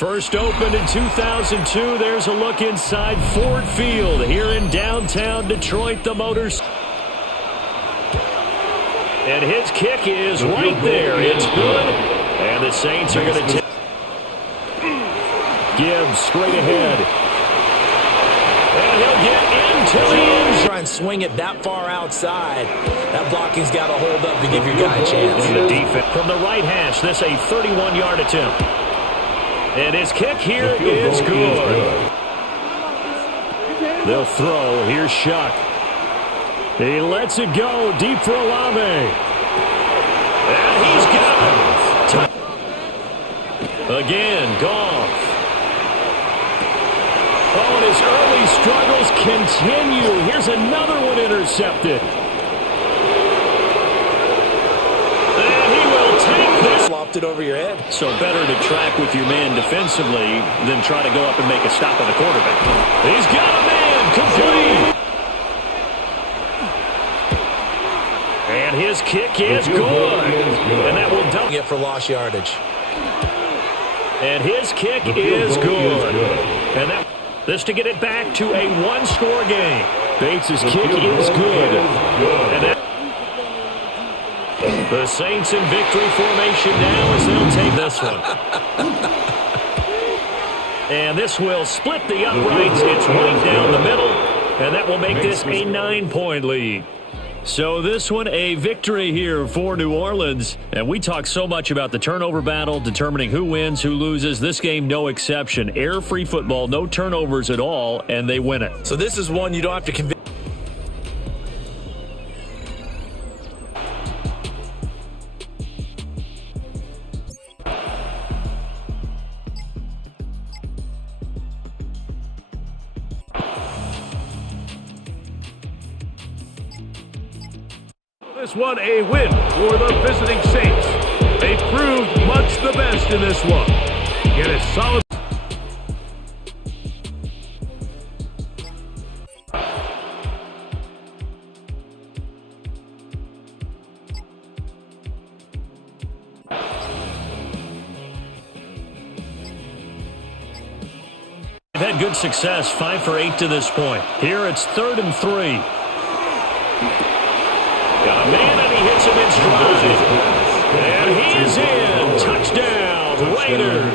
First opened in 2002. There's a look inside Ford Field here in downtown Detroit. The Motors. And his kick is right there. It's good. And the Saints are going to take. Gibbs straight ahead. And he'll get into the end zone. Try and swing it that far outside. That blocking's got to hold up to give your guy a chance. The defense from the right hash. This a 31-yard attempt. And his kick here is good. They'll throw. Here's Shuck. He lets it go deep for Olave. And he's got it. Again, Goff. Oh, and his early struggles continue. Here's another one intercepted. And he will take this. Flopped it over your head. So better to track with your man defensively than try to go up and make a stop on the quarterback. He's got a man. Complete. And his kick is good. And that will double it for lost yardage. And his kick is good. And that this to get it back to a one-score game. Bates' kick is good. And that the Saints in victory formation now as they'll take this one. And this will split the uprights. It's right down the middle. And that will make this a 9-point lead. So this one a victory here for New Orleans. And we talk so much about the turnover battle, determining who wins, who loses. This game, no exception. Error-free football, no turnovers at all, and they win it. So this is one you don't have to convince. This one a win for the visiting Saints. They proved much the best in this one. Get a solid. They've had good success, 5 for 8 to this point. Here it's 3rd and 3. Got a man, and he hits him in stride. And he is in. Touchdown, Raiders.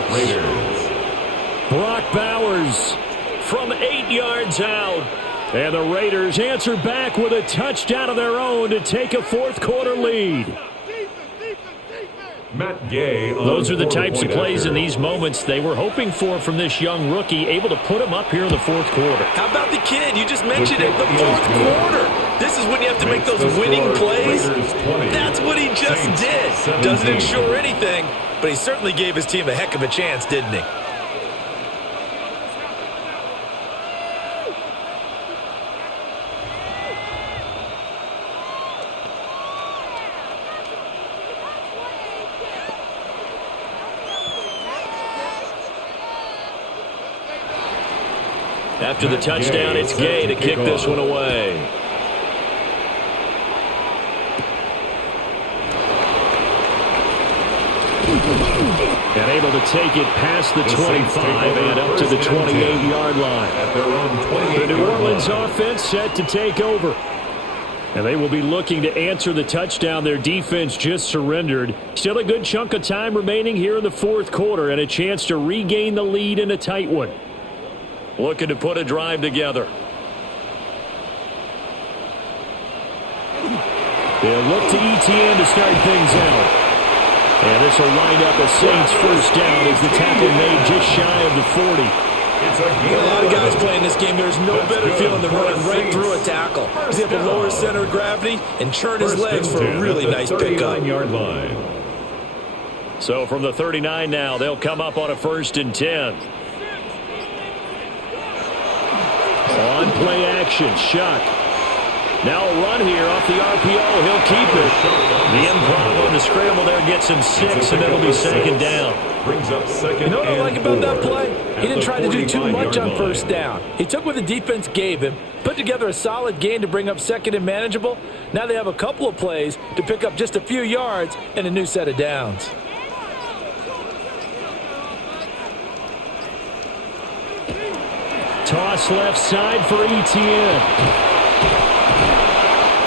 Brock Bowers from 8 yards out. And the Raiders answer back with a touchdown of their own to take a fourth-quarter lead. Matt Gay. Those are the types of plays in these moments they were hoping for from this young rookie, able to put him up here in the fourth quarter. How about the kid? You just mentioned it, the fourth quarter. This is when you have to make those winning plays. That's what he just did. Doesn't ensure anything, but he certainly gave his team a heck of a chance, didn't he? After the touchdown, it's Gay to kick this one away. And able to take it past the 25 and up to the 28-yard line. The New Orleans offense set to take over. And they will be looking to answer the touchdown their defense just surrendered. Still a good chunk of time remaining here in the fourth quarter and a chance to regain the lead in a tight one. Looking to put a drive together. They'll look to ETN to start things out. And this will wind up a Saints first down as the tackle made just shy of the 40. A lot of guys playing this game. There's no better feeling than running right through a tackle. He's able to lower his center of gravity and churn his legs for a really nice pickup. So from the 39 now, they'll come up on a 1st and 10. On play action, Shuck. Now a run here off the RPO. He'll keep it. The improv on the scramble there gets him 6, and it'll be 2nd down. Brings up 2nd. You know what I like about that play? He didn't try to do too much on first down. He took what the defense gave him, put together a solid gain to bring up 2nd and manageable. Now they have a couple of plays to pick up just a few yards and a new set of downs. Toss left side for Etienne.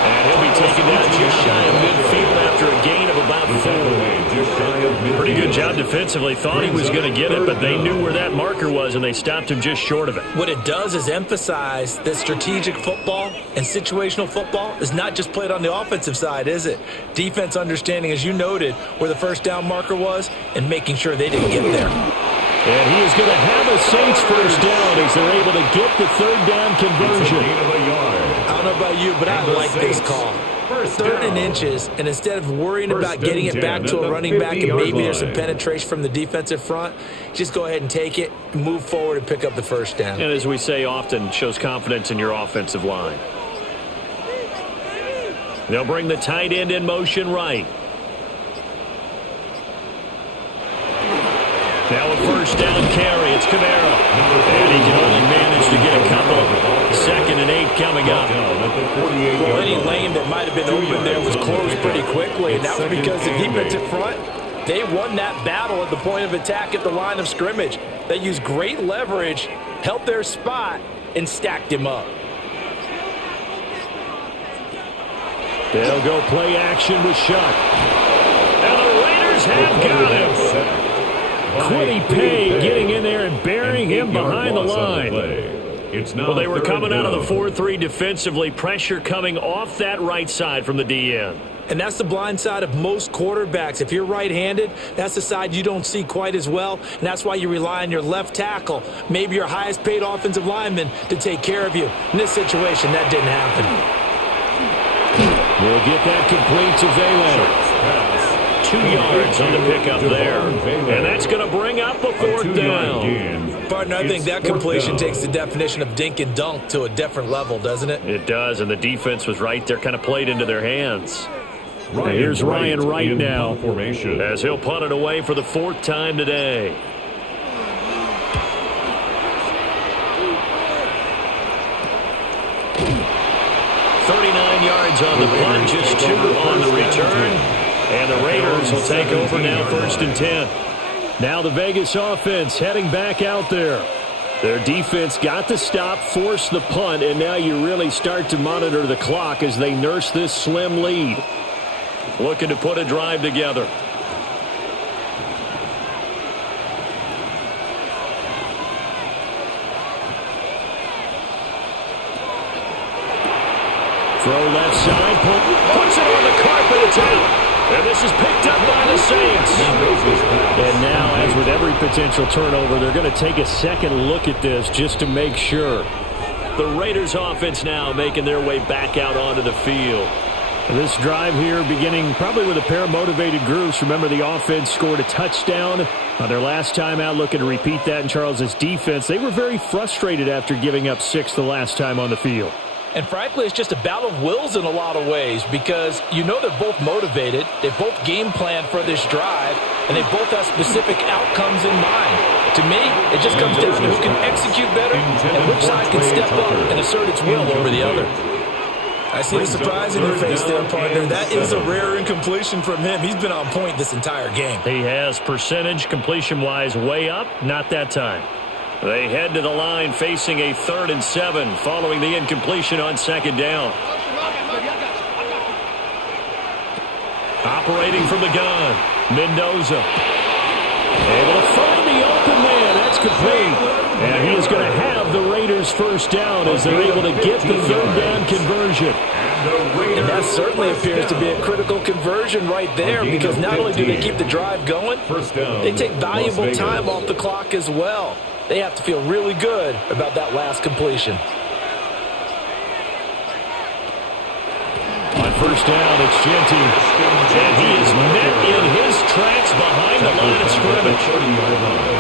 And he'll be taken down just shy of midfield after a gain of about 4. Pretty good job defensively. Thought he was going to get it, but they knew where that marker was, and they stopped him just short of it. What it does is emphasize that strategic football and situational football is not just played on the offensive side, is it? Defense understanding, as you noted, where the first down marker was and making sure they didn't get there. And he is going to have a Saints first down as they're able to get the third down conversion. I don't know about you, but I like this call. 3rd and inches, and instead of worrying about getting it back to a running back and maybe there's some penetration from the defensive front, just go ahead and take it, move forward, and pick up the first down. And as we say often, shows confidence in your offensive line. They'll bring the tight end in motion right. Now a first down carry. It's Kamara. And he can only manage to get a couple. 2nd and 8 coming up. Well, any lane that might have been open there was closed pretty quickly, and that was because the defensive front, they won that battle at the point of attack at the line of scrimmage. They used great leverage, held their spot, and stacked him up. They'll go play action with Shuck. And the Raiders have got him. Quiddy Pay getting in there and burying him behind the line. Well, they were coming out of the 4-3 defensively. Pressure coming off that right side from the DN. And that's the blind side of most quarterbacks. If you're right-handed, that's the side you don't see quite as well, and that's why you rely on your left tackle, maybe your highest-paid offensive lineman, to take care of you. In this situation, that didn't happen. We'll get that complete to Valen. 2 yards on the pickup there. And that's going to bring up a 4th down. Partner, I think that completion takes the definition of dink and dunk to a different level, doesn't it? It does, and the defense was right there, kind of played into their hands. Here's Ryan Wright now, as he'll punt it away for the 4th time today. Yards on the punt, just 2 on the return. And the Raiders will take over now, 1st and 10. Now the Vegas offense heading back out there. Their defense got the stop, forced the punt, and now you really start to monitor the clock as they nurse this slim lead. Looking to put a drive together. Throw left side, puts it on the carpet, it's out. And this is picked up by the Saints. And now, as with every potential turnover, they're going to take a second look at this just to make sure. The Raiders offense now making their way back out onto the field. This drive here beginning probably with a pair of motivated groups. Remember, the offense scored a touchdown on their last time out, looking to repeat that in Charles's defense. They were very frustrated after giving up 6 the last time on the field. And frankly, it's just a battle of wills in a lot of ways because you know they're both motivated, they both game plan for this drive, and they both have specific outcomes in mind. To me, it just comes down to who can execute better and which side can step up and assert its will over the other. I see the surprise in your face there, partner. That is a rare incompletion from him. He's been on point this entire game. He has percentage completion-wise way up, not that time. They head to the line facing a 3rd and 7 following the incompletion on 2nd down. Operating from the gun, Mendoza. Able to find the open man. That's complete. And he is going to have the Raiders first down as they're able to get the 3rd down conversion. And that certainly appears to be a critical conversion right there because not only do they keep the drive going, they take valuable time off the clock as well. They have to feel really good about that last completion. On first down, it's Genty. And he is met in his tracks behind the line of scrimmage.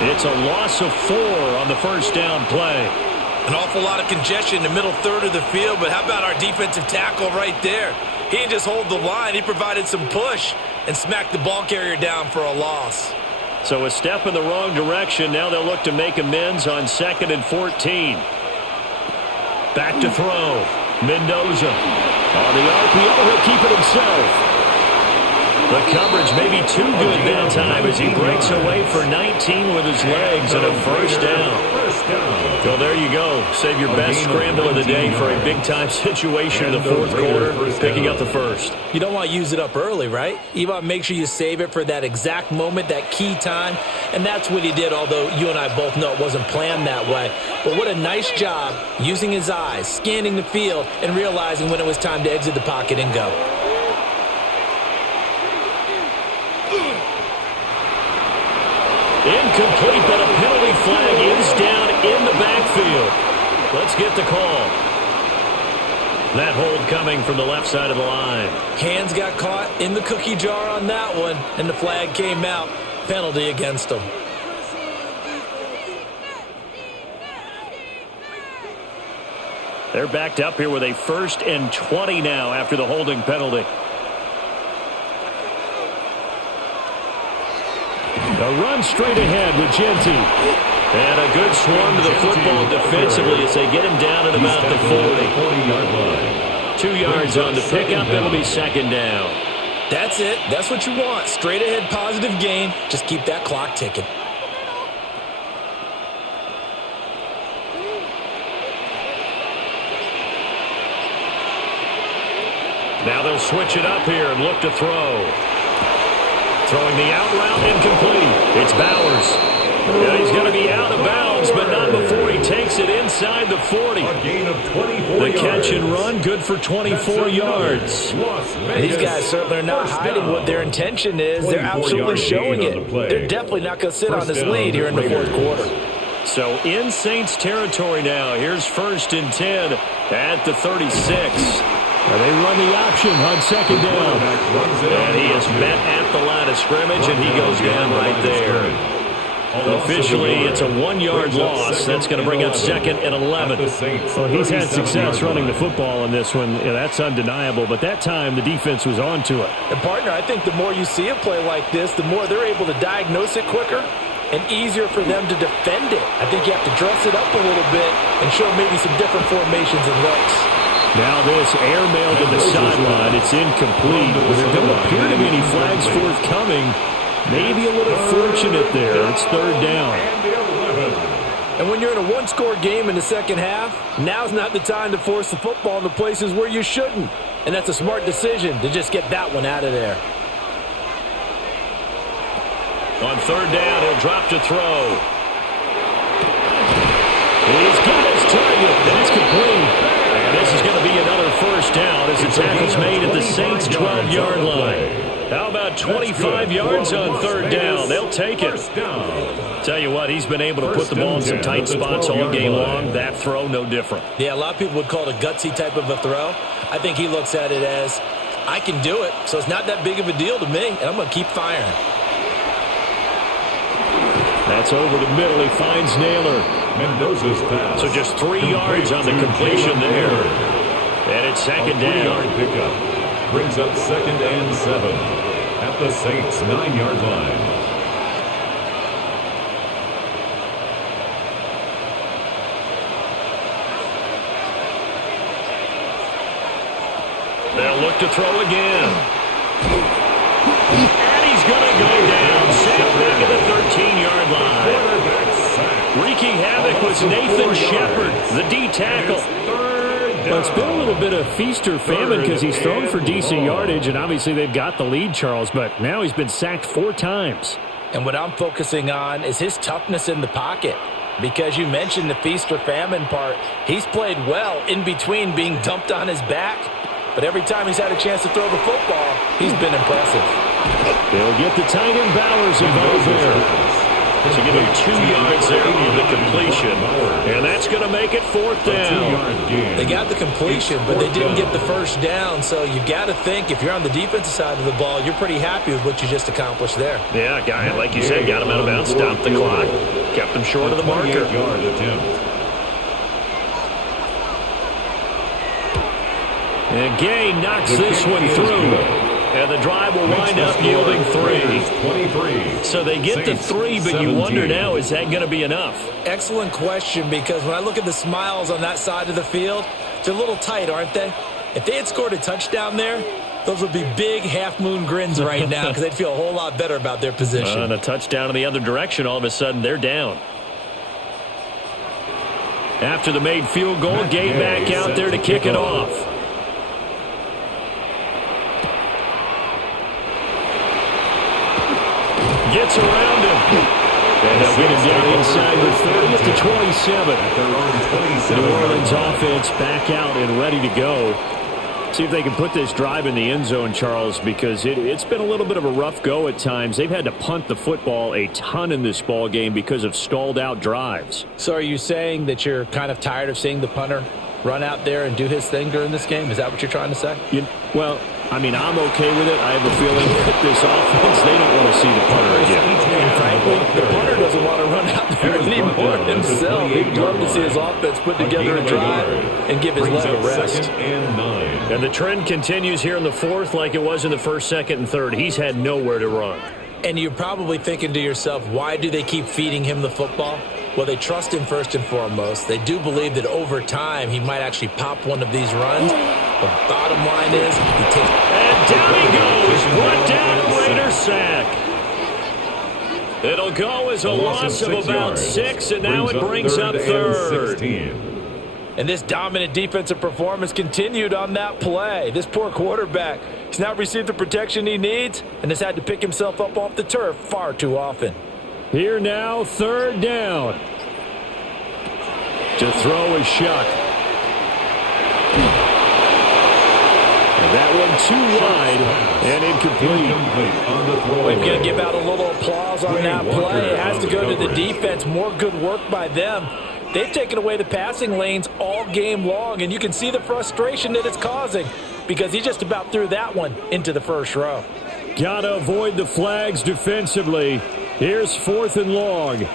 It's a loss of 4 on the first down play. An awful lot of congestion in the middle third of the field, but how about our defensive tackle right there? He didn't just hold the line. He provided some push and smacked the ball carrier down for a loss. So a step in the wrong direction. Now they'll look to make amends on 2nd and 14. Back to throw. Mendoza. On the RPO, he'll keep it himself. The coverage may be too good that time as he breaks away for 19 with his legs and a first down. Well, there you go. Save your best scramble of the day for a big-time situation in the fourth quarter, picking up the first. You don't want to use it up early, right? You want to make sure you save it for that exact moment, that key time, and that's what he did, although you and I both know it wasn't planned that way. But what a nice job using his eyes, scanning the field, and realizing when it was time to exit the pocket and go. Incomplete, but a penalty flag is down in the backfield. Let's get the call. That hold coming from the left side of the line. Hands got caught in the cookie jar on that one, and the flag came out. Penalty against him. They're backed up here with a 1st and 20 now after the holding penalty. A run straight ahead with Genti. And a good swarm to the football defensively as they get him down at about the 40-yard line. 2 yards on the pickup. It'll be 2nd down. That's it. That's what you want. Straight ahead positive gain. Just keep that clock ticking. Now they'll switch it up here and look to throw. Throwing the out route, incomplete. It's Bowers. And he's going to be out of bounds, but not before he takes it inside the 40. A gain of 24 the catch and run, good for 24 yards. These guys certainly are not hiding what their intention is. They're absolutely showing it. They're definitely not going to sit on this lead here in the fourth quarter. So in Saints territory now. Here's 1st and 10 at the 36. They run the option on 2nd down. And he is met at the line of scrimmage, and he goes down right there. Officially, it's a 1-yard loss. That's going to bring up 2nd and 11. Well, he's had success running the football in this one. Yeah, that's undeniable. But that time, the defense was on to it. And, partner, I think the more you see a play like this, the more they're able to diagnose it quicker and easier for them to defend it. I think you have to dress it up a little bit and show maybe some different formations and looks. Now this airmail to the sideline. It's incomplete. There don't appear to be any flags forthcoming. Maybe a little fortunate there. It's 3rd down. And when you're in a one-score game in the second half, now's not the time to force the football in the places where you shouldn't. And that's a smart decision to just get that one out of there. On 3rd down, he'll drop to throw. He's got his target. That's complete. And this is going to be another 1st down as the tackle's made at the Saints' 12-yard line. How about 25 yards on 3rd down? They'll take it. Tell you what, he's been able to put the ball in some tight spots all game long. That throw, no different. Yeah, a lot of people would call it a gutsy type of a throw. I think he looks at it as, I can do it, so it's not that big of a deal to me, and I'm going to keep firing. That's over the middle. He finds Naylor. Mendoza's pass. So just 3 yards on the completion there. And it's 2nd down. 3-yard pickup. Brings up 2nd and 7 at the Saints' 9-yard line. They'll look to throw again. And he's going to go down. Sacked back at the 13-yard line. Wreaking havoc was Nathan Shepard, the D tackle. Well, it's been a little bit of feast or famine because he's thrown for decent yardage, and obviously they've got the lead, Charles, but now he's been sacked 4 times. And what I'm focusing on is his toughness in the pocket. Because you mentioned the feast or famine part, he's played well in between being dumped on his back. But every time he's had a chance to throw the football, he's been impressive. They'll get the tight end Bowers involved there. So give him 2 yards there on the completion. And that's going to make it 4th down. They got the completion, but they didn't get the 1st down. So you've got to think, if you're on the defensive side of the ball, you're pretty happy with what you just accomplished there. Yeah, guy, like you said, got him out of bounds, stopped the clock, kept him short of the marker. 28-yard attempt. And Gay knocks this one through. And the drive will wind up yielding 3. So they get the 3, but you wonder now, is that going to be enough? Excellent question, because when I look at the smiles on that side of the field, they're a little tight, aren't they? If they had scored a touchdown there, those would be big half-moon grins right now because they'd feel a whole lot better about their position. And a touchdown in the other direction, all of a sudden they're down. After the made field goal, Gay back out there to kick it off. Gets around him. And they'll get him down inside the 30 at the 27. The New Orleans offense back out and ready to go. See if they can put this drive in the end zone, Charles, because it's been a little bit of a rough go at times. They've had to punt the football a ton in this ball game because of stalled out drives. So are you saying that you're kind of tired of seeing the punter run out there and do his thing during this game? Is that what you're trying to say? Well, I mean, I'm okay with it. I have a feeling that this offense, they don't want to see the punter again. And frankly, the punter doesn't want to run out there anymore himself. He'd love to see his offense put together a drive and give his leg a rest. And the trend continues here in the fourth like it was in the first, second, and third. He's had nowhere to run. And you're probably thinking to yourself, why do they keep feeding him the football? Well, they trust him first and foremost. They do believe that over time he might actually pop one of these runs. The bottom line is he takes... And down he goes. Brought down, Raider sack. It'll go as a loss of about 6, and now it brings up third. And this dominant defensive performance continued on that play. This poor quarterback, he's not received the protection he needs and has had to pick himself up off the turf far too often. Here now, third down. To throw is Shuck. And that one too wide and incomplete. We've got to give out a little applause on that play. It has to go to the defense. More good work by them. They've taken away the passing lanes all game long, and you can see the frustration that it's causing because he just about threw that one into the first row. Got to avoid the flags defensively. Here's 4th and long.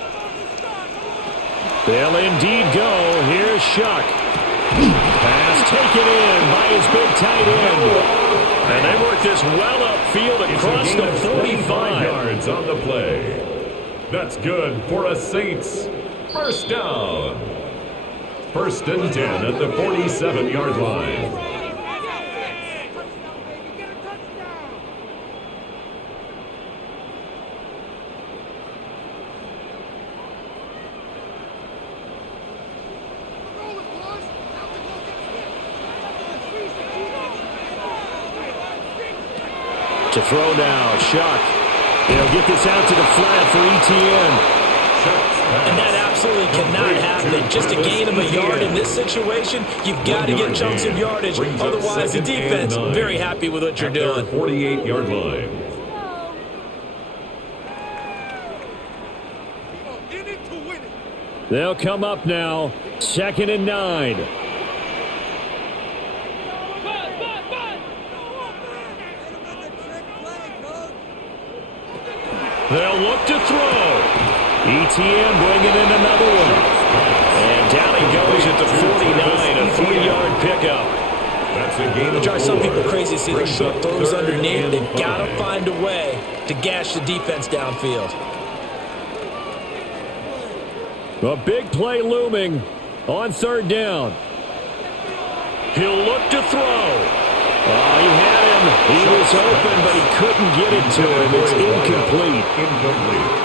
They'll indeed go. Here's Shuck. Pass taken in by his big tight end. And they work this well upfield across the 45. Yards on the play. That's good for a Saints first down. 1st and 10 at the 47-yard line. To throw now, Shuck. They'll get this out to the flat for ETN. And that absolutely cannot happen. Just a gain of a yard in this situation, you've got to get chunks of yardage. Otherwise, the defense, very happy with what you're doing. 48-yard line. They'll come up now. 2nd and 9. They'll look to throw. ETN bringing in another one. And down he goes at the 49, a 3-yard pickup. Which are some people crazy to see the short throws underneath. They've got to find a way to gash the defense downfield. A big play looming on 3rd down. He'll look to throw. Oh, he had him. He was open, but he couldn't get it to him. It's incomplete.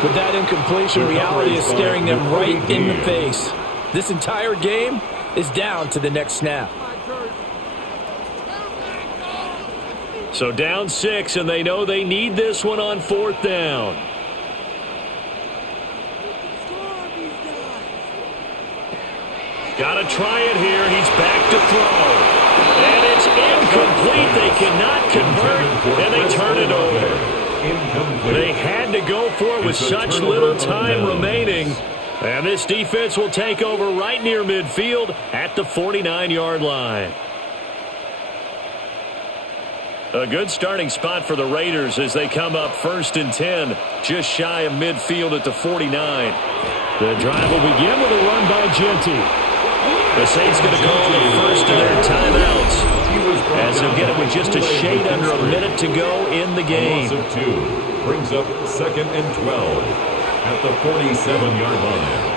With that incompletion, reality is staring them right in the face. This entire game is down to the next snap. So down 6, and they know they need this one on 4th down. Got to try it here. He's back to throw. And it's incomplete. They cannot convert, and they turn it over. They had to go for it with such little time remaining. And this defense will take over right near midfield at the 49-yard line. A good starting spot for the Raiders as they come up 1st and 10, just shy of midfield at the 49. The drive will begin with a run by Genty. The Saints going to call the first of their timeouts as they'll get it with just a shade under a minute to go in the game. Loss of 2 brings up 2nd and 12 at the 47-yard line.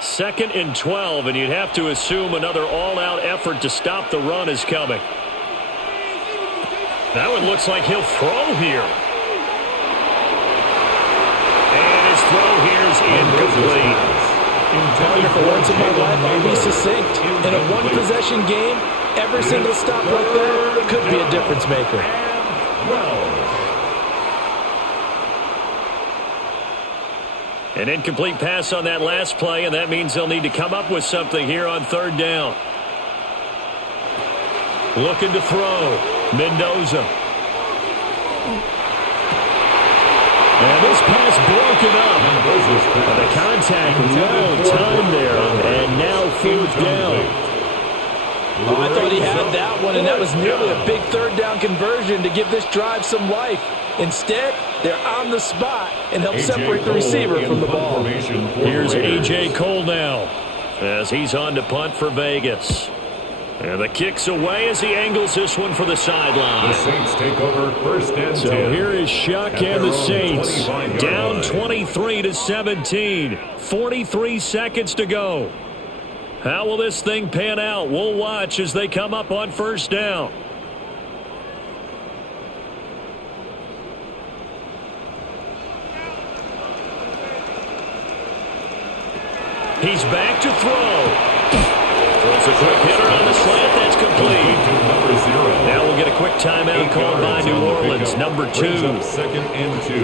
Second and 12, and you'd have to assume another all-out effort to stop the run is coming. Now it looks like he'll throw here. And his throw here is incomplete. Partner, for once in my life, I'll be succinct. In a one-possession game, every single stop like that could be a difference maker. An incomplete pass on that last play, and that means they'll need to come up with something here on third down. Looking to throw. Mendoza. And this pass broken up. The contact well timed there, and now fourth down. Oh, I thought he had that one, and that was nearly a big third down conversion to give this drive some life. Instead, they're on the spot and help separate the receiver from the ball. Here's A.J. Cole now as he's on to punt for Vegas. And the kick's away as he angles this one for the sideline. The Saints take over first and 10. So here is Shuck and the Saints down 23-17. 43 seconds to go. How will this thing pan out? We'll watch as they come up on first down. He's back to throw. Throws a quick hitter on the slant. That's complete. Now we'll get a quick timeout called by New Orleans, number 2.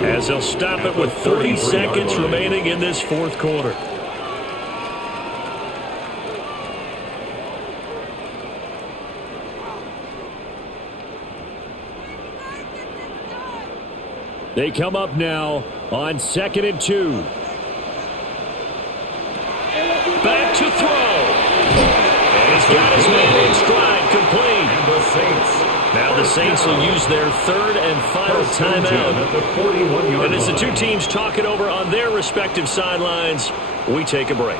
As they'll stop it with 30 seconds remaining in this fourth quarter. They come up now on 2nd and 2. Back to throw. And he's got his man in stride, complete. Now the Saints will use their third and final timeout. And as the two teams talk it over on their respective sidelines, we take a break.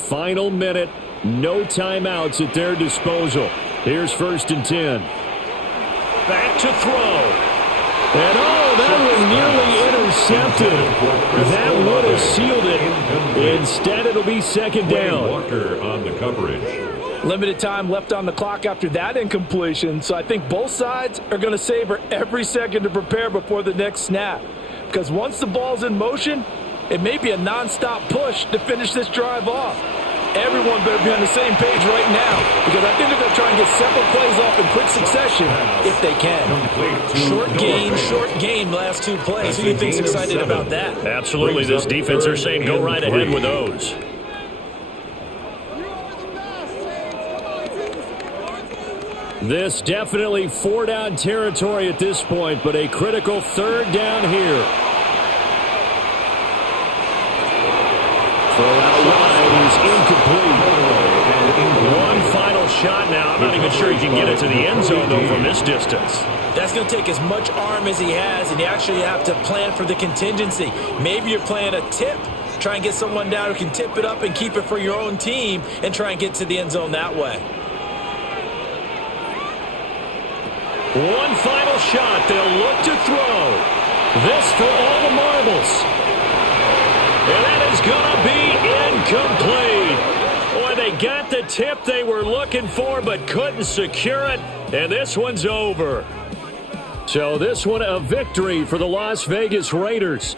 Final minute, no timeouts at their disposal. Here's 1st and 10. Back to throw. And that was nearly intercepted. That would have sealed it. Instead, it'll be 2nd down. Walker on the coverage. Limited time left on the clock after that incompletion, so I think both sides are going to savor every second to prepare before the next snap. Because once the ball's in motion, it may be a non-stop push to finish this drive off. Everyone better be on the same page right now, because I think they're going to try and get several plays off in quick succession if they can. Short game, last 2 plays. Who do you think's excited about that? Absolutely. This defense are saying go right ahead with those. This definitely 4-down territory at this point, but a critical 3rd down here. Throw out wide is incomplete. One final shot now. I'm not even sure he can get it to the end zone, though, from this distance. That's going to take as much arm as he has, and you actually have to plan for the contingency. Maybe you're playing a tip. Try and get someone down who can tip it up and keep it for your own team and try and get to the end zone that way. One final shot. They'll look to throw. This for all the marbles. And that is going to be incomplete. Boy, they got the tip they were looking for but couldn't secure it. And this one's over. So this one a victory for the Las Vegas Raiders.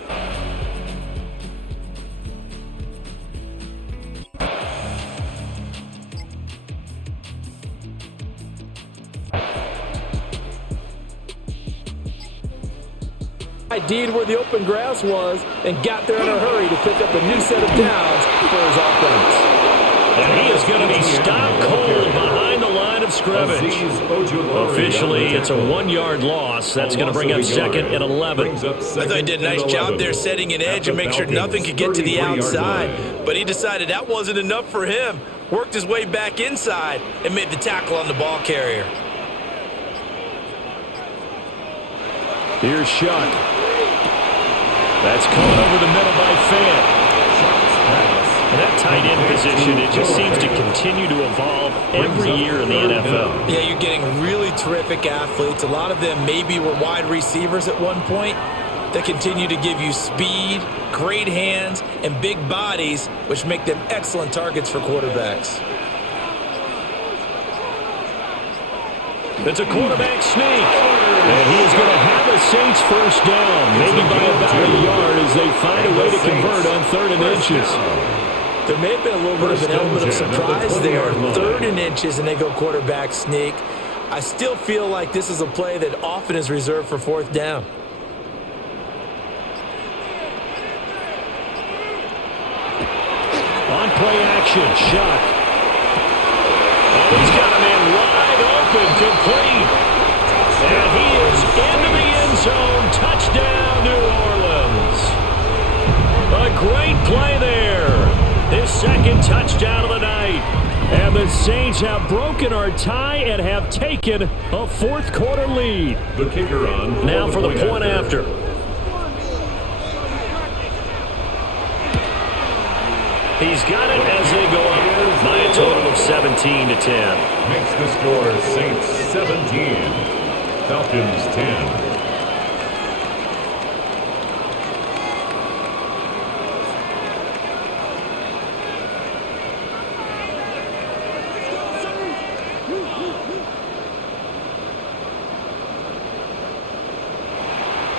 Indeed, where the open grass was and got there in a hurry to pick up a new set of downs for his offense. And he is going to be stopped cold behind the line of scrimmage. Officially, it's a 1-yard loss. That's going to bring up 2nd and 11. I thought he did a nice job there setting an edge and make sure nothing could get to the outside. But he decided that wasn't enough for him. Worked his way back inside and made the tackle on the ball carrier. Here's Shuck. That's caught over the middle by Fan. And that tight end position, it just seems to continue to evolve every year in the NFL. Yeah, you're getting really terrific athletes. A lot of them maybe were wide receivers at one point. that continue to give you speed, great hands, and big bodies, which make them excellent targets for quarterbacks. It's a quarterback sneak. And he is going to have a Saints first down, maybe by about a yard as they find a way to convert on 3rd and inches. There may have been a little bit of an element of surprise there. 3rd and inches, and they go quarterback sneak. I still feel like this is a play that often is reserved for 4th down. On play action, Shuck. Oh, he's got a man wide open, complete. And he is into the end zone. Touchdown, New Orleans. A great play there. His 2nd touchdown of the night. And the Saints have broken our tie and have taken a 4th quarter lead. The kicker on. Now for the point after. He's got it as they go up by a total of 17-10. Makes the score Saints 17, Falcons 10.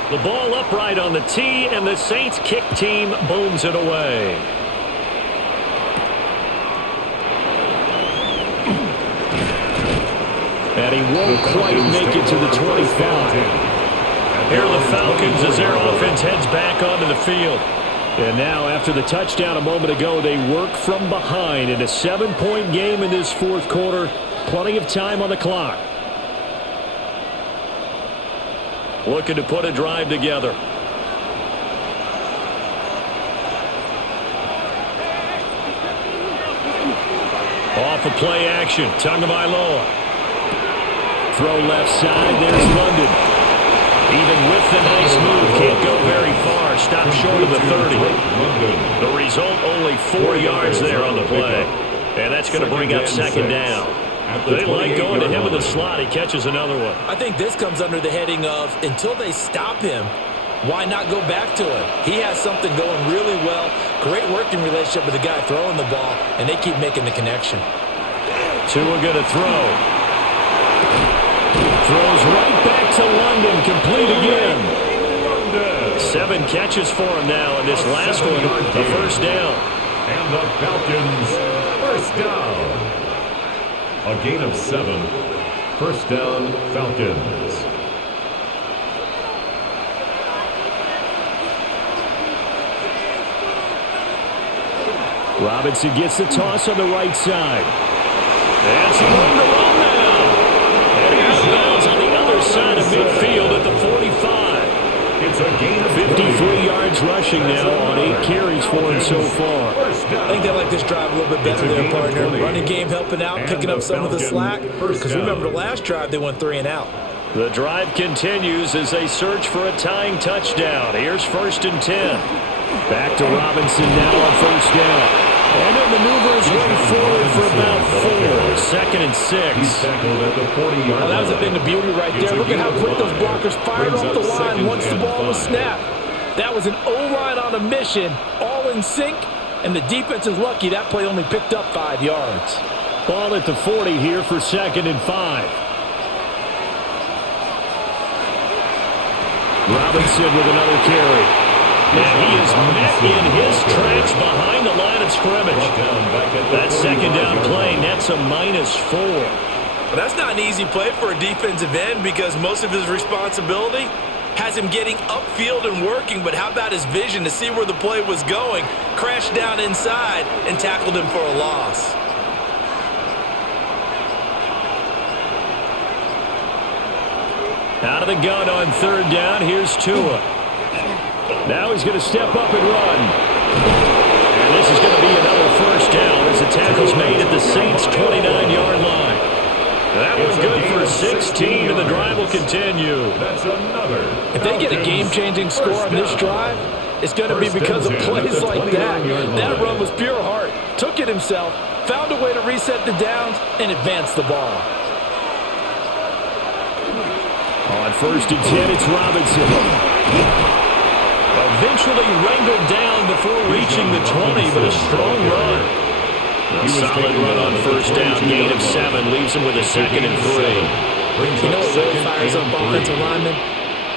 The ball upright on the tee, and the Saints kick team booms it away. And he won't quite make it to the 25. Here are the Falcons as their offense heads back onto the field. And now, after the touchdown a moment ago, they work from behind in a 7-point game in this 4th quarter. Plenty of time on the clock. Looking to put a drive together. Off of play action. Tagovailoa. Throw left side. There's London. Even with the nice move, can't go very far. Stop short of the 30. The result, only 4 yards there on the play. And that's going to bring up 2nd down. They like going to him in the slot. He catches another one. I think this comes under the heading of, until they stop him, why not go back to him? He has something going really well. Great working relationship with the guy throwing the ball, and they keep making the connection. Tua going to throw. Throws right back to London. Complete again. 7 catches for him now, and this last one, a first down. And the Falcons, first down. A gain of 7. First down, Falcons. Robinson gets the toss on the right side. And some room to run now. And he outbounds on the other side of midfield at the 45. It's a gain of 53 yards rushing now on 8 carries for him so far. I think they like this drive a little bit better there, partner. Running game helping out, picking up some of the slack. Because remember, the last drive they went 3 and out. The drive continues as they search for a tying touchdown. Here's 1st and 10. Back to Robinson now on 1st down. And it maneuvers way forward for about 4. 2nd and 6. Well, that was a thing of beauty right there. Look at how quick those blockers fired off the line once the ball was snapped. That was an O-line on a mission, all in sync, and the defense is lucky that play only picked up 5 yards. Ball at the 40 here for 2nd and 5. Robinson with another carry. And he is met in his tracks behind the line of scrimmage. That 2nd down play nets a -4. But that's not an easy play for a defensive end because most of his responsibility has him getting upfield and working. But how about his vision to see where the play was going? Crashed down inside and tackled him for a loss. Out of the gun on 3rd down, here's Tua. Now he's going to step up and run. And this is going to be another first down as the tackle's made at the Saints' 29-yard line. That was good for 16, and the drive will continue. That's another. If they get a game-changing score on this drive, it's going to be because of plays like that. That run was pure heart. Took it himself, found a way to reset the downs, and advance the ball. On 1st and 10, it's Robinson. eventually wrangled down before reaching the 20, but a strong run. A solid run on first down, gain of 7, leaves him with a 2nd and 3. You know what really fires up offensive linemen?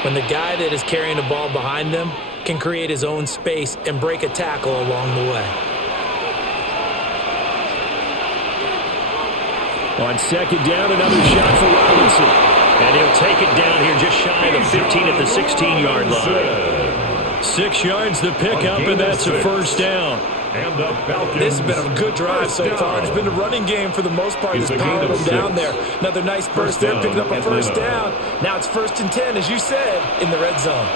When the guy that is carrying the ball behind them can create his own space and break a tackle along the way. On 2nd down, another shot for Robinson. And he'll take it down here just shy of the 15 at the 16-yard line. 6 yards the pickup, and that's a first down. And the Falcons. This has been a good drive so far. It's been a running game for the most part. It's powered them down there. Another nice burst there, picking up a first down. Now it's 1st and 10, as you said, in the red zone.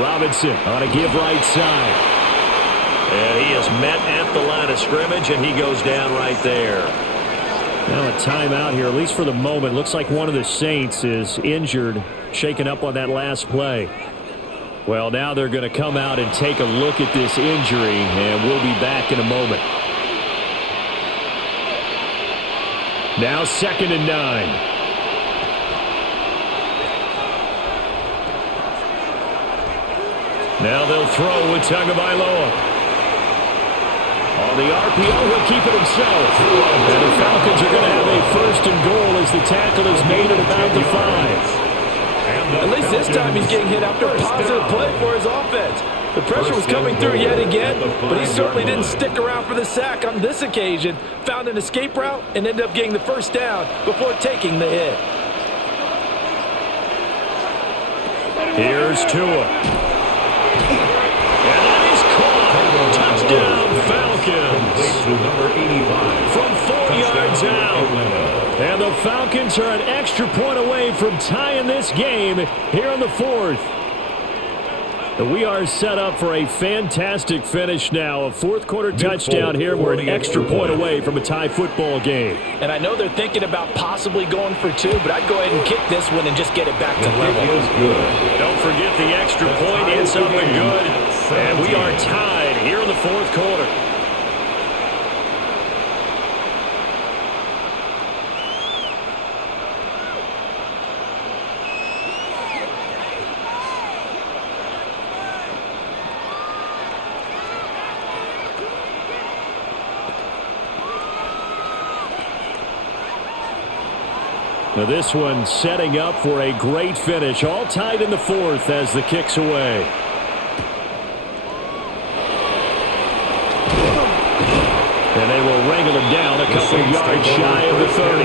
Robinson on a give right side. And he is met at the line of scrimmage, and he goes down right there. Now a timeout here, at least for the moment. Looks like one of the Saints is injured, shaken up on that last play. Well, now they're going to come out and take a look at this injury, and we'll be back in a moment. Now 2nd and 9. Now they'll throw with Tagovailoa. On the RPO, he'll keep it himself. And the Falcons are going to have a 1st and goal as the tackle is made at about the 5. At least this time he's getting hit after a positive play for his offense. The pressure was coming through yet again, but he certainly didn't stick around for the sack on this occasion. Found an escape route and ended up getting the first down before taking the hit. Here's Tua. Touchdown, Falcons. Number 85. From 4 yards out. And the Falcons are an extra point away from tying this game here in the 4th. And we are set up for a fantastic finish now. A 4th quarter touchdown here. We're an extra point away from a tie football game. And I know they're thinking about possibly going for 2, but I'd go ahead and kick this one and just get it back to level. Don't forget the extra point. It's up and good. And we are tied here in the 4th quarter. Now this one setting up for a great finish. All tied in the 4th as the kick's away. And they will wrangle him down a couple of yards shy of the 30.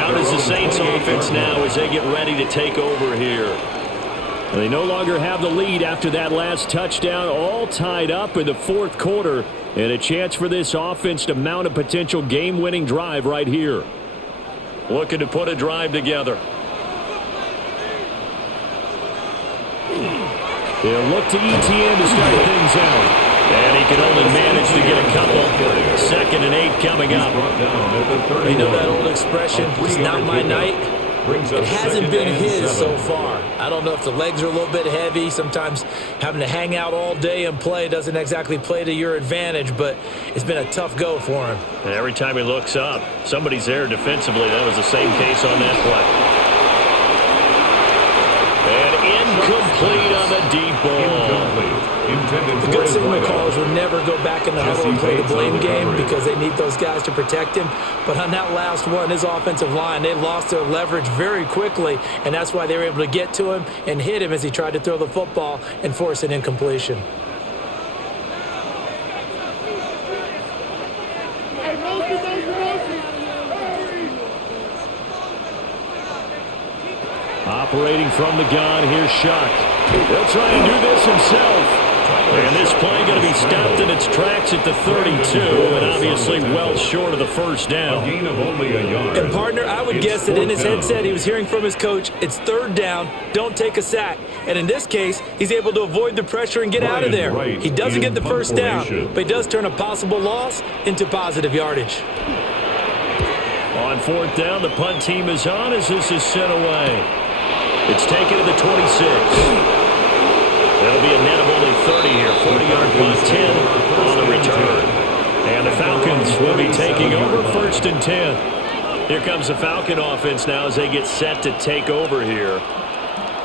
Out is the Saints offense now as they get ready to take over here. And they no longer have the lead after that last touchdown. All tied up in the 4th quarter. And a chance for this offense to mount a potential game-winning drive right here. Looking to put a drive together. They'll look to ETN to start things out. And he can only manage to get a couple. 2nd and 8 coming up. You know that old expression, it's not my night? It hasn't been his so far. I don't know if the legs are a little bit heavy. Sometimes having to hang out all day and play doesn't exactly play to your advantage, but it's been a tough go for him. And every time he looks up, somebody's there defensively. That was the same case on that play. And incomplete on the deep ball. The good signal callers would never go back in the huddle and play the blame game because they need those guys to protect him. But on that last one, his offensive line, they lost their leverage very quickly, and that's why they were able to get to him and hit him as he tried to throw the football and force an incompletion. Operating from the gun, here's Shuck. They'll try and do this himself. And this play going to be stopped in its tracks at the 32, and obviously well short of the first down. And, partner, I would guess that in his headset he was hearing from his coach, it's 3rd down, don't take a sack. And in this case, he's able to avoid the pressure and get out of there. He doesn't get the first down, but he does turn a possible loss into positive yardage. On 4th down, the punt team is on as this is sent away. It's taken to the 26. That'll be a net of only 30 here. 40-yard punt, 10 on the return. And the Falcons will be taking over 1st and 10. Here comes the Falcon offense now as they get set to take over here.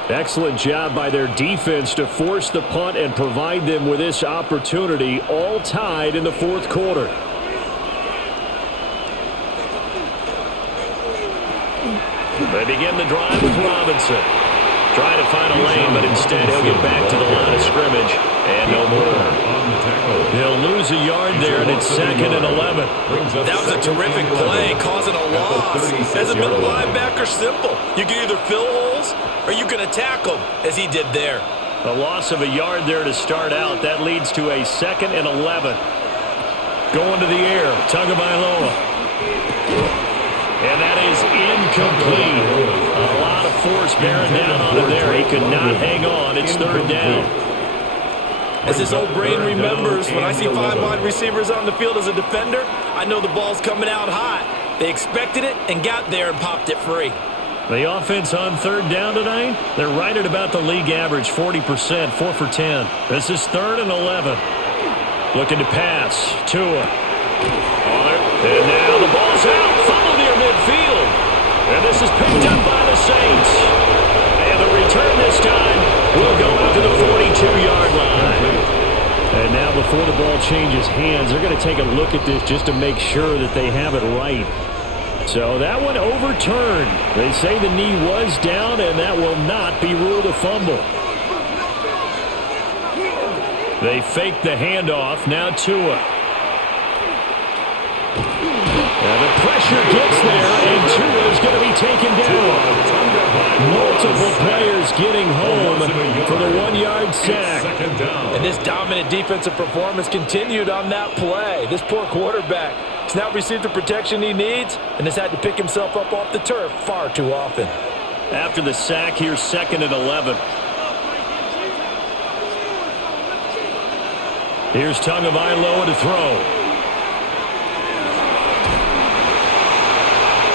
Excellent job by their defense to force the punt and provide them with this opportunity, all tied in the fourth quarter. They begin the drive with Robinson. Trying to find a lane, but instead he'll get back to the line of scrimmage. And no more. He'll lose a yard there, and it's 2nd and 11. That was a terrific play, causing a loss. As a middle linebacker, simple. You can either fill holes or you can attack them, as he did there. A loss of a yard there to start out. That leads to a 2nd and 11. Going to the air, Tagovailoa. And that is incomplete. A lot of force bearing down on him there. He could not hang on. It's 3rd down. As his old brain remembers, when I see 5 wide receivers on the field as a defender, I know the ball's coming out hot. They expected it and got there and popped it free. The offense on 3rd down tonight, they're right at about the league average, 40%, 4 for 10. This is 3rd and 11. Looking to pass. Tua. And now the ball's out. Fumble near midfield. And this is picked up by the Saints. And the return this time will go out to the 42-yard line. And now before the ball changes hands, they're going to take a look at this just to make sure that they have it right. So that one overturned. They say the knee was down, and that will not be ruled a fumble. They fake the handoff. Now Tua. Now the pressure gets there, and Tua is going to be taken down. Multiple players getting home for the 1-yard sack. And this dominant defensive performance continued on that play. This poor quarterback has now received the protection he needs and has had to pick himself up off the turf far too often. After the sack, here's 2nd and 11. Here's Tagovailoa to throw.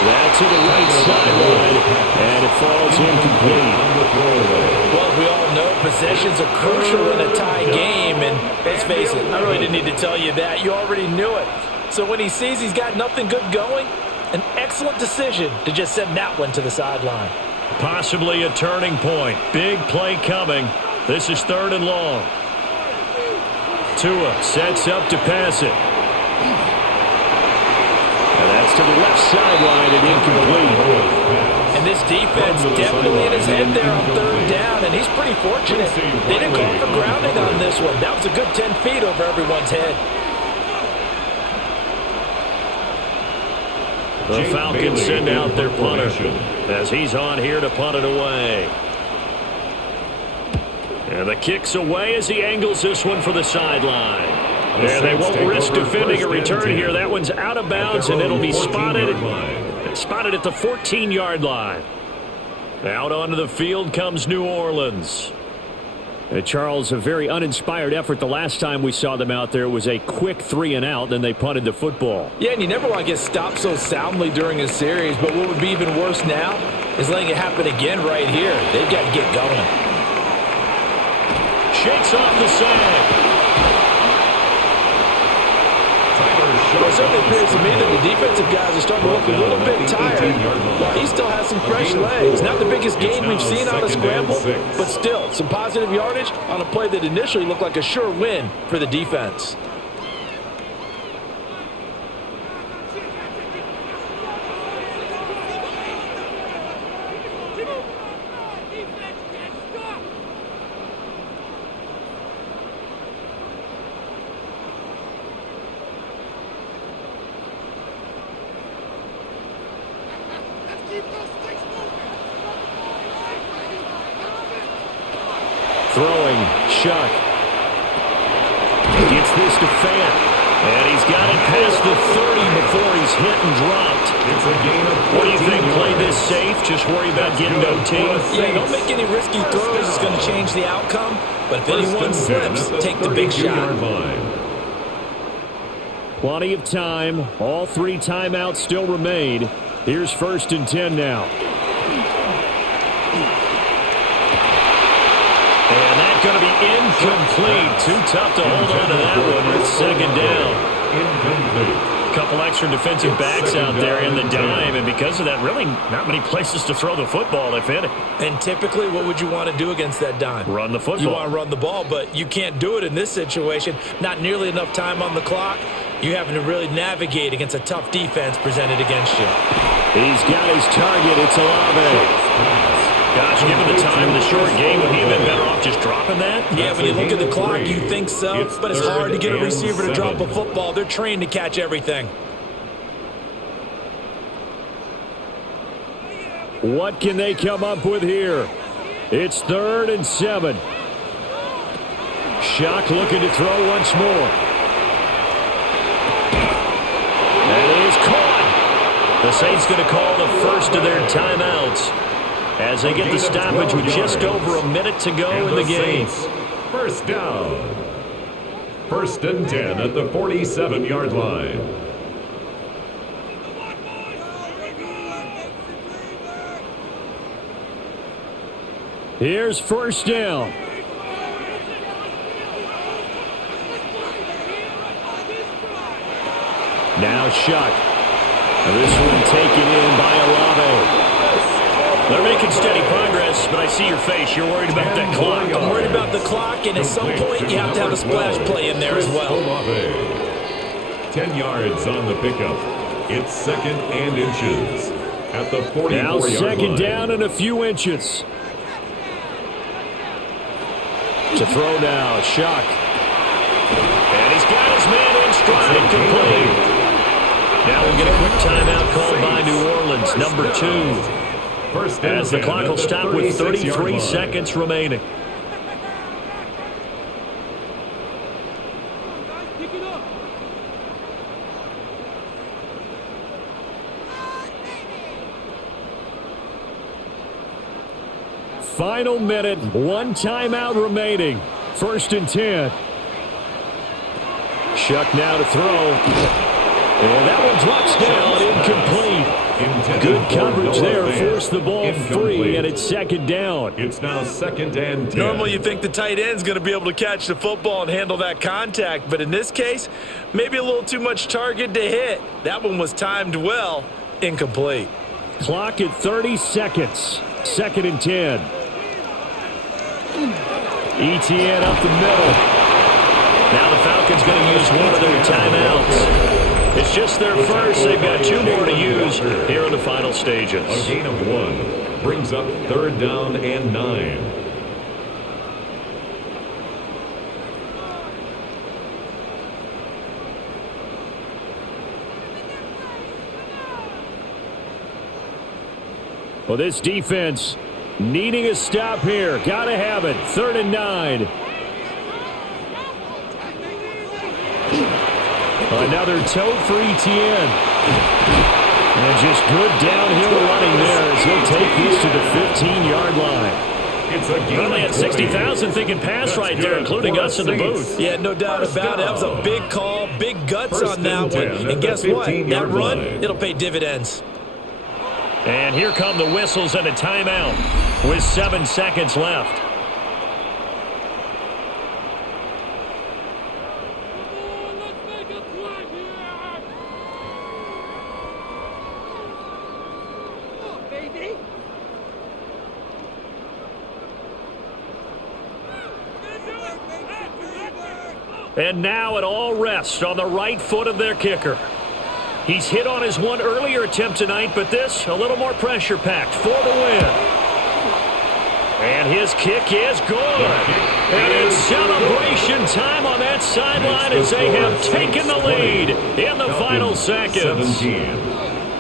That's to the right sideline, and it falls incomplete. Well, we all know possessions are crucial in a tie game, and let's face it, I really didn't need to tell you that. You already knew it. So when he sees he's got nothing good going, an excellent decision to just send that one to the sideline. Possibly a turning point. Big play coming. This is 3rd and long. Tua sets up to pass it. And that's to the left sideline and incomplete. And this defense definitely in his head there on 3rd down, and he's pretty fortunate. They didn't call for grounding on this one. That was a good 10 feet over everyone's head. The Falcons send out their punter as he's on here to punt it away. And the kick's away as he angles this one for the sideline. And they won't risk defending a return here. That one's out of bounds, and it'll be spotted at the 14-yard line. Out onto the field comes New Orleans. Charles, a very uninspired effort the last time we saw them out there. It was a quick 3 and out, then they punted the football. Yeah, and you never want to get stopped so soundly during a series, but what would be even worse now is letting it happen again right here. They've got to get going. Shakes off the sack. Well, it certainly appears to me that the defensive guys are starting to look a little bit tired. While he still has some fresh legs. Not the biggest gain we've seen on a scramble, but still some positive yardage on a play that initially looked like a sure win for the defense. Throwing, Chuck. Gets this to Fant. And he's got it past the 30 before he's hit and dropped. It's a gain of 14 What do you think? Play this safe? Just worry about getting no team? Yeah, don't make any risky throws. It's going to change the outcome. But if anyone slips, take the big shot. Plenty of time. All 3 timeouts still remain. Here's 1st and 10 now. And that's going to be incomplete. Too tough to hold on to that one. It's 2nd down. Incomplete. Couple extra defensive backs out there in the dime, and because of that, really not many places to throw the football, if any. And typically, what would you want to do against that dime? Run the football. You want to run the ball, but you can't do it in this situation. Not nearly enough time on the clock. You're having to really navigate against a tough defense presented against you. He's got his target. It's Olave. Gosh, given the time in the short game, would he have been better off just dropping that? Yeah, when you look at the clock, you think so, but it's hard to get a receiver to drop a football. They're trained to catch everything. What can they come up with here? It's 3rd and 7. Shock looking to throw once more. That is caught. The Saints going to call the first of their timeouts as they get the stoppage with just over a minute to go in the game. First down. 1st and 10 at the 47-yard line. Here's first down. Now Shock. This one taken in by Olave. They're making steady progress, but I see your face. You're worried about that clock. I'm worried about the clock, and at some point, you have to have a splash play in there as well. 10 yards on the pickup. It's 2nd and inches at the 44-yard line. Now 2nd down and a few inches. To throw now, Shock. And he's got his man in stride, complete. Now we'll get a quick timeout called by New Orleans, number 2. As the clock will stop with 33 seconds remaining. Final minute, 1 timeout remaining. 1st and 10. Shock now to throw. And that one drops down, incomplete. Good coverage there, forced the ball free, and it's 2nd down. It's now 2nd and 10. Normally you think the tight end's going to be able to catch the football and handle that contact, but in this case, maybe a little too much target to hit. That one was timed well, incomplete. Clock at 30 seconds, 2nd and 10. ETN up the middle. Now the Falcons going to use one of their timeouts. It's just their first. They've got 2 more to use here in the final stages. A gain of 1 brings up 3rd down and 9. Well, this defense needing a stop here. Got to have it. 3rd and 9. Another toe for ETN. And just good downhill running there as he'll take these to the 15-yard line. Probably at 60,000 thinking pass right there, including us in the booth. Yeah, no doubt about it. That was a big call, big guts on that one. And guess what? That run, it'll pay dividends. And here come the whistles and a timeout with 7 seconds left. And now it all rests on the right foot of their kicker. He's hit on his one earlier attempt tonight, but this a little more pressure-packed for the win. And his kick is good. And it's celebration time on that sideline as they have taken the lead in the final seconds.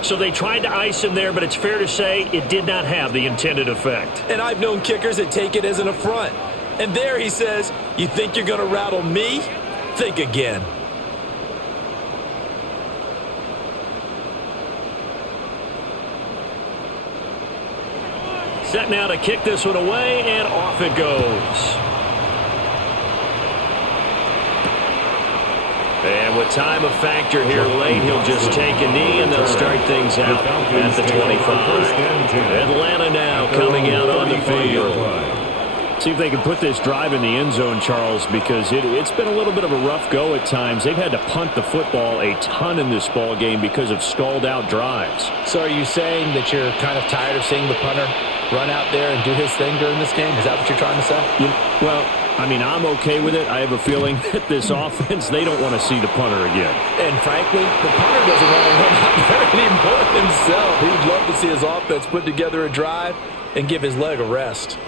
So they tried to ice him there, but it's fair to say it did not have the intended effect. And I've known kickers that take it as an affront. And there he says, you think you're going to rattle me? Think again. Set now to kick this one away, and off it goes. And with time of factor here late, he'll just take a knee, and they'll start things out at the 25. Atlanta now coming out on the field. See if they can put this drive in the end zone, Charles, because it's been a little bit of a rough go at times. They've had to punt the football a ton in this ball game because of stalled-out drives. So are you saying that you're kind of tired of seeing the punter run out there and do his thing during this game? Is that what you're trying to say? Well, I mean, I'm okay with it. I have a feeling that this offense, they don't want to see the punter again. And frankly, the punter doesn't want to run out there anymore himself. He'd love to see his offense put together a drive and give his leg a rest.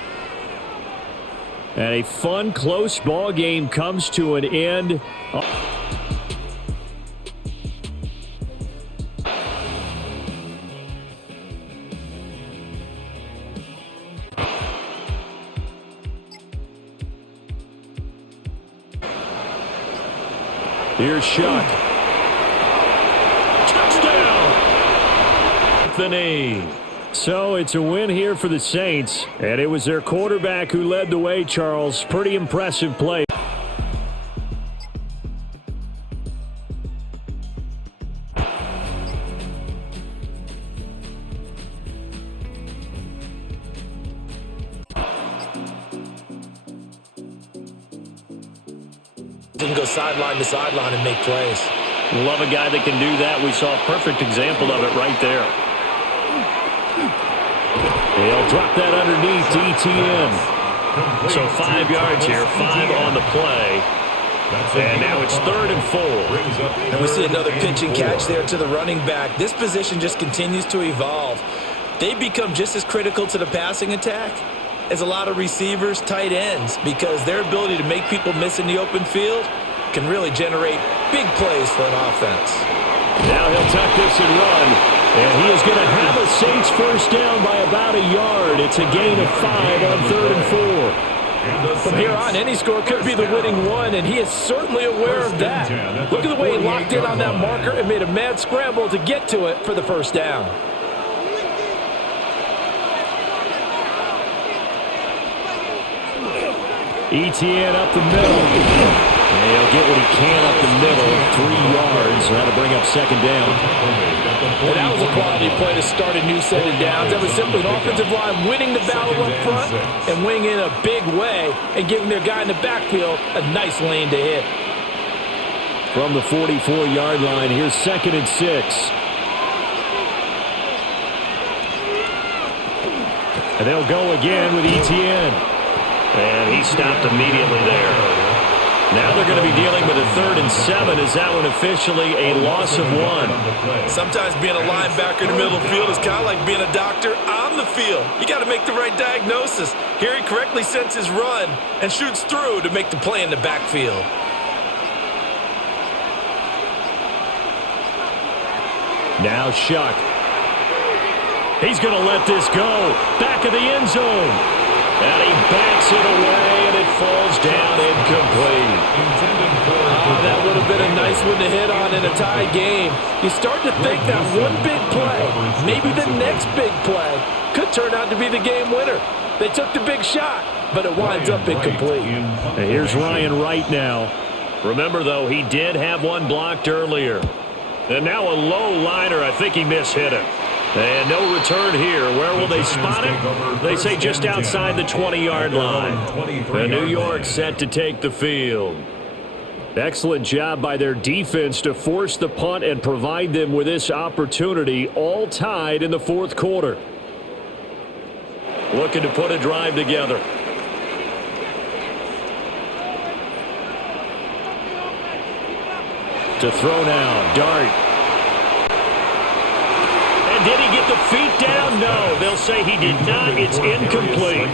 And a fun, close ball game comes to an end. Here's Shuck. Touchdown! The knee. So it's a win here for the Saints, and it was their quarterback who led the way, Charles. Pretty impressive play. He can go sideline to sideline and make plays. Love a guy that can do that. We saw a perfect example of it right there. He'll drop that underneath to ETN. So 5 yards here, 5 on the play. And now it's 3rd and 4. And we see another pitch and catch there to the running back. This position just continues to evolve. They become just as critical to the passing attack as a lot of receivers, tight ends, because their ability to make people miss in the open field can really generate big plays for an offense. Now he'll tuck this and run. And he is going to have a Saints first down by about a yard. It's a gain of 5 on 3rd and 4. From here on, any score could be the winning one, and he is certainly aware of that. Look at the way he locked in on that marker and made a mad scramble to get to it for the first down. ETN up the middle. And he'll get what he can up the middle. 3 yards. That'll bring up 2nd down. And that was a quality play to start a new set of downs. That was simply an offensive line winning the battle up front and winning in a big way and giving their guy in the backfield a nice lane to hit. From the 44-yard line, here's 2nd and 6. And they'll go again with ETN. And he stopped immediately there. Now they're going to be dealing with a 3rd and 7. Is that one officially a loss of 1? Sometimes being a linebacker in the middle of the field is kind of like being a doctor on the field. You got to make the right diagnosis. Here he correctly sets his run and shoots through to make the play in the backfield. Now Shuck. He's going to let this go. Back of the end zone. And he backs it away, and it falls down incomplete. That would have been a nice one to hit on in a tie game. You start to think that one big play, maybe the next big play, could turn out to be the game winner. They took the big shot, but it winds up incomplete. And here's Ryan Wright now. Remember, though, he did have one blocked earlier. And now a low liner. I think he mishit it. And no return here. Where will they spot it? They say just outside the 20-yard line. And New York set to take the field. Excellent job by their defense to force the punt and provide them with this opportunity, all tied in the 4th quarter. Looking to put a drive together. To throw now, Dart. Did he get the feet down? No. They'll say he did not. It's incomplete.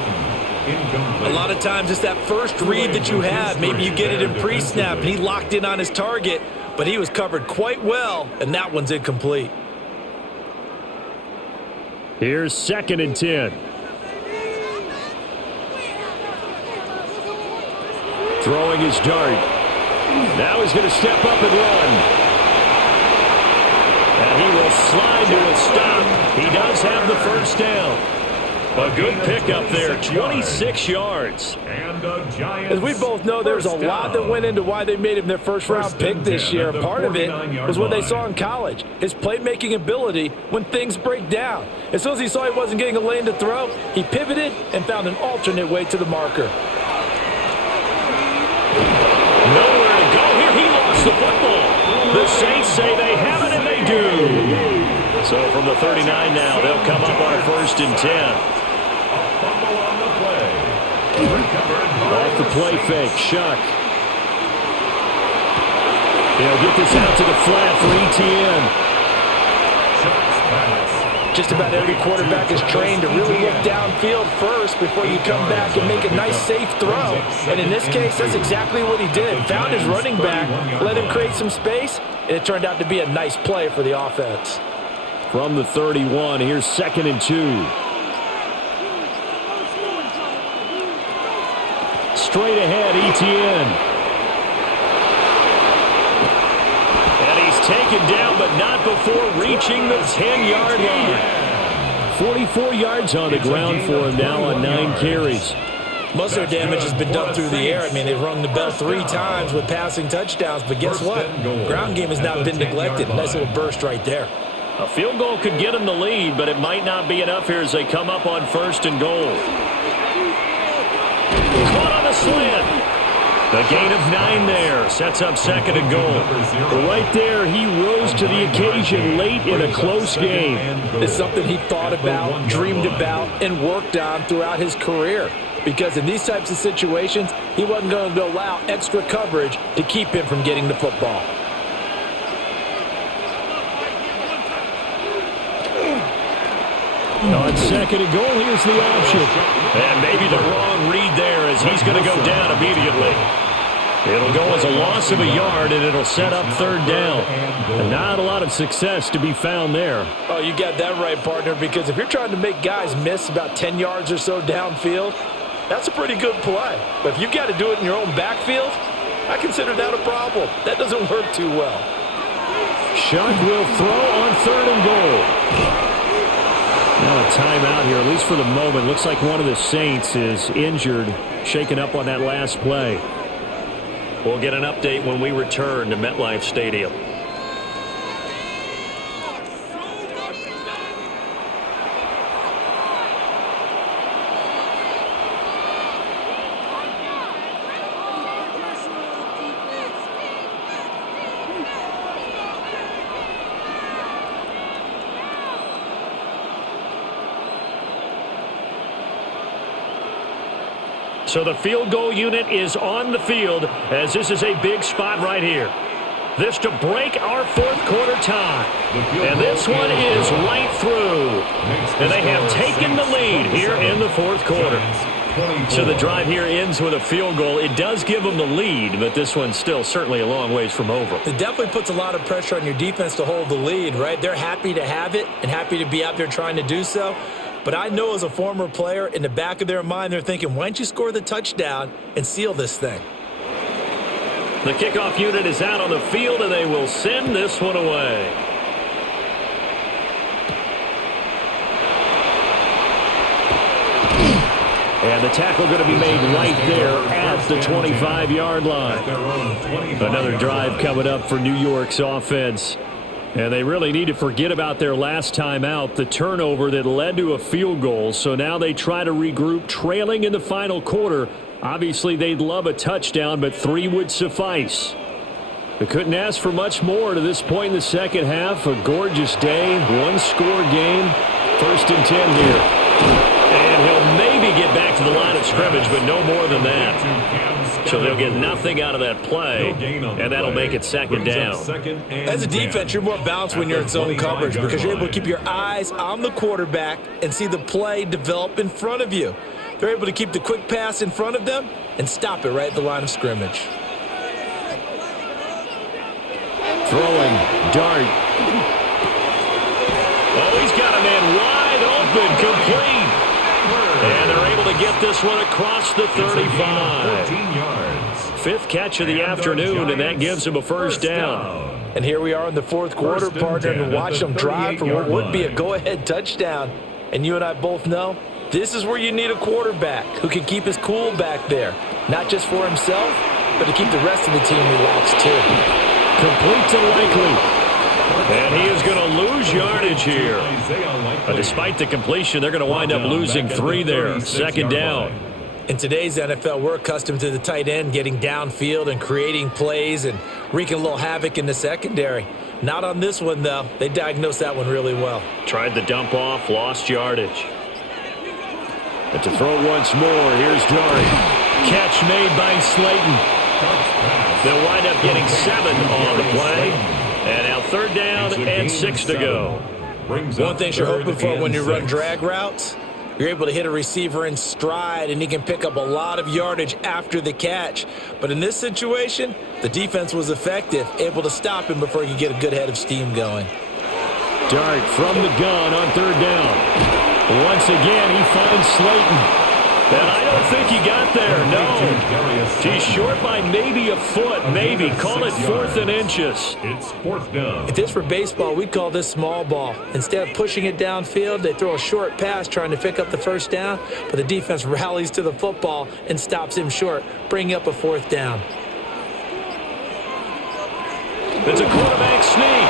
A lot of times it's that first read that you have. Maybe you get it in pre-snap, and he locked in on his target, but he was covered quite well, and that one's incomplete. Here's 2nd and 10. Throwing his Dart. Now he's going to step up and run. And he will slide to a stop. He does have the first down. A good pickup there, 26 yards. And the Giants. As we both know, there's a lot that went into why they made him their first-round pick this year. Part of it was what they saw in college, his playmaking ability when things break down. As soon as he saw he wasn't getting a lane to throw, he pivoted and found an alternate way to the marker. Nowhere to go here. He lost the football. The Saints say they have it, and they do. So from the 39 now, they'll come up on 1st and 10. Off the play fake, Shuck. He'll get this out to the flat for ETN. Just about every quarterback is trained to really look downfield first before you come back and make a nice, safe throw. And in this case, that's exactly what he did. Found his running back, let him create some space, and it turned out to be a nice play for the offense. From the 31, here's 2nd and 2. Straight ahead, ETN. And he's taken down, but not before reaching the 10-yard line. 44 yards on the ground for him now on 9 carries. Most of their damage has been done through the air. I mean, they've rung the bell 3 times with passing touchdowns, but guess what? Ground game has not been neglected. Nice little burst right there. A field goal could get them the lead, but it might not be enough here as they come up on 1st and goal. Caught on the slant. The gain of 9 there. Sets up 2nd and goal. Right there, he rose to the occasion late in a close game. It's something he thought about, dreamed about, and worked on throughout his career. Because in these types of situations, he wasn't going to allow extra coverage to keep him from getting the football. On 2nd and goal, here's the option. And maybe the wrong read there as he's going to go down immediately. It'll go as a loss of a yard, and it'll set up 3rd down. And not a lot of success to be found there. Oh, you got that right, partner, because if you're trying to make guys miss about 10 yards or so downfield, that's a pretty good play. But if you've got to do it in your own backfield, I consider that a problem. That doesn't work too well. Shuck will throw on 3rd and goal. Now a timeout here, at least for the moment. Looks like one of the Saints is injured, shaken up on that last play. We'll get an update when we return to MetLife Stadium. So the field goal unit is on the field as this is a big spot right here. This to break our 4th quarter tie. And this one is right through. And they have taken the lead here in the 4th quarter. So the drive here ends with a field goal. It does give them the lead, but this one's still certainly a long ways from over. It definitely puts a lot of pressure on your defense to hold the lead, right? They're happy to have it and happy to be out there trying to do so. But I know as a former player, in the back of their mind, they're thinking, why don't you score the touchdown and seal this thing? The kickoff unit is out on the field, and they will send this one away. And the tackle going to be made right there at the 25-yard line. Another drive coming up for New York's offense. And they really need to forget about their last time out, the turnover that led to a field goal. So now they try to regroup, trailing in the final quarter. Obviously, they'd love a touchdown, but 3 would suffice. They couldn't ask for much more to this point in the second half. A gorgeous day, 1-score game. 1st and 10 here. And he'll maybe get back to the line of scrimmage, but no more than that. So they'll get nothing out of that play, and that'll make it 2nd down. As a defense, you're more balanced when you're in zone coverage because you're able to keep your eyes on the quarterback and see the play develop in front of you. They're able to keep the quick pass in front of them and stop it right at the line of scrimmage. Throwing, dart. Oh, he's got a man wide open, complete. And they're able to get this one across the 35. 5th catch of the afternoon, and that gives him a 1st down. And here we are in the 4th quarter, partner, and watch them drive for what would be a go-ahead touchdown. And you and I both know This is where you need a quarterback who can keep his cool back there, not just for himself, but to keep the rest of the team relaxed too. Complete to Likely. And he is going to lose yardage here. But despite the completion, they're going to wind up losing 3 there. Second down. In today's NFL, we're accustomed to the tight end getting downfield and creating plays and wreaking a little havoc in the secondary. Not on this one, though. They diagnosed that one really well. Tried the dump off, lost yardage. But to throw once more, here's Dart. Catch made by Slayton. They'll wind up getting 7 on the play. And now 3rd down and 6 to go. One thing you're hoping for when you run drag routes, you're able to hit a receiver in stride, and he can pick up a lot of yardage after the catch. But in this situation, the defense was effective, able to stop him before he could get a good head of steam going. Dart from the gun on 3rd down. Once again, he finds Slayton. And I don't think he got there, no. He's short by maybe a foot, maybe. Call it 4th and inches. It's 4th down. If this were baseball, we'd call this small ball. Instead of pushing it downfield, they throw a short pass trying to pick up the 1st down, but the defense rallies to the football and stops him short, bringing up a 4th down. It's a quarterback sneak.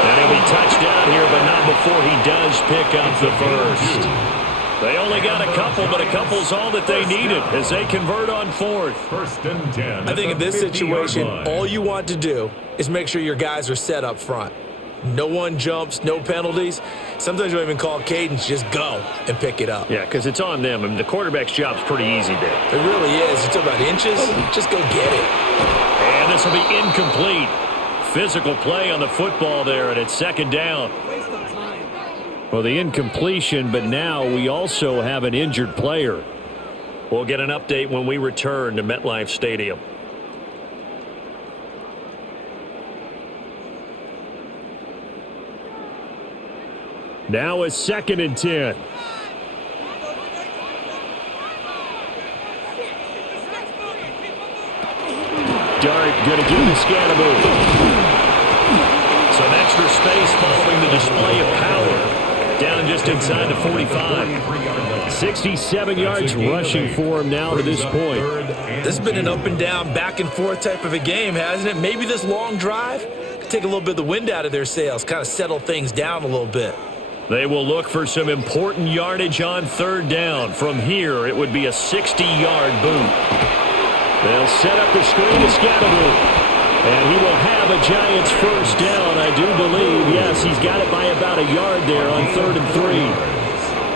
And he'll be touched down here, but not before he does pick up the 1st. They only got a couple, but a couple's all that they needed as they convert on 4th. 1st and 10. I think in this situation, all you want to do is make sure your guys are set up front. No one jumps, no penalties. Sometimes you don't even call cadence, just go and pick it up. Yeah, because it's on them. I mean, the quarterback's job's pretty easy there. It really is. It's about inches. Just go get it. And this will be incomplete. Physical play on the football there, and it's 2nd down. Well, the incompletion, but now we also have an injured player. We'll get an update when we return to MetLife Stadium. Now it's 2nd and 10. Dart going to give the Scatterbo. Some extra space following the display of power. Down just inside the 45. 67 yards rushing for him now to this point. This has been an up and down, back and forth type of a game, hasn't it? Maybe this long drive could take a little bit of the wind out of their sails, kind of settle things down a little bit. They will look for some important yardage on 3rd down. From here, it would be a 60-yard boot. They'll set up the screen to Scatterbo. And he will have a Giants 1st down, I do believe. Yes, he's got it by about a yard there on 3rd and 3.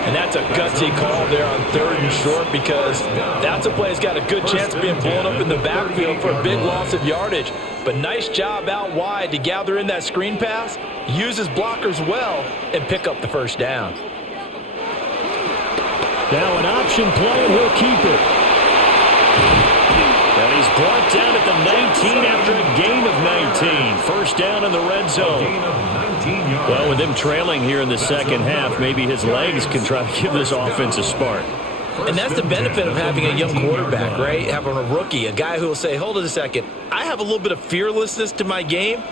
And that's a gutsy call there on 3rd and short, because that's a play that's got a good chance of being blown up in the backfield for a big loss of yardage. But nice job out wide to gather in that screen pass, use his blockers well, and pick up the 1st down. Now an option play, and he'll keep it. And he's brought down at the 19 after a gain of 19. 1st down in the red zone. Well, with them trailing here in the 2nd half, maybe his legs can try to give this offense a spark. And that's the benefit of having a young quarterback, right? Having a rookie, a guy who will say, hold it a second, I have a little bit of fearlessness to my game.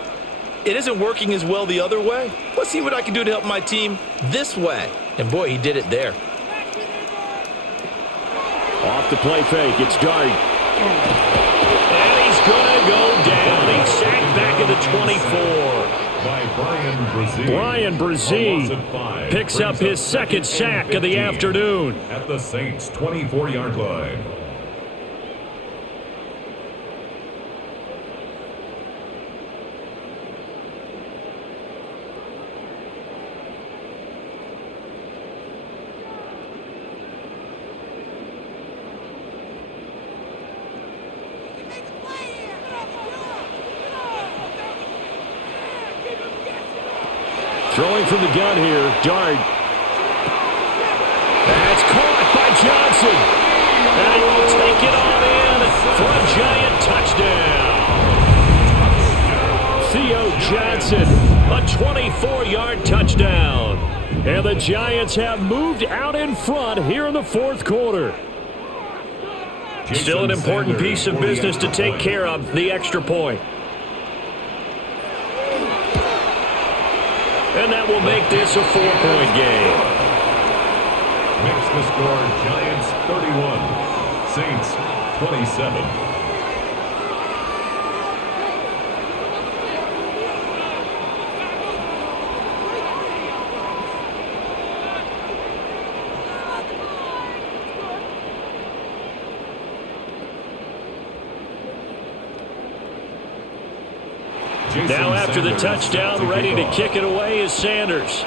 It isn't working as well the other way. Let's see what I can do to help my team this way. And boy, he did it there. Off the play fake, it's Dart. And he's going to go down. He's sacked back at the 24. Brian Brzee picks up his 2nd sack of the afternoon. At the Saints' 24-yard line. Throwing from the gun here, Dart. That's caught by Johnson. And he will take it on in for a Giant touchdown. Theo Johnson, a 24-yard touchdown. And the Giants have moved out in front here in the 4th quarter. Still an important piece of business to take care of, the extra point. And that will make this a 4-point game. the score, Giants 31, Saints 27. Now after the touchdown, ready to kick it away is Sanders.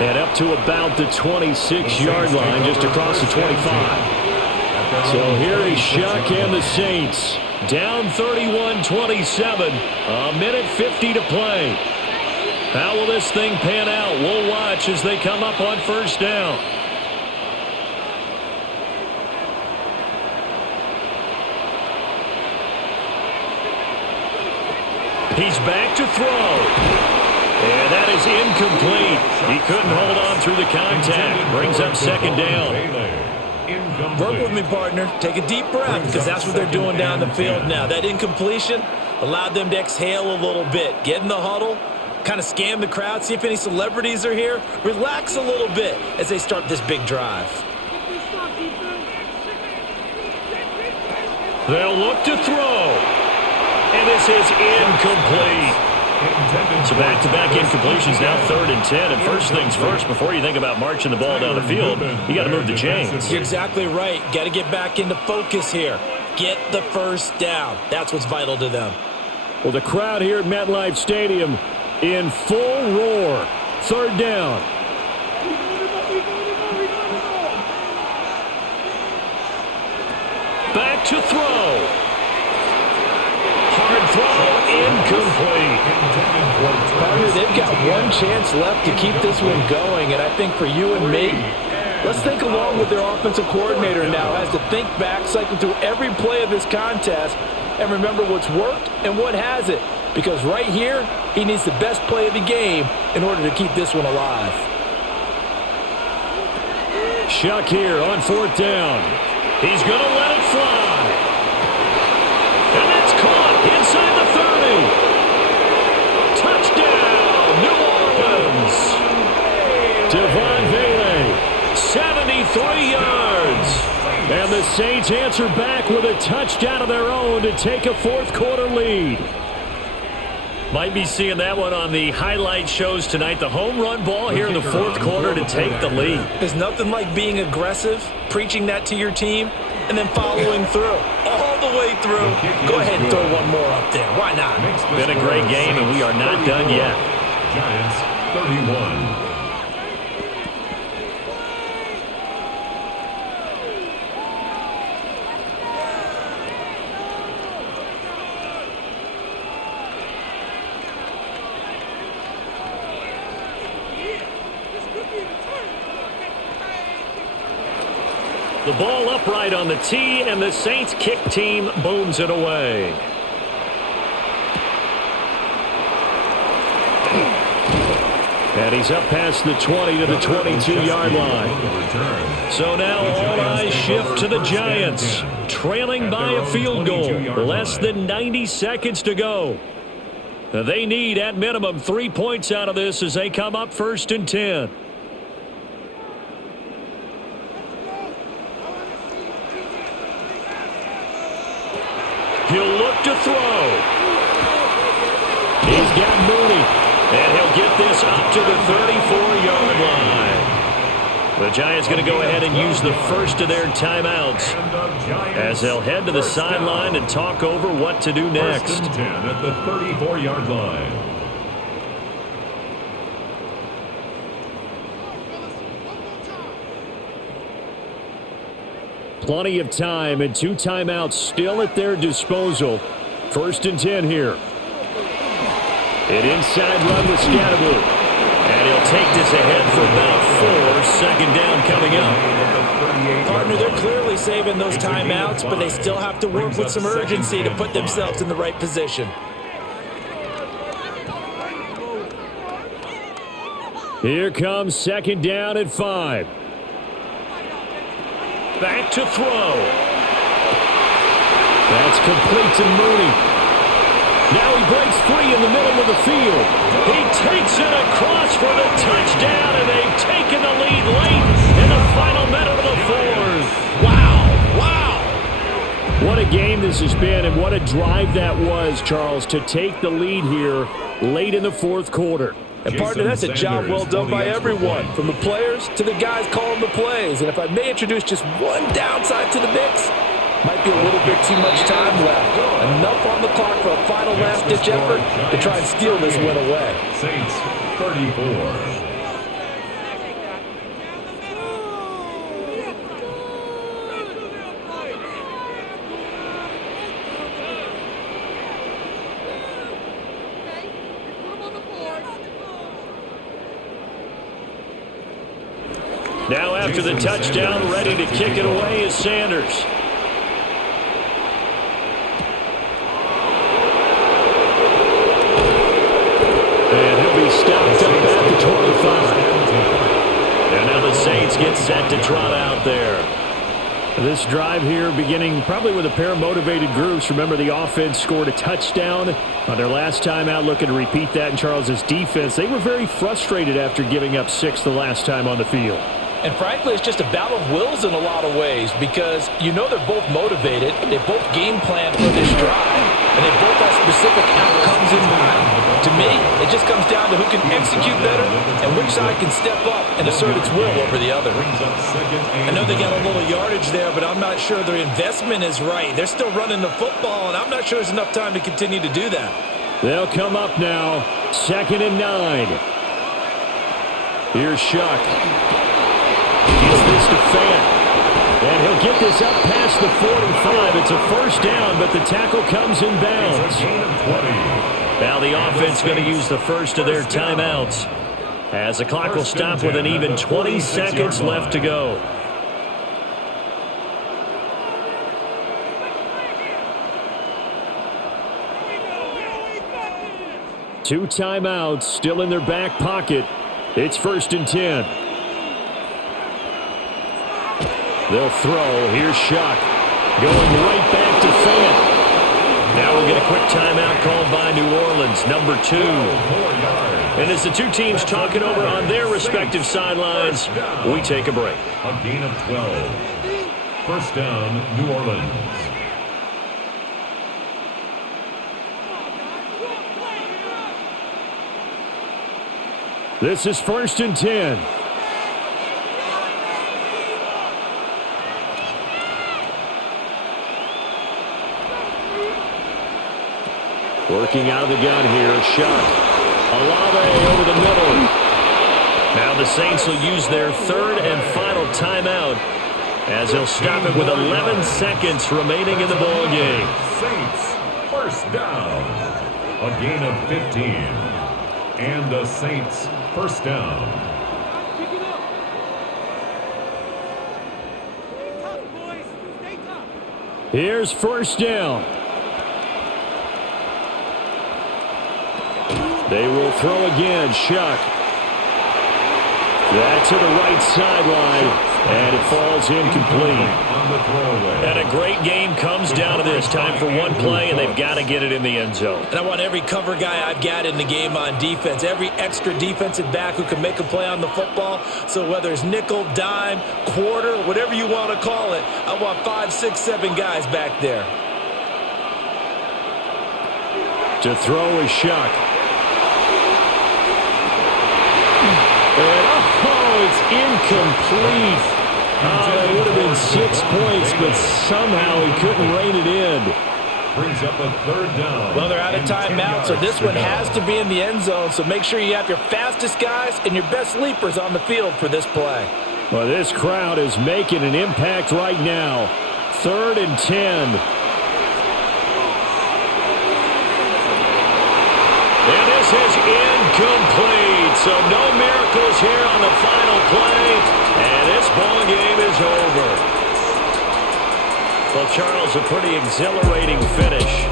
And up to about the 26-yard line, just across the 25. So here is Shuck and the Saints. Down 31-27, a minute 50 to play. How will this thing pan out? We'll watch as they come up on first down. He's back to throw. And that is incomplete. He couldn't hold on through the contact. Brings up second down. Work with me, partner. Take a deep breath, because that's what they're doing down the field now. That incompletion allowed them to exhale a little bit. Get in the huddle, kind of scan the crowd, see if any celebrities are here. Relax a little bit as they start this big drive. They'll look to throw. And this is incomplete. So back-to-back incompletions, now 3rd and 10. And first things first, before you think about marching the ball down the field, you got to move the chains. You're exactly right. Got to get back into focus here. Get the first down. That's what's vital to them. Well, the crowd here at MetLife Stadium in full roar. 3rd down. Back to throw. Hard throw, incomplete. Partner, they've got one chance left to keep this one going, and I think for you and me, let's think along with their offensive coordinator now as to think back, cycle through every play of this contest, and remember what's worked and what hasn't. Because right here, he needs the best play of the game in order to keep this one alive. Shuck here on 4th down. He's going to let it fly. And that's caught inside the 30. Touchdown, New Orleans. Devon Vele, 73 yards. And the Saints answer back with a touchdown of their own to take a 4th quarter lead. Might be seeing that one on the highlight shows tonight. The home run ball here in the 4th quarter to take the lead. There's nothing like being aggressive, preaching that to your team, and then following through. All the way through. Go ahead and throw one more up there. Why not? Been a great game, and we are not done yet. Giants 31. The ball upright on the tee, and the Saints kick team booms it away. And he's up past the 20 to the 22-yard line. So now all eyes shift to the Giants, trailing by a field goal. Less than 90 seconds to go. They need, at minimum, 3 points out of this as they come up 1st and 10. He'll look to throw. He's got Mooney. And he'll get this up to the 34-yard line. The Giants going to go ahead and use the first of their timeouts as they'll head to the sideline and talk over what to do next. 1st and 10 at the 34-yard line. Plenty of time and 2 timeouts still at their disposal. 1st and 10 here. An inside run with Scatterblue. And he'll take this ahead for about 4. 2nd down coming up. Partner, they're clearly saving those timeouts, but they still have to work with some urgency to put themselves in the right position. Here comes 2nd down at 5. Back to throw. That's complete to Mooney. Now he breaks free in the middle of the field. He takes it across for the touchdown, and they've taken the lead late in the final minute of the fourth. Wow, wow. What a game this has been, and what a drive that was, Charles, to take the lead here late in the fourth quarter. And partner, that's a job well done by everyone, from the players to the guys calling the plays. And if I may introduce just one downside to the mix, might be a little bit too much time left. Enough on the clock for a final last-ditch effort to try and steal this win away. Saints 34. Now after the touchdown, ready to kick it away is Sanders. And he'll be stopped up at the 25. And now the Saints get set to trot out there. This drive here beginning probably with a pair of motivated groups. Remember, the offense scored a touchdown on their last time out, looking to repeat that in Charles's defense. They were very frustrated after giving up 6 the last time on the field. And frankly, it's just a battle of wills in a lot of ways because you know they're both motivated, they both game planned for this drive, and they both have specific outcomes in mind. To me, it just comes down to who can execute better and which side can step up and assert its will over the other. I know they got a little yardage there, but I'm not sure their investment is right. They're still running the football, and I'm not sure there's enough time to continue to do that. They'll come up now, 2nd and 9. Here's Shuck. Gets this to Fant. And he'll get this up past the 45. It's a first down, but the tackle comes in bounds. Now the offense going to use the first of their timeouts, as the clock will stop with an even 20 seconds left to go. Two timeouts still in their back pocket. It's 1st and 10. They'll throw. Here's Shuck. Going right back to Fant. Now we'll get a quick timeout called by New Orleans, number 2. And as the two teams talking over on their respective sidelines, we take a break. A gain of 12. First down, New Orleans. This is 1st and 10. Working out of the gun here, Shuck. Olave over the middle. Now the Saints will use their 3rd and final timeout, as they'll stop it with 11 seconds remaining in the ball game. Saints, first down. A gain of 15. And the Saints, first down. Here's 1st down. They will throw again. Shuck. That to the right sideline, and it falls incomplete. And a great game comes down to this. Time for one play, and they've got to get it in the end zone. And I want every cover guy I've got in the game on defense, every extra defensive back who can make a play on the football. So whether it's nickel, dime, quarter, whatever you want to call it, I want 5, 6, 7 guys back there. To throw is Shuck. And, it's incomplete. That would have been 6 points, but somehow he couldn't rein it in. Brings up a 3rd down. Well, they're out of timeout, so this one has to be in the end zone. So make sure you have your fastest guys and your best leapers on the field for this play. Well, this crowd is making an impact right now. 3rd and 10. And this is incomplete. So no miracles here on the final play. And this ball game is over. Well, Charles, a pretty exhilarating finish.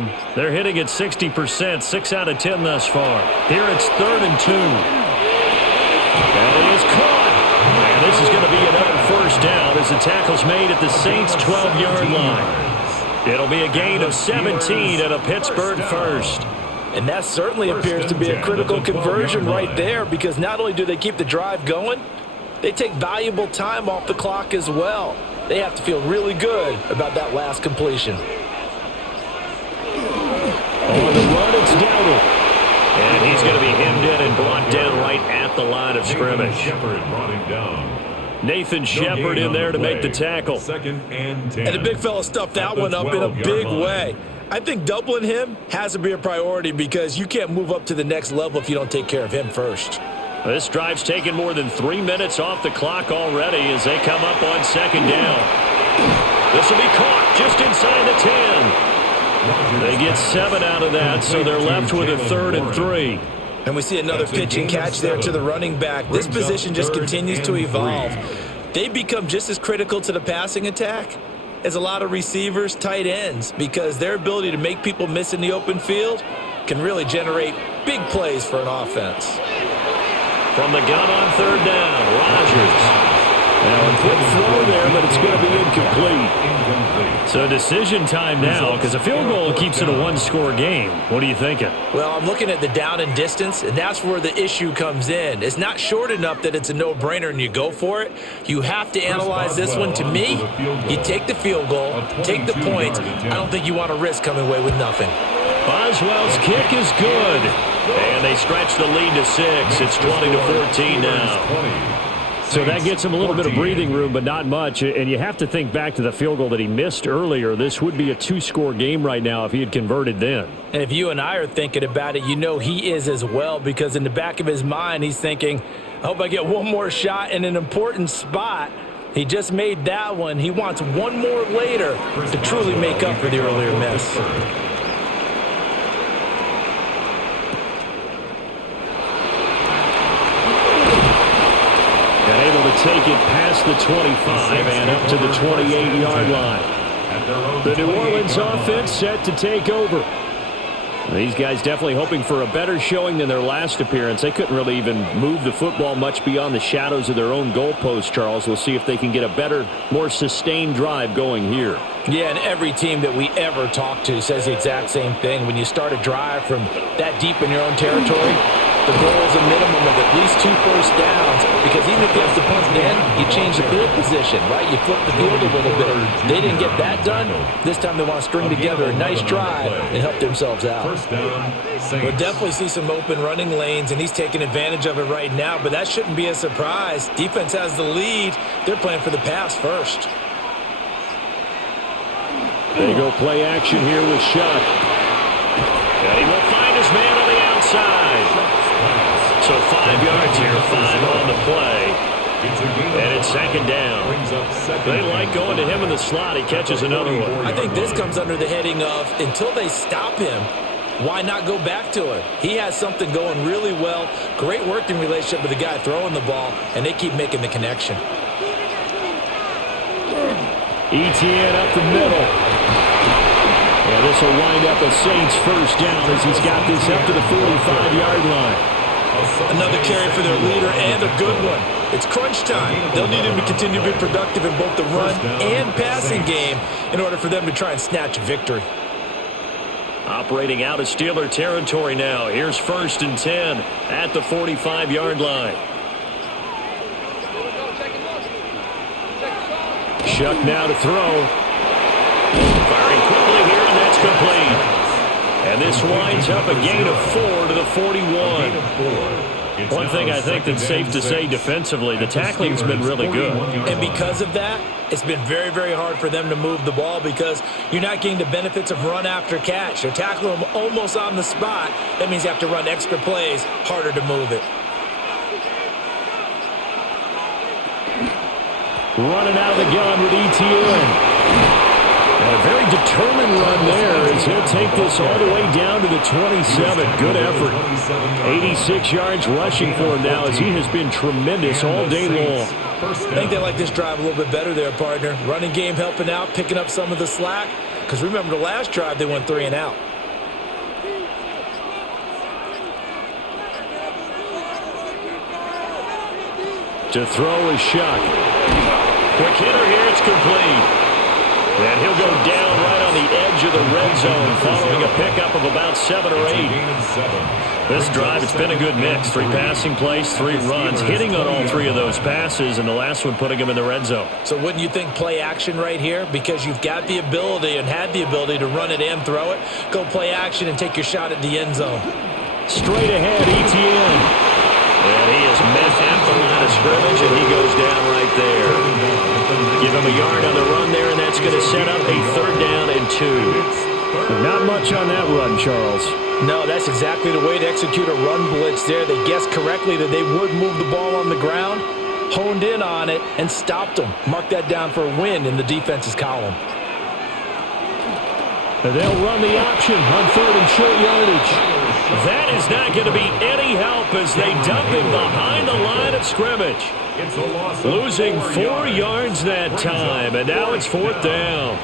down. They're hitting at 60%, 6 out of 10 thus far. Here it's 3rd and 2. And he is caught. And this is going to be another first down as the tackle's made at the Saints' 12-yard line. It'll be a gain of 17 and a Pittsburgh first. And that certainly appears to be a critical conversion right there, because not only do they keep the drive going, they take valuable time off the clock as well. They have to feel really good about that last completion. On the run, it's Dowdle. And he's going to be hemmed in and brought down right at the line of scrimmage. Nathan Shepard in there to make the tackle. 2nd and 10. And the big fella stuffed that one up in a big way. I think doubling him has to be a priority, because you can't move up to the next level if you don't take care of him first. This drive's taken more than 3 minutes off the clock already as they come up on 2nd down. This will be caught just inside the 10. They get 7 out of that, so they're left with a 3rd and 3. And we see another pitch and catch there to the running back. This position just continues to evolve. They become just as critical to the passing attack as a lot of receivers, tight ends, because their ability to make people miss in the open field can really generate big plays for an offense. From the gun on 3rd down, Rodgers. Now a quick throw there, but it's going to be incomplete. So decision time now, because a field goal keeps it a 1-score game. What are you thinking? Well, I'm looking at the down and distance, and that's where the issue comes in. It's not short enough that it's a no-brainer and you go for it. You have to analyze this one. To me, you take the field goal, take the points. I don't think you want to risk coming away with nothing. Boswell's kick is good. And they stretch the lead to 6. It's 20-14 now. So that gets him a little bit of breathing room, but not much. And you have to think back to the field goal that he missed earlier. This would be a 2-score game right now if he had converted then. And if you and I are thinking about it, you know he is as well, because in the back of his mind, he's thinking, I hope I get one more shot in an important spot. He just made that one. He wants one more later to truly make up for the earlier miss. Take it past the 25 and up to the 28-yard line. The New Orleans offense set to take over. These guys definitely hoping for a better showing than their last appearance. They couldn't really even move the football much beyond the shadows of their own goalpost, Charles. We'll see if they can get a better, more sustained drive going here. Yeah, and every team that we ever talk to says the exact same thing. When you start a drive from that deep in your own territory, the goal is a minimum of at least 2 first downs, because even if you have to punt it in, you change the field position, right? You flip the field a little bit. They didn't get that done. This time they want to string together a nice drive and help themselves out. We'll definitely see some open running lanes, and he's taking advantage of it right now, but that shouldn't be a surprise. Defense has the lead. They're playing for the pass first. They go play action here with Shuck. And he will find his man on the outside. So 5 yards here, 5 on the play. And it's 2nd down. They like going to him in the slot. He catches another one. I think this comes under the heading of, until they stop him, why not go back to him? He has something going really well. Great working relationship with the guy throwing the ball, and they keep making the connection. ETN up the middle. And this will wind up a Saints first down as he's got this up to the 45-yard line. Another carry for their leader, and a good one. It's crunch time. They'll need him to continue to be productive in both the run and passing game in order for them to try and snatch a victory. Operating out of Steeler territory now. Here's 1st and 10 at the 45-yard line. Shuck now to throw. Firing quickly here, and that's complete. And this winds up a gain of 4 to the 41. One thing I think that's safe to say defensively, the tackling's been really good. And because of that, it's been very, very hard for them to move the ball, because you're not getting the benefits of run after catch. They're tackling them almost on the spot. That means you have to run extra plays, harder to move it. Running out of the gun with ETN. And a very determined run there as he'll take this all the way down to the 27. Good effort. 86 yards rushing for him now as he has been tremendous all day long. I think they like this drive a little bit better there, partner. Running game helping out, picking up some of the slack. because remember the last drive they went 3 and out. To throw is Shuck. Quick hitter here, it's complete. And he'll go down right on the edge of the red zone following a pickup of about 7 or 8. This drive, it's been a good mix. 3 passing plays, 3 runs, hitting on all 3 of those passes, and the last one putting him in the red zone. So wouldn't you think play action right here? Because you've got the ability and had the ability to run it and throw it. Go play action and take your shot at the end zone. Straight ahead, Etienne. And he is met at the line of scrimmage, and he goes down right there. Give him a yard on the run there, and that's going to set up a 3rd down and 2. Not much on that run, Charles. No, that's exactly the way to execute a run blitz there. They guessed correctly that they would move the ball on the ground, honed in on it, and stopped them. Mark that down for a win in the defense's column. And they'll run the option on 3rd and short yardage. That is not going to be any help as they dump him behind the line of scrimmage. Losing 4 yards that time, and now it's 4th down.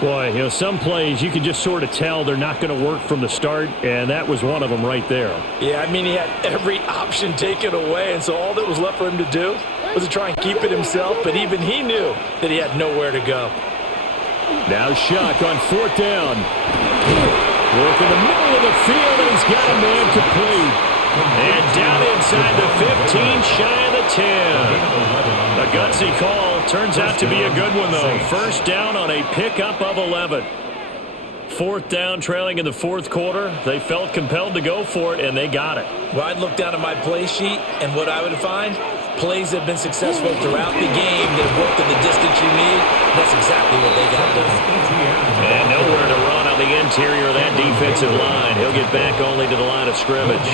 Boy, you know, some plays you can just sort of tell they're not going to work from the start, and that was one of them right there. Yeah, I mean, he had every option taken away, and so all that was left for him to do was to try and keep it himself, but even he knew that he had nowhere to go. Now Shuck on 4th down. Work in the middle of the field, and he's got a man complete. And down inside the 15, shy of the 10. A gutsy call. Turns out to be a good one, though. 1st down on a pickup of 11. 4th down, trailing in the 4th quarter. They felt compelled to go for it, and they got it. Well, I'd look down at my play sheet, and what I would find, plays that have been successful throughout the game that have worked at the distance you need. That's exactly what they got done. And nowhere to run on the interior of that defensive line. He'll get back only to the line of scrimmage.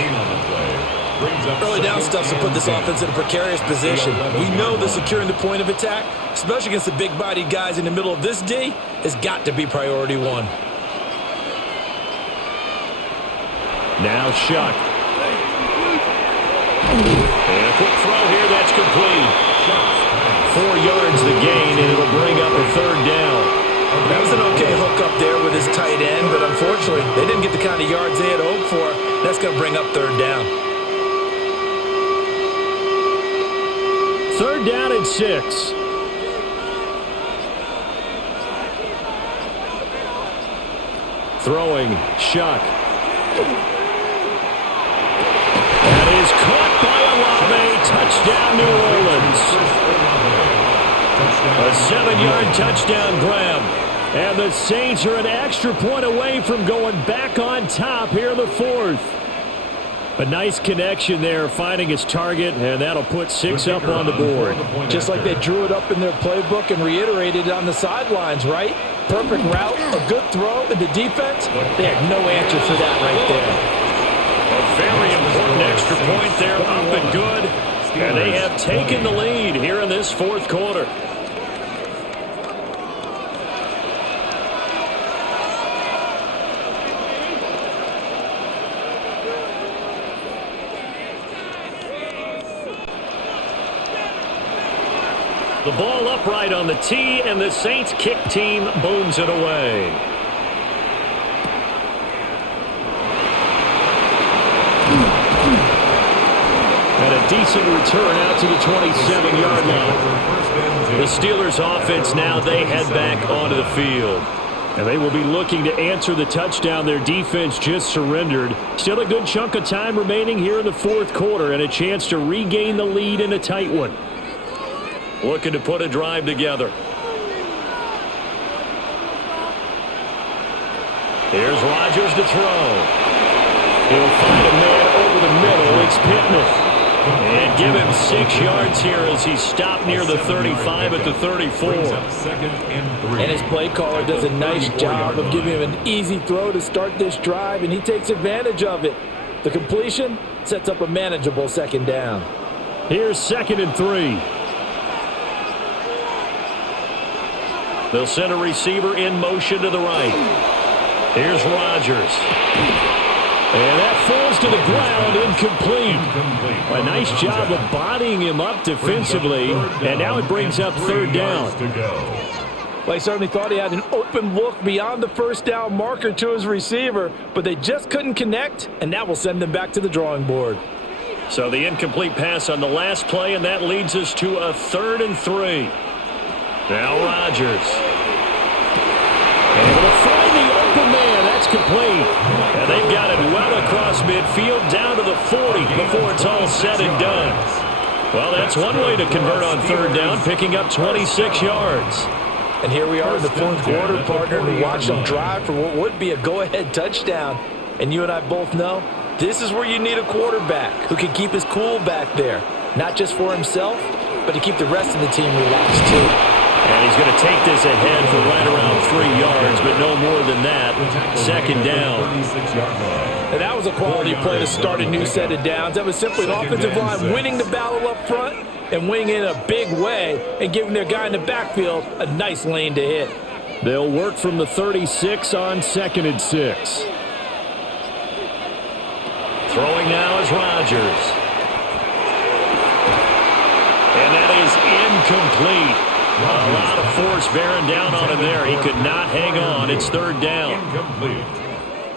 Early down stuff to put this offense in a precarious position. We know that securing the point of attack, especially against the big-bodied guys in the middle of this D, has got to be priority 1. Now Shuck. And a quick throw here, that's complete. 4 yards the gain, and it'll bring up a 3rd down. That was an okay hook up there with his tight end, but unfortunately, they didn't get the kind of yards they had hoped for. That's going to bring up 3rd down. 3rd down and 6. Throwing, Shuck. That is caught by Olave. Touchdown, New Orleans. A 7-yard touchdown grab. And the Saints are an extra point away from going back on top here in the 4th. A nice connection there, finding its target, and that'll put 6 up on the board. Just like they drew it up in their playbook and reiterated it on the sidelines, right? Perfect route, a good throw, and the defense, they had no answer for that right there. A very important extra point there, up and good. And they have taken the lead here in this 4th quarter. The ball upright on the tee, and the Saints kick team booms it away. And a decent return out to the 27-yard line. The Steelers offense now, they head back onto the field. And they will be looking to answer the touchdown their defense just surrendered. Still a good chunk of time remaining here in the 4th quarter and a chance to regain the lead in a tight one. Looking to put a drive together. Here's Rodgers to throw. He'll find a man over the middle. It's Pittman. And give him 6 yards here as he's stopped near the 35 at the 34. And his play caller does a nice job of giving him an easy throw to start this drive, and he takes advantage of it. The completion sets up a manageable 2nd down. Here's 2nd and 3. They'll send a receiver in motion to the right. Here's Rodgers. And that falls to the ground, incomplete. A nice job of bodying him up defensively, and now it brings up 3rd down. Well, he certainly thought he had an open look beyond the first down marker to his receiver, but they just couldn't connect, and that will send them back to the drawing board. So the incomplete pass on the last play, and that leads us to a 3rd and 3. Now Rodgers. Able to find the open man. That's complete. And they've got it well across midfield down to the 40 before it's all said and done. Well, that's one way to convert on 3rd down, picking up 26 yards. And here we are in the 4th quarter, partner, and we watch them drive for what would be a go-ahead touchdown. And you and I both know this is where you need a quarterback who can keep his cool back there, not just for himself, but to keep the rest of the team relaxed too. And he's going to take this ahead for right around 3 yards, but no more than that. 2nd down. And that was a quality play to start a new set of downs. That was simply an offensive line winning the battle up front and winning in a big way and giving their guy in the backfield a nice lane to hit. They'll work from the 36 on 2nd and 6. Throwing now is Rodgers. And that is incomplete. A lot of force bearing down on him there. He could not hang on. It's 3rd down.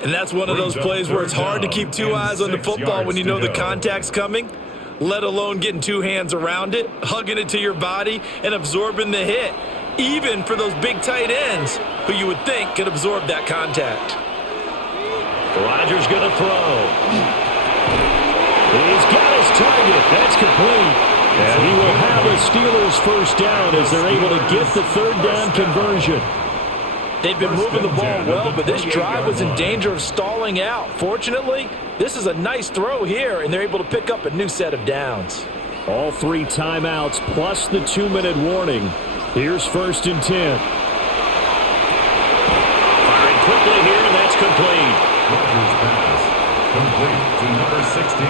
And that's one of those plays where it's hard to keep 2 eyes on the football when you know the contact's coming, let alone getting 2 hands around it, hugging it to your body, and absorbing the hit, even for those big tight ends who you would think could absorb that contact. Rodgers going to throw. He's got his target. That's complete. And he will have a Steelers 1st down as they're able to get the 3rd down conversion. They've been moving the ball well, but this drive was in danger of stalling out. Fortunately, this is a nice throw here, and they're able to pick up a new set of downs. All 3 timeouts plus the 2-minute warning. Here's 1st and 10. Firing quickly here, and that's complete. Rodgers pass. Complete to number 16.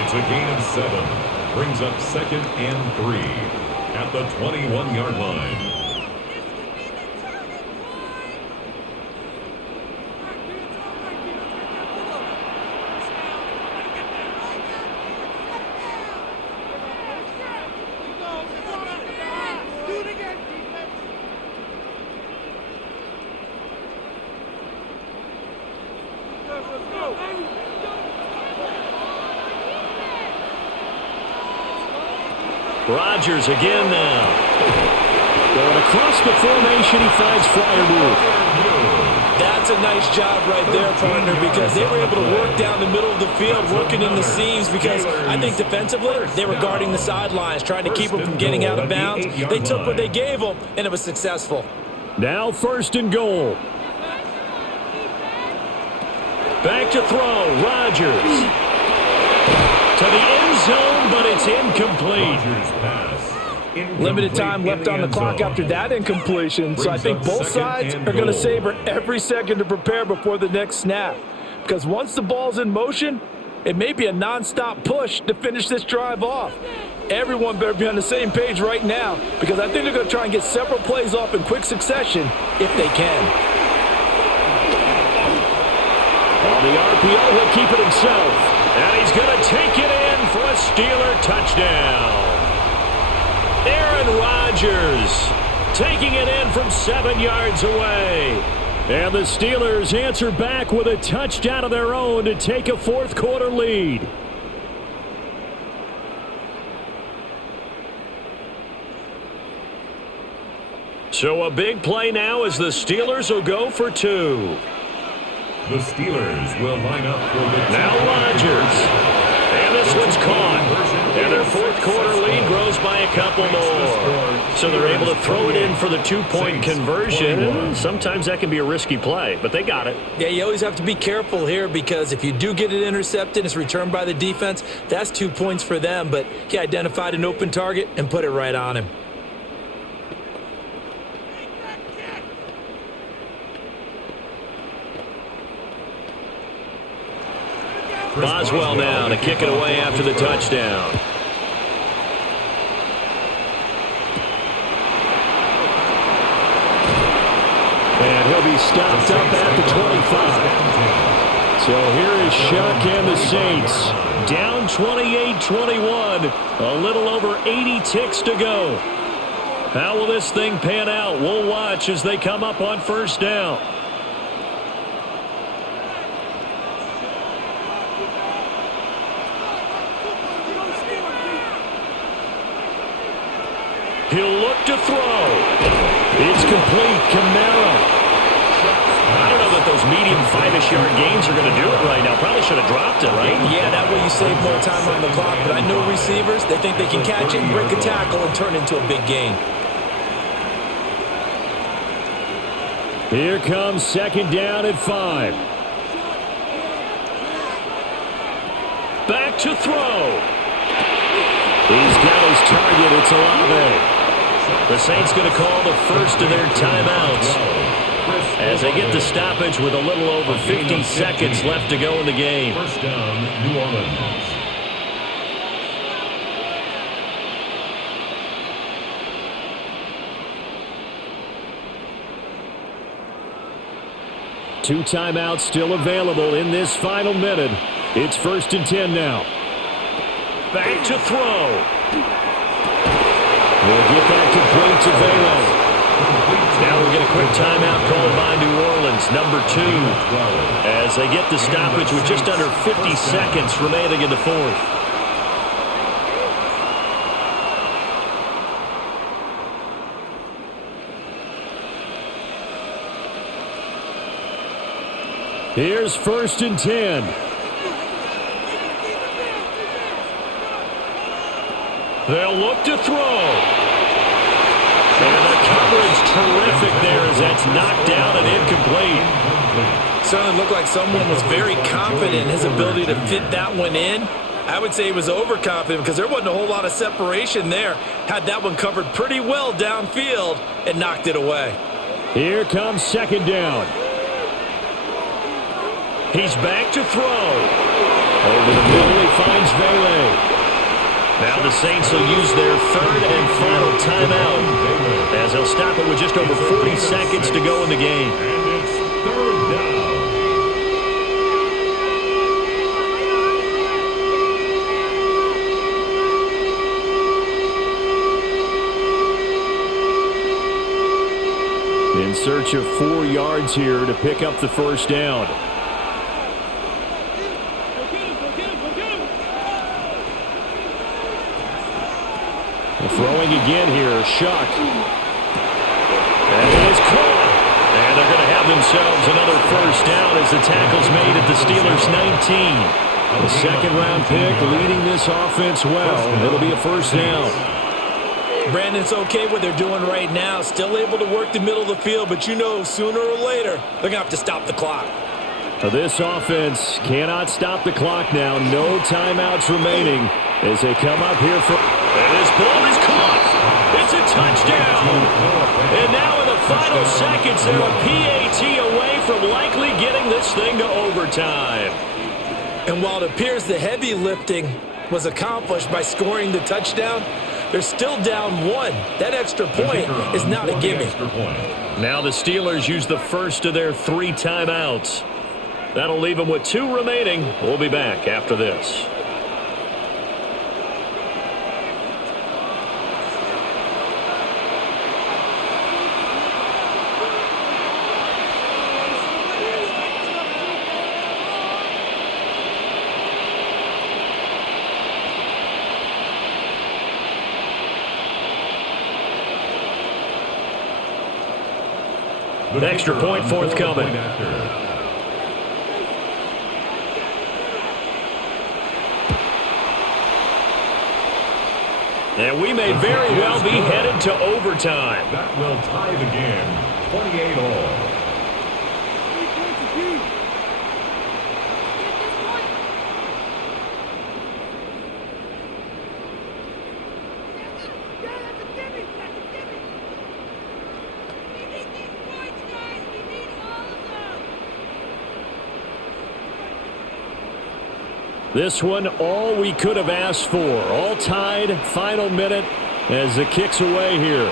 It's a gain of 7. Brings up 2nd and 3 at the 21-yard line. Rodgers again now. Going across the formation, he finds Freiermuth. That's a nice job right there, partner, because they were able to work down the middle of the field, working in the seams, because I think defensively they were guarding the sidelines, trying to keep them from getting out of bounds. They took what they gave them, and it was successful. Now 1st and goal. Back to throw, Rodgers. To the end zone, but it's incomplete. Limited time left on the clock after that incompletion, so I think both sides are going to savor every second to prepare before the next snap. Because once the ball's in motion, it may be a nonstop push to finish this drive off. Everyone better be on the same page right now, because I think they're going to try and get several plays off in quick succession if they can. On the RPO, he'll keep it himself. And he's going to take it in for a Steeler touchdown. Aaron Rodgers taking it in from 7 yards away. And the Steelers answer back with a touchdown of their own to take a 4th quarter lead. So a big play now as the Steelers will go for 2. The Steelers will line up for the now Rodgers. And this one's caught. And their 4th quarter lead grows by a couple more. So they're able to throw it in for the 2-point conversion. Sometimes that can be a risky play, but they got it. Yeah, you always have to be careful here, because if you do get it intercepted, it's returned by the defense, that's 2 points for them. But he identified an open target and put it right on him. Boswell now to kick it away after the touchdown. And he'll be stopped up at the 25. So here is Shuck and the Saints. Down 28-21. A little over 80 ticks to go. How will this thing pan out? We'll watch as they come up on first down. He'll look to throw. It's complete. Camaro. I don't know that those medium 5-ish yard gains are going to do it right now. Probably should have dropped it, right? Yeah, that way you save more time on the clock. But I know receivers, they think they can catch it and break a tackle and turn into a big gain. Here comes second down at 5. Back to throw. He's got his target. It's Olave. The Saints going to call the first of their timeouts as they get the stoppage with a little over 50 seconds left to go in the game. First down, New Orleans. Two timeouts still available in this final minute. It's 1st and 10 now. Back to throw. We'll get that complete to Velo. Now we'll get a quick timeout called by New Orleans, number 2, as they get the stoppage with just under 50 seconds remaining in the fourth. Here's 1st and 10. They'll look to throw. And the coverage terrific there as that's knocked down and incomplete. Certainly looked like someone was very confident in his ability to fit that one in. I would say he was overconfident because there wasn't a whole lot of separation there. Had that one covered pretty well downfield and knocked it away. Here comes second down. He's back to throw. Over the middle, he finds Vele. Now the Saints will use their third and final timeout as they'll stop it with just over 40 seconds to go in the game. And it's third down. In search of 4 yards here to pick up the first down. Throwing again here, Shuck. And it is caught. And they're going to have themselves another first down as the tackle's made at the Steelers' 19. The second-round pick leading this offense well. It'll be a first down. Brandon's okay what they're doing right now. Still able to work the middle of the field, but you know sooner or later they're going to have to stop the clock. This offense cannot stop the clock now. No timeouts remaining as they come up here for... And his ball is caught. It's a touchdown. And now in the final seconds, they're a PAT away from likely getting this thing to overtime. And while it appears the heavy lifting was accomplished by scoring the touchdown, they're still down 1. That extra point is not a gimme. Now the Steelers use the first of their 3 timeouts. That'll leave them with 2 remaining. We'll be back after this. Extra point forthcoming. And we may very well be headed to overtime. That will tie the game, 28 all. This one, all we could have asked for. All tied, final minute as the kick's away here.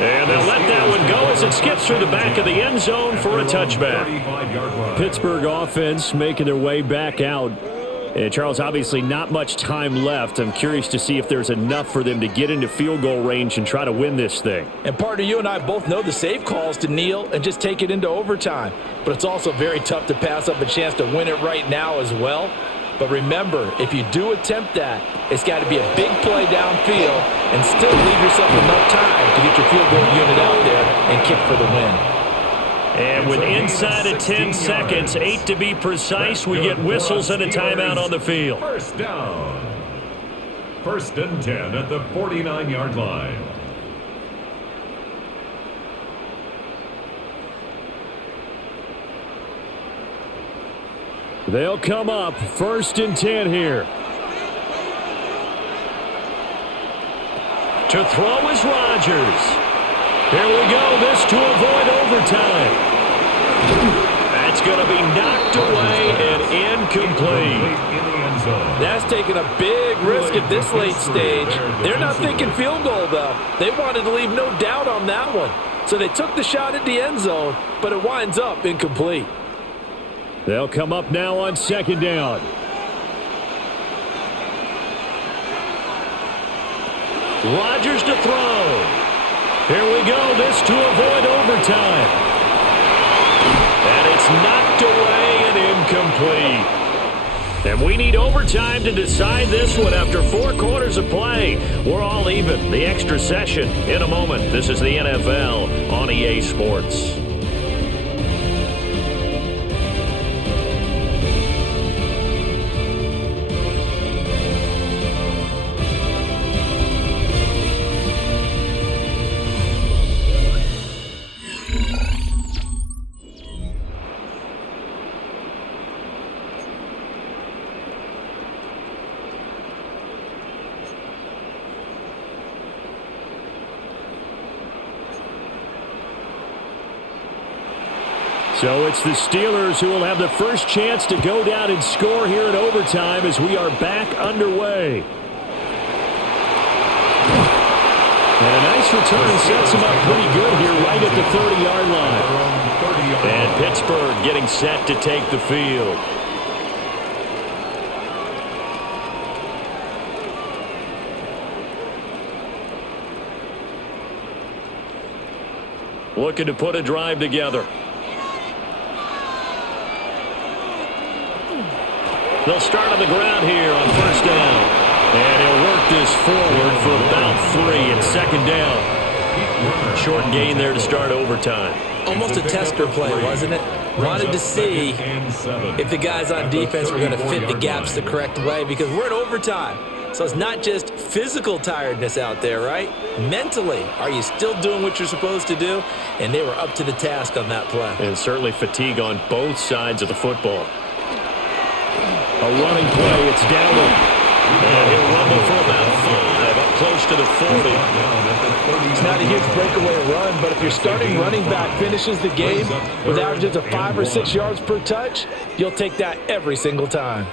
And they'll let that one go as it skips through the back of the end zone for a touchback. Pittsburgh offense making their way back out. And Charles, obviously not much time left. I'm curious to see if there's enough for them to get into field goal range and try to win this thing. And partner, you and I both know the safe call is to kneel and just take it into overtime. But it's also very tough to pass up a chance to win it right now as well. But remember, if you do attempt that, it's got to be a big play downfield and still leave yourself enough time to get your field goal unit out there and kick for the win. And with inside of 10 seconds, 8 to be precise, we get whistles and a timeout on the field. First down. 1st and 10 at the 49-yard line. They'll come up 1st and 10 here. To throw is Rodgers. Here we go. This to avoid overtime. That's going to be knocked away and incomplete. That's taking a big risk at this late stage. They're not thinking field goal, though. They wanted to leave no doubt on that one. So they took the shot at the end zone, but it winds up incomplete. They'll come up now on 2nd down. Rodgers to throw. Here we go. This to avoid overtime. And it's knocked away and incomplete. And we need overtime to decide this one after 4 quarters of play. We're all even. The extra session in a moment. This is the NFL on EA Sports. So it's the Steelers who will have the first chance to go down and score here in overtime as we are back underway. And a nice return sets him up pretty good here right at the 30-yard line. And Pittsburgh getting set to take the field. Looking to put a drive together. They'll start on the ground here on 1st down. And he'll work this forward for about 3 and 2nd down. Short gain there to start overtime. Almost a tester play, wasn't it? Wanted to see if the guys on defense were going to fit the gaps the correct way because we're in overtime. So it's not just physical tiredness out there, right? Mentally, are you still doing what you're supposed to do? And they were up to the task on that play. And certainly fatigue on both sides of the football. A running play, it's downward. And he'll rumble for about 5, up close to the 40. It's not a huge breakaway run, but if your starting running back finishes the game with averages of 5 or 6 yards per touch, you'll take that every single time.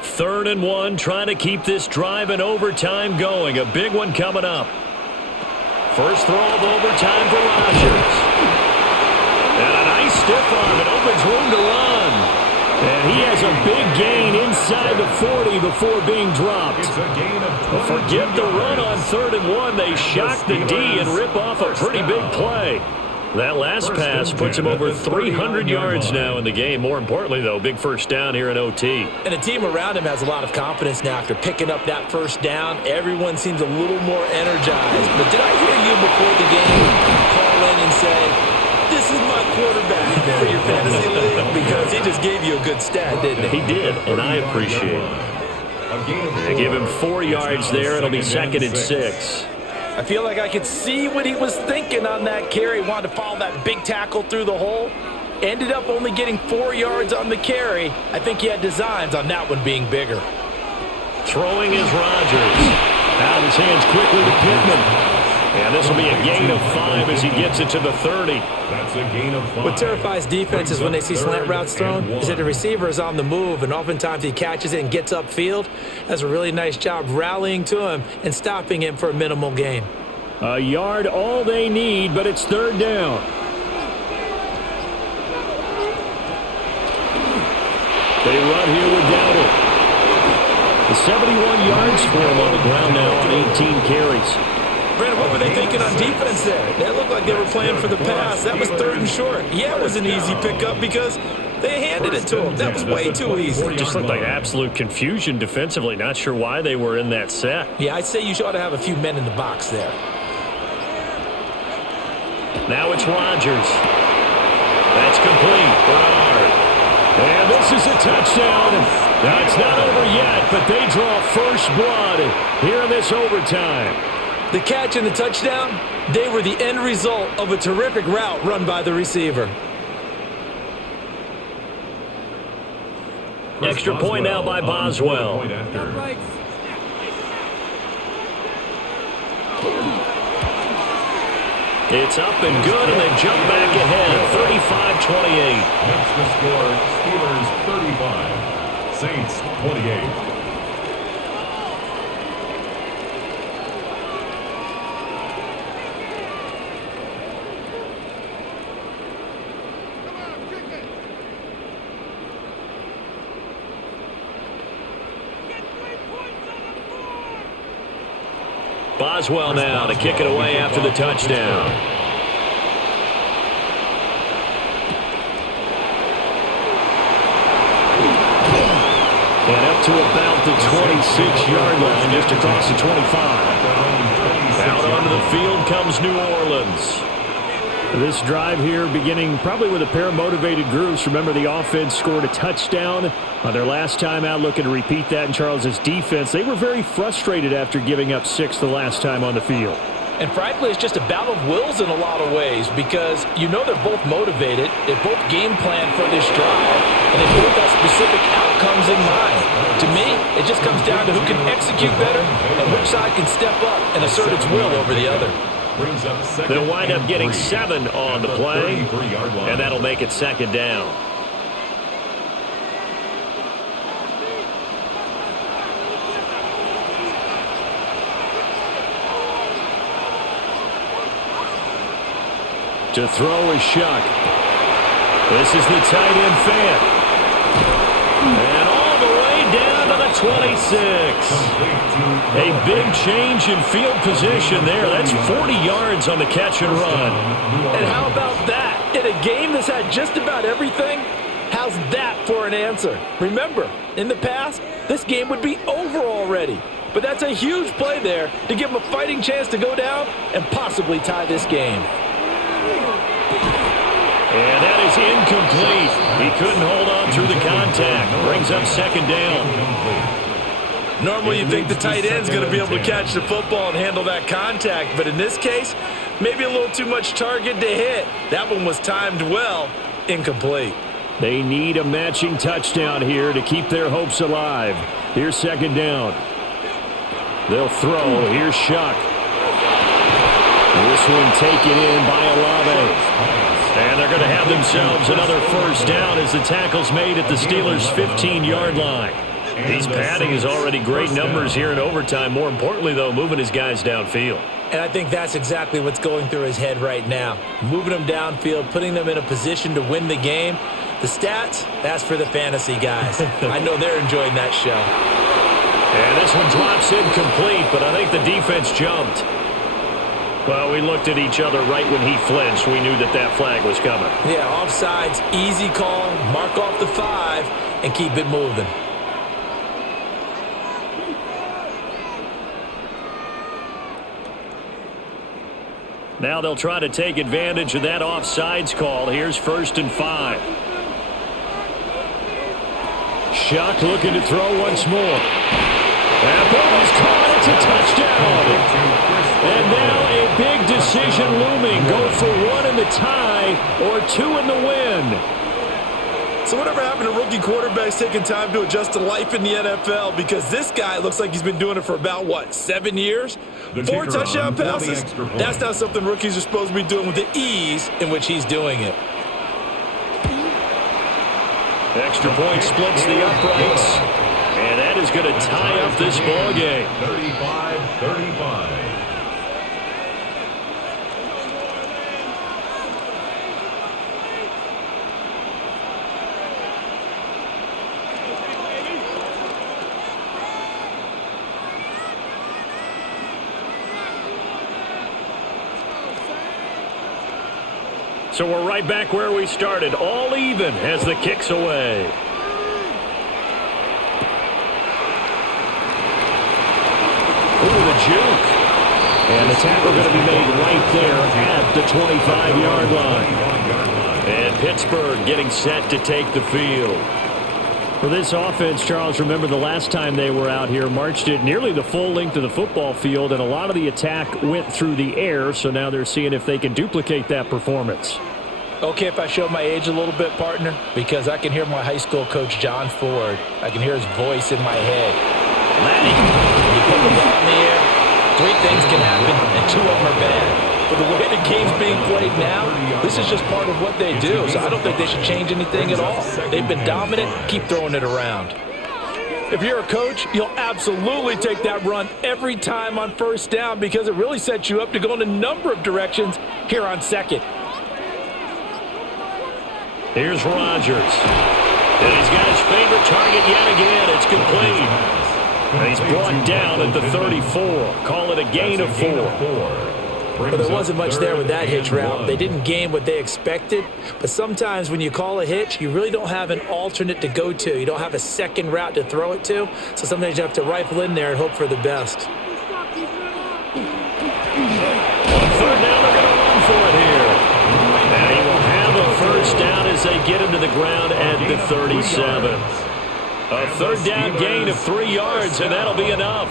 3rd and 1, trying to keep this drive in overtime going. A big one coming up. First throw of overtime for Rodgers. And a nice stiff arm. It opens room to run. And he has a big gain inside the 40 before being dropped. Forget the run on 3rd and 1. They shock the D and rip off a pretty big play. That last pass puts him over 300 yards now in the game. More importantly, though, big first down here in OT. And the team around him has a lot of confidence now after picking up that first down. Everyone seems a little more energized. But did I hear you before the game call in and say, this is my quarterback for your fantasy league? Because he just gave you a good stat, didn't he? He did, and I appreciate it. They give him 4 yards there. It'll be 2nd and 6. I feel like I could see what he was thinking on that carry. Wanted to follow that big tackle through the hole. Ended up only getting 4 yards on the carry. I think he had designs on that one being bigger. Throwing is Rodgers. Out of his hands quickly to Pittman. And this will be a gain of 5 as he gets it to the 30. That's a gain of 5. What terrifies defenses when they see slant routes thrown is that the receiver is on the move, and oftentimes he catches it and gets upfield. Does a really nice job rallying to him and stopping him for a minimal gain. A yard all they need, but it's 3rd down. They run here with Dowdle. 71 yards for him on the ground now on 18 carries. Brandon, what were they thinking on defense there? That looked like they were playing for the pass. That was 3rd and short. Yeah, it was an easy pickup because they handed it to him. That was way too easy. It just looked like absolute confusion defensively. Not sure why they were in that set. Yeah, I'd say you ought to have a few men in the box there. Now it's Rodgers. That's complete. Bernard. And this is a touchdown. Now, it's not over yet, but they draw first blood here in this overtime. The catch and the touchdown, they were the end result of a terrific route run by the receiver. Extra point now by Boswell. It's up and good, and they jump back ahead, 35-28. That's the score, Steelers 35, Saints 28. Boswell now to kick it away after the touchdown. And up to about the 26-yard line, just across the 25. Out onto the field comes New Orleans. This drive here beginning probably with a pair of motivated groups. Remember, the offense scored a touchdown on their last time out, looking to repeat that in Charles's defense. They were very frustrated after giving up 6 the last time on the field. And frankly, it's just a battle of wills in a lot of ways because you know they're both motivated, they both game plan for this drive, and they both have specific outcomes in mind. To me, it just comes down to who can execute better and which side can step up and assert its will over the other. They'll wind up getting 7 on the play, and that'll make it 2nd down. To throw is Shuck. This is the tight end fan. And all the way down to the 26. A big change in field position there. That's 40 yards on the catch and run. And how about that? In a game that's had just about everything, how's that for an answer? Remember, in the past, this game would be over already. But that's a huge play there to give them a fighting chance to go down and possibly tie this game. And that is incomplete. He couldn't hold on through the contact. Brings up 2nd down. Normally you think the tight end's going to be able to catch the football and handle that contact, but in this case, maybe a little too much target to hit. That one was timed well, incomplete. They need a matching touchdown here to keep their hopes alive. Here's 2nd down. They'll throw. Here's Shuck. This one taken in by Olave. And they're going to have themselves another first down as the tackle's made at the Steelers' 15-yard line. He's padding his already great numbers here in overtime. More importantly, though, moving his guys downfield. And I think that's exactly what's going through his head right now. Moving them downfield, putting them in a position to win the game. The stats, that's for the fantasy guys. I know they're enjoying that show. And this one drops incomplete, but I think the defense jumped. Well, we looked at each other right when he flinched. We knew that that flag was coming. Yeah, offsides, easy call, mark off the 5, and keep it moving. Now they'll try to take advantage of that offsides call. Here's 1st and 5. Shuck looking to throw once more. And ball is caught. It's a touchdown. And now a big decision looming. Go for 1 in the tie or 2 in the win. So whatever happened to rookie quarterbacks taking time to adjust to life in the NFL? Because this guy looks like he's been doing it for about, 7 years? 4 touchdown passes? That's not something rookies are supposed to be doing with the ease in which he's doing it. Extra point splits the uprights. And that is going to tie up this ball game. 35-35. So we're right back where we started, all even as the kick's away. Ooh, the juke. And the tackle going to be made right there at the 25-yard line. And Pittsburgh getting set to take the field. For this offense, Charles, remember the last time they were out here, marched it nearly the full length of the football field, and a lot of the attack went through the air, so now they're seeing if they can duplicate that performance. Okay, if I show my age a little bit, partner, because I can hear my high school coach, John Ford. I can hear his voice in my head. Laddie, you put the ball in the air, 3 things can happen, and 2 of them are bad. But the way the game's being played now, this is just part of what they do, so I don't think they should change anything at all. They've been dominant. Keep throwing it around. If you're a coach, you'll absolutely take that run every time on first down because it really sets you up to go in a number of directions here on second. Here's Rodgers. And he's got his favorite target yet again. It's complete. And he's brought down at the 34. Call it a gain of 4. But there wasn't much there with that hitch route. They didn't gain what they expected. But sometimes when you call a hitch, you really don't have an alternate to go to. You don't have a second route to throw it to. So sometimes you have to rifle in there and hope for the best. On third down, they're going to run for it here. And he will have a first down as they get into the ground at the 37. A third down gain of 3 yards, and that'll be enough.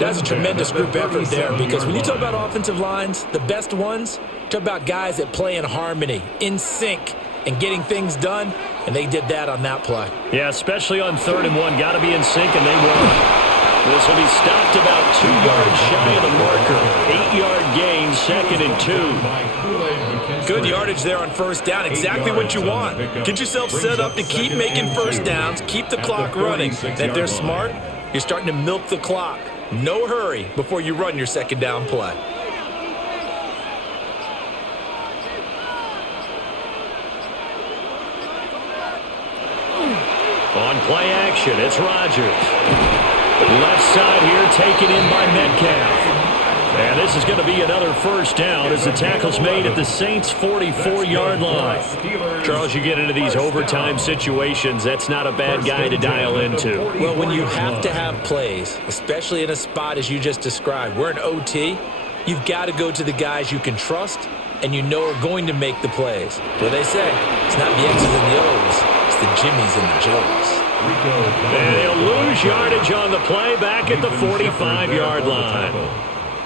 That's a tremendous group effort there because when you talk about offensive lines, the best ones, talk about guys that play in harmony, in sync, and getting things done, and they did that on that play. Yeah, especially on 3rd and 1. Got to be in sync, and they were. This will be stopped about 2 yards shy of the marker. 8-yard gain, 2nd and 2. Good yardage there on first down. Exactly what you want. Get yourself set up to keep making first downs, keep the clock running. And if they're smart, you're starting to milk the clock. No hurry before you run your second down play. On play action, it's Rodgers. Left side here taken in by Metcalf. And this is going to be another first down as the tackle's made at the Saints' 44-yard line. Charles, you get into these overtime situations, that's not a bad guy to dial into. Well, when you have to have plays, especially in a spot as you just described, we're in OT, you've got to go to the guys you can trust and you know are going to make the plays. What they say, it's not the X's and the O's, it's the Jimmies and the Joes. And he'll lose yardage on the play back at the 45-yard line.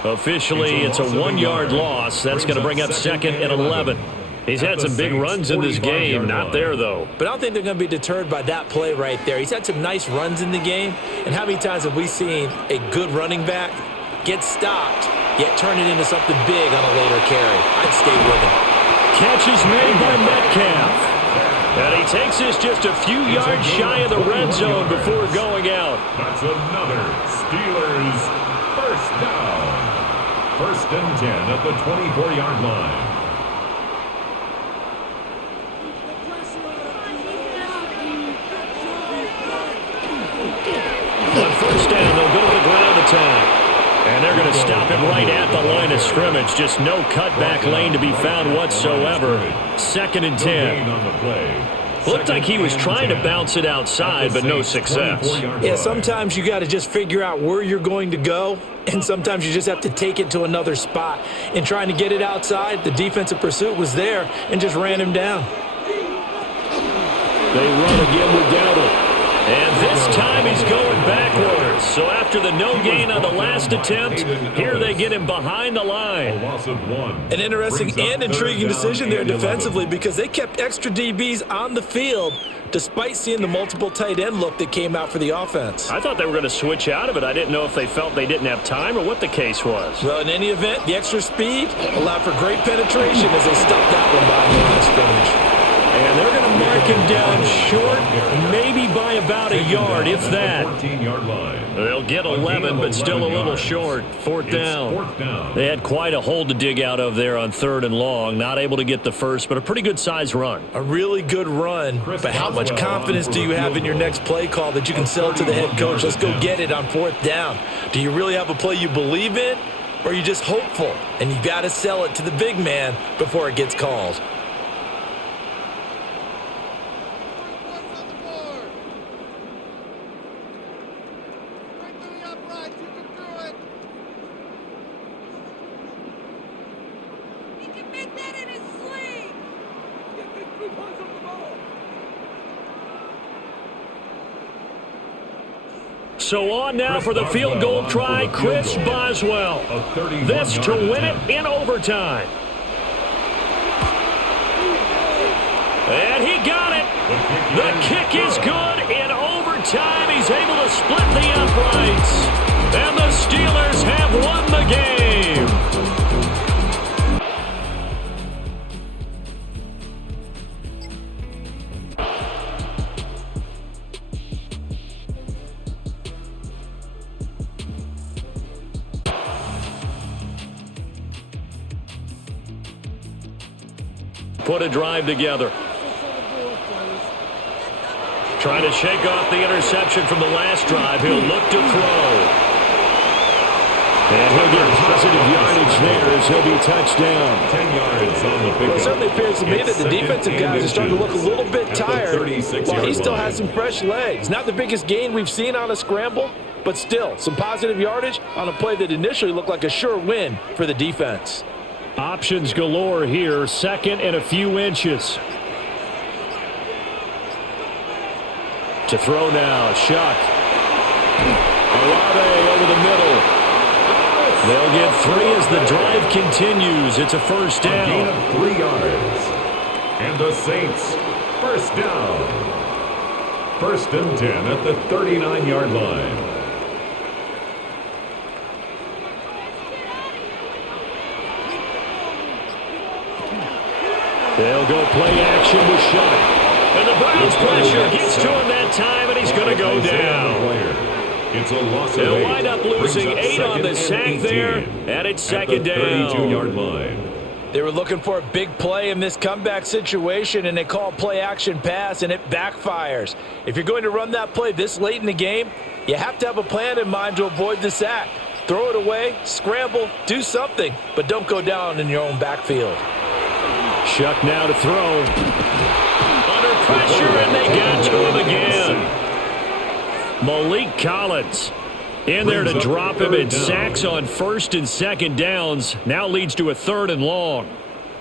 Officially, it's a 1-yard loss. That's going to bring up 2nd and 11. He's had some big runs in this game. Not there, though. But I don't think they're going to be deterred by that play right there. He's had some nice runs in the game. And how many times have we seen a good running back get stopped, yet turn it into something big on a later carry? I'd stay with him. Catch is made by Metcalf. And he takes this just a few yards shy of the red zone before going out. That's another Steelers first down. 1st and 10 at the 24-yard line. On first down, they'll go to the ground attack. And they're going to stop him right at the line of scrimmage. Just no cutback lane to be found whatsoever. 2nd and 10. Looked like he was trying to bounce it outside, but no success. Yeah, sometimes you got to just figure out where you're going to go, and sometimes you just have to take it to another spot. In trying to get it outside, the defensive pursuit was there and just ran him down. They run again with Dowdle. And this time he's going backwards. So after the no gain on the last attempt, here they get him behind the line. An interesting and intriguing decision there defensively because they kept extra DBs on the field despite seeing the multiple tight end look that came out for the offense. I thought they were going to switch out of it. I didn't know if they felt they didn't have time or what the case was. Well, in any event, the extra speed allowed for great penetration as they stuffed that one by the line of scrimmage. And they're going to mark him down short, maybe by about a yard, if that. They'll get 11, but still a little short. 4th down. They had quite a hole to dig out of there on 3rd and long. Not able to get the first, but a pretty good-sized run. A really good run, but how much confidence do you have in your next play call that you can sell to the head coach? Let's go get it on 4th down. Do you really have a play you believe in? or are you just hopeful and you got to sell it to the big man before it gets called? So on now for the field goal try, Chris Boswell. This to win it in overtime. And he got it. The kick is good in overtime. He's able to split the uprights. And the Steelers have won the game. Put a drive together. Trying to shake off the interception from the last drive. He'll look to throw. And he'll get positive yardage there as he'll be touchdown. 10 yards on the pickup. Well, it certainly appears to me that the defensive guys are starting to look a little bit tired while he still has some fresh legs. Not the biggest gain we've seen on a scramble, but still some positive yardage on a play that initially looked like a sure win for the defense. Options galore here. Second and a few inches. To throw now, Shuck. Olave over the middle. They'll get 3 as the drive continues. It's a first down. A gain of 3 yards. And the Saints, first down. First and 10 at the 39-yard line. They'll go play action with Shuck. And the Browns pressure gets to him that time, and he's going to go down. It's a loss of 8. They'll wind up losing 8 on the sack there, and it's second down. 32-yard line. They were looking for a big play in this comeback situation, and they call play action pass, and it backfires. If you're going to run that play this late in the game, you have to have a plan in mind to avoid the sack. Throw it away, scramble, do something, but don't go down in your own backfield. Shuck now to throw. Under pressure, and they got to him again. Malik Collins in there to drop him in sacks on first and second downs. Now leads to a 3rd and long.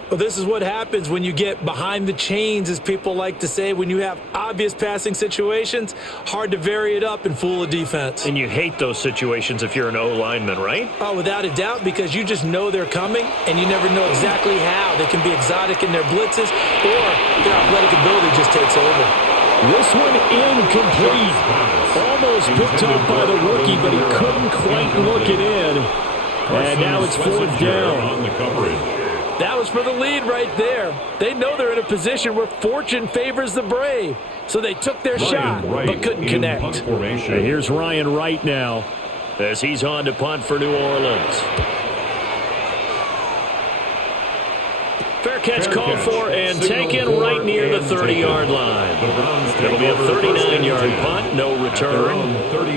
Well, this is what happens when you get behind the chains, as people like to say. When you have obvious passing situations, hard to vary it up and fool a defense. And you hate those situations if you're an O-lineman, right? Oh, without a doubt, because you just know they're coming, and you never know exactly how. They can be exotic in their blitzes, or their athletic ability just takes over. This one incomplete. Almost picked up by the rookie, but he couldn't quite look it in. And now it's 4th down. On the coverage. That was for the lead right there. They know they're in a position where fortune favors the brave. So they took their shot, but couldn't connect. And here's Ryan Wright now as he's on to punt for New Orleans. Fair catch called for and taken right near the 30-yard line. It'll be a 39-yard punt, no return.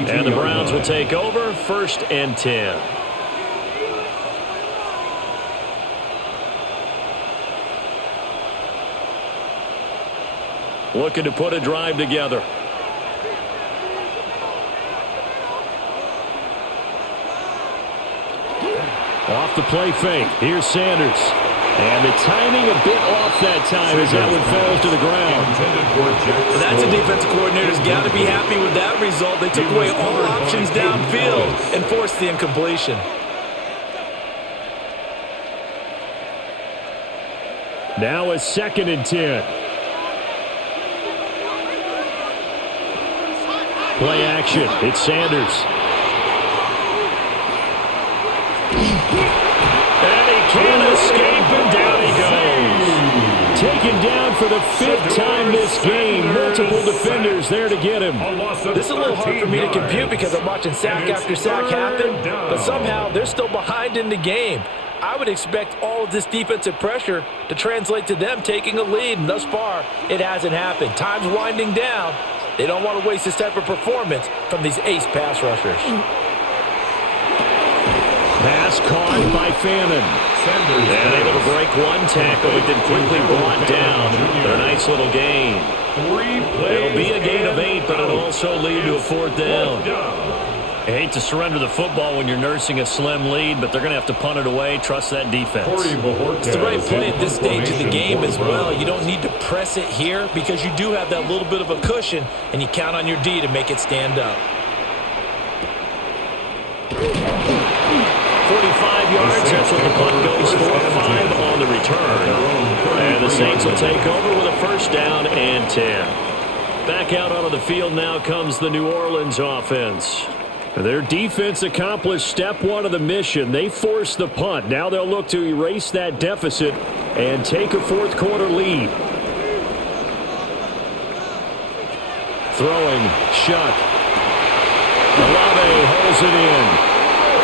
And the Browns will take over 1st and 10. Looking to put a drive together. Off the play fake. Here's Sanders. And the timing a bit off that time as that one falls to the ground. Well, that's a defensive coordinator's got to be happy with that result. They took away all options downfield and forced the incompletion. Now a 2nd and 10. Play action. It's Sanders. And he can't escape, and down he goes. Taken down for the 5th time this game. Multiple defenders there to get him. This is a little hard for me to compute because I'm watching sack after sack happen, but somehow they're still behind in the game. I would expect all of this defensive pressure to translate to them taking a lead, and thus far, it hasn't happened. Time's winding down. They don't want to waste this type of performance from these ace pass rushers. pass caught by Famine. And able to break one tackle, but then quickly brought down. But a nice little gain. It'll be a gain of 8, but it'll also lead to a 4th down. I hate to surrender the football when you're nursing a slim lead, but they're going to have to punt it away. Trust that defense. It's the right play at this stage of the game as well. You don't need to press it here because you do have that little bit of a cushion, and you count on your D to make it stand up. 45 yards, that's what the punt goes for. 5 on the return. And the Saints will take over with a 1st down and 10. Back out onto the field now comes the New Orleans offense. Their defense accomplished step 1 of the mission. They forced the punt. Now they'll look to erase that deficit and take a 4th quarter lead. Throwing, Shuck. Olave holds it in.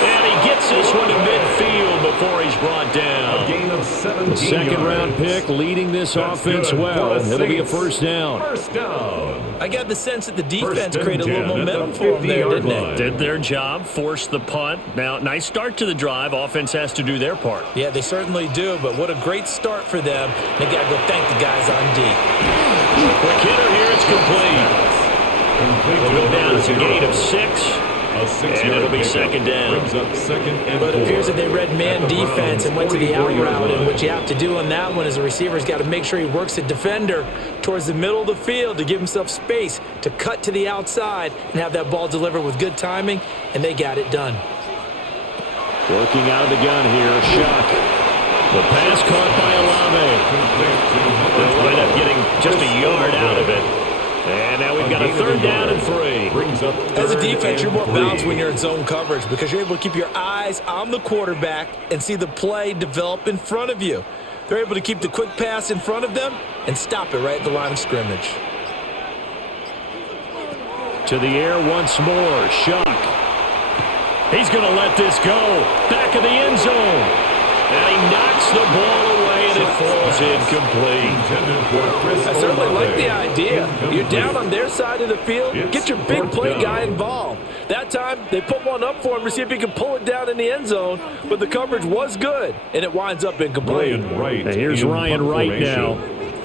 And he gets this one to midfield before he's brought down. A gain of 17 The second-round yards. pick leading this That's offense good well. for the It'll be a Saints. 1st down. 1st down. I got the sense that the defense First and created a 10 little at the momentum for them there, 50-yard didn't line. they? Did their job, forced the punt. Now, nice start to the drive. Offense has to do their part. Yeah, they certainly do, but what a great start for them. They got to go thank the guys on D. Quick hitter here, it's complete. We'll go down as a gain of 6. And it'll be 2nd down. Brings up 2nd and But it 4. appears that they read man defense and went to the out 44-yard route. And line. what you have to do on that one is the receiver's got to make sure he works the defender towards the middle of the field to give himself space to cut to the outside and have that ball delivered with good timing, and they got it done. Working out of the gun here, Shuck. The pass caught by Olave. They'll wind up getting just a yard out of it. And now we've got a 3rd down and 3. Brings up As a 3rd defense, you're and more 3. balanced when you're in zone coverage because you're able to keep your eyes on the quarterback and see the play develop in front of you. They're able to keep the quick pass in front of them and stop it right at the line of scrimmage. To the air once more, Shuck. He's going to let this go. Back of the end zone. And he knocks the ball away, and it falls incomplete. I certainly like the idea. You're down on their side of the field. Get your big play guy involved. That time, they put one up for him to see if he can pull it down in the end zone, but the coverage was good, and it winds up incomplete. And here's Ryan Wright now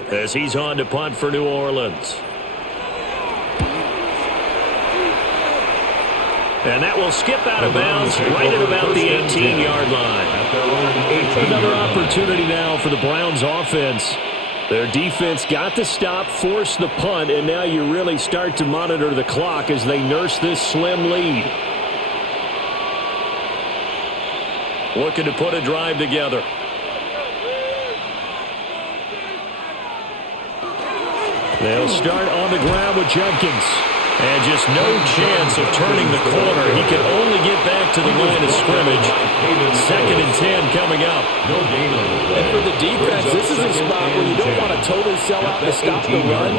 as he's on to punt for New Orleans. And that will skip out of bounds right at about the 18-yard line. Another opportunity now for the Browns offense. Their defense got the stop, forced the punt, and now you really start to monitor the clock as they nurse this slim lead. Looking to put a drive together. They'll start on the ground with Jenkins. And just no chance of turning the corner. He can only get back to the line of scrimmage. 2nd and 10 coming up. And for the defense, this is a spot where you don't want to totally sell out to stop the run.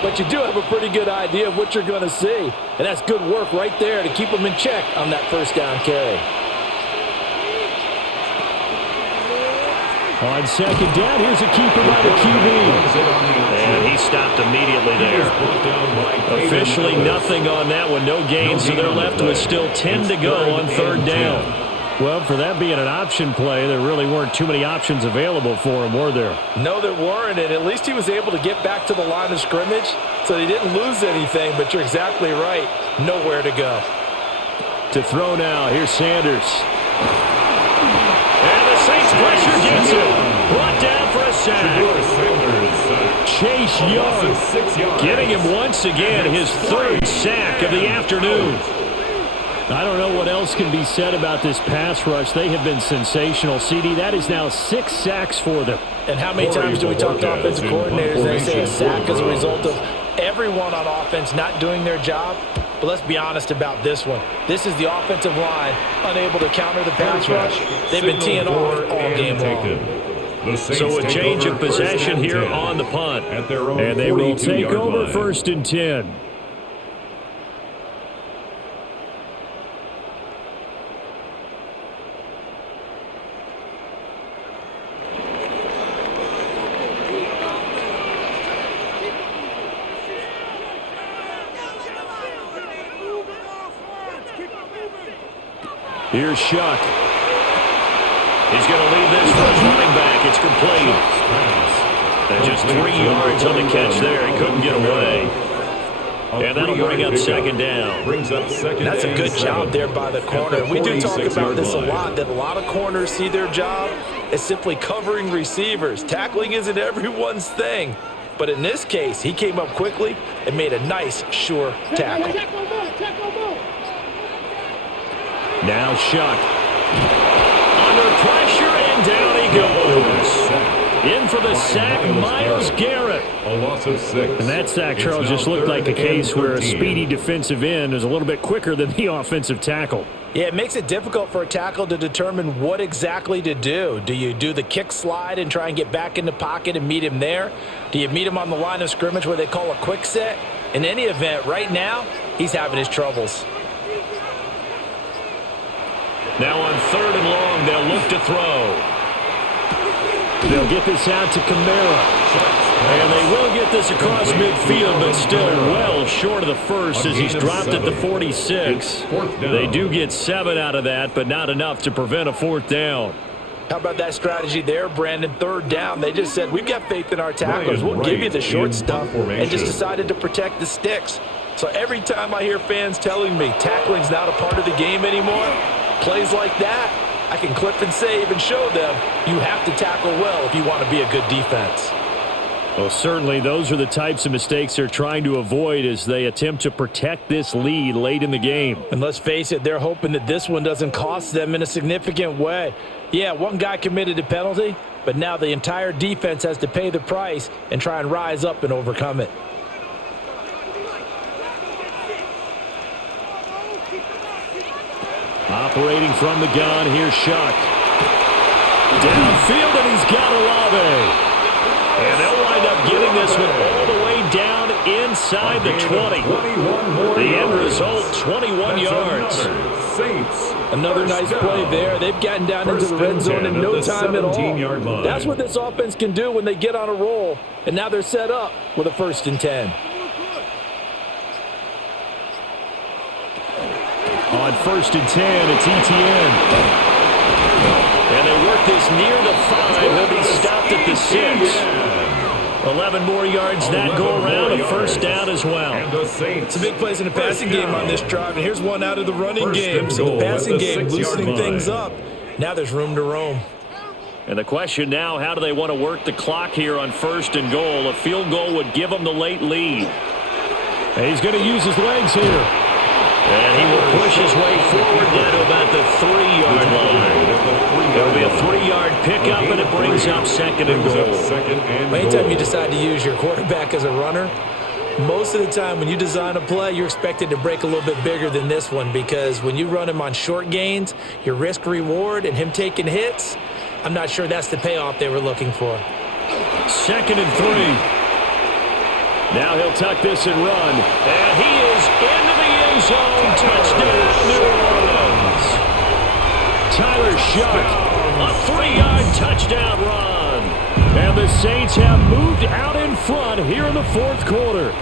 But you do have a pretty good idea of what you're going to see. And that's good work right there to keep them in check on that 1st down carry. On 2nd down, here's a keeper by the QB. And he stopped immediately there. Officially nothing on that one, no gain, so they're left with still 10 to go on 3rd down. Well, for that being an option play, there really weren't too many options available for him, were there? No, there weren't, and at least he was able to get back to the line of scrimmage, so he didn't lose anything, but you're exactly right. Nowhere to go. To throw now, here's Sanders. And the Saints pressure gets him. Brought down for a sack. Chase Young getting him once again his 3rd sack of the afternoon. I don't know what else can be said about this pass rush. They have been sensational. CD, that is now 6 sacks for them. And how many times do we talk to offensive coordinators and they say a sack as a result of everyone on offense not doing their job? But let's be honest about this one. This is the offensive line unable to counter the pass rush. They've been teeing off all game long. So a change of possession here on the punt. And they will take over 1st and 10. Here's Shuck. He's going to leave this for his running back. It's complete. And just 3 yards on the catch there. He couldn't get away. And that'll bring up second down. That's a good job there by the corner. We do talk about this a lot, that a lot of corners see their job as simply covering receivers. Tackling isn't everyone's thing. But in this case, he came up quickly and made a nice, sure tackle. Now Shuck. Under pressure, and down he goes. In for the sack, Myles Garrett. A loss of 6. And that sack, Charles, just looked like a case where a speedy defensive end is a little bit quicker than the offensive tackle. Yeah, it makes it difficult for a tackle to determine what exactly to do. Do you do the kick slide and try and get back in the pocket and meet him there? Do you meet him on the line of scrimmage where they call a quick set? In any event, right now, he's having his troubles. Now on 3rd and long, they'll look to throw. They'll get this out to Kamara. And they will get this across midfield, but still well short of the first as he's dropped at the 46. They do get 7 out of that, but not enough to prevent a 4th down. How about that strategy there, Brandon? 3rd down. They just said, we've got faith in our tacklers. We'll give you the short stuff, and just decided to protect the sticks. So every time I hear fans telling me tackling's not a part of the game anymore, plays like that, I can clip and save and show them you have to tackle well if you want to be a good defense. Well, certainly those are the types of mistakes they're trying to avoid as they attempt to protect this lead late in the game. And let's face it, they're hoping that this one doesn't cost them in a significant way. Yeah, one guy committed a penalty, but now the entire defense has to pay the price and try and rise up and overcome it. Operating from the gun, here's Shuck. Downfield, and he's got Olave. And they'll wind up getting this one all the way down inside the 20. The end result, 21 yards. Another nice play there. They've gotten down into the red zone in no time at all. That's what this offense can do when they get on a roll. And now they're set up with a 1st and 10. On 1st and 10, it's Etienne. And they work this near the 5. He'll be stopped at the 6. 11 more yards that go around, a 1st down as well. Some big plays in the passing game on this drive, and here's one out of the running game. So the passing game loosening things up. Now there's room to roam. And the question now, how do they want to work the clock here on 1st and goal? A field goal would give them the late lead. And he's going to use his legs here. And he will push his way forward down to about the 3-yard line. It'll be a 3-yard pickup, and it brings up 2nd and goal. Anytime you decide to use your quarterback as a runner, most of the time when you design a play, you're expected to break a little bit bigger than this one, because when you run him on short gains, your risk-reward and him taking hits, I'm not sure that's the payoff they were looking for. 2nd and 3. Now he'll tuck this and run. And he is into the end zone. Touchdown, New Orleans. Tyler Shuck, a 3-yard touchdown run. And the Saints have moved out in front here in the 4th quarter.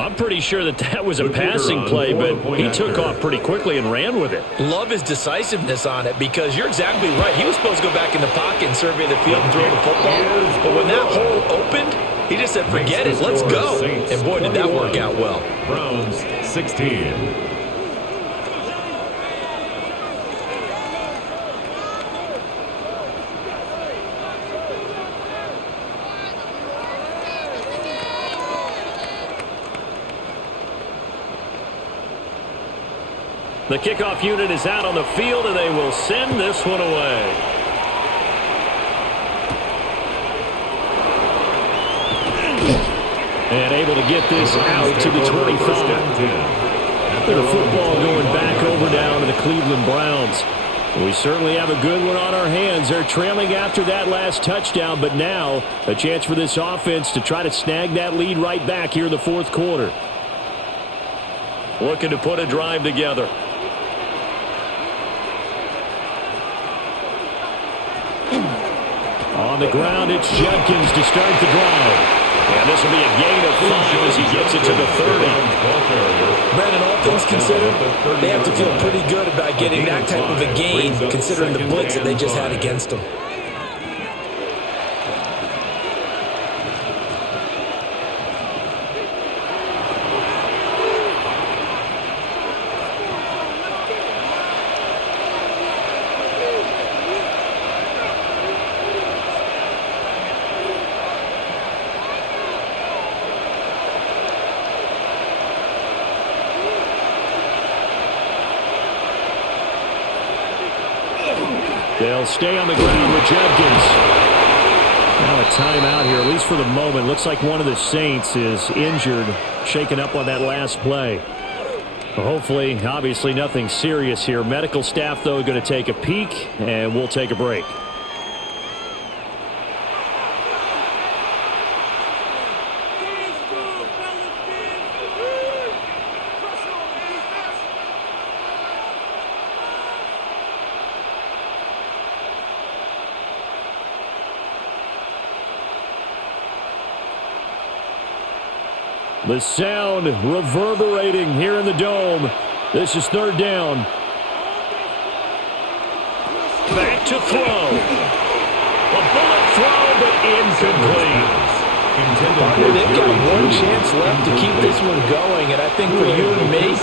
I'm pretty sure that was a passing play, but he took off pretty quickly and ran with it. Love his decisiveness on it, because you're exactly right. He was supposed to go back in the pocket and survey the field and throw the football. But when that hole opened, he just said, forget it, let's go. And boy, did that work out well. Browns 16. The kickoff unit is out on the field, and they will send this one away. And able to get this out to the 25. The football going back over now to the Cleveland Browns. We certainly have a good one on our hands. They're trailing after that last touchdown, but now a chance for this offense to try to snag that lead right back here in the 4th quarter. Looking to put a drive together. On the ground, it's Judkins to start the drive. And this will be a gain of 5 as he gets it to the 30. Brandon, all things considered, they have to feel pretty good about getting that type of a gain, considering the blitz that they just had against them. They'll stay on the ground with Jenkins. Now a timeout here, at least for the moment. Looks like one of the Saints is injured, shaken up on that last play. Well, hopefully, obviously nothing serious here. Medical staff, though, going to take a peek, and we'll take a break. The sound reverberating here in the dome. This is third down. Back to throw. A bullet throw, but incomplete. Partner, they've got one chance left to keep this one going, and I think for you and me,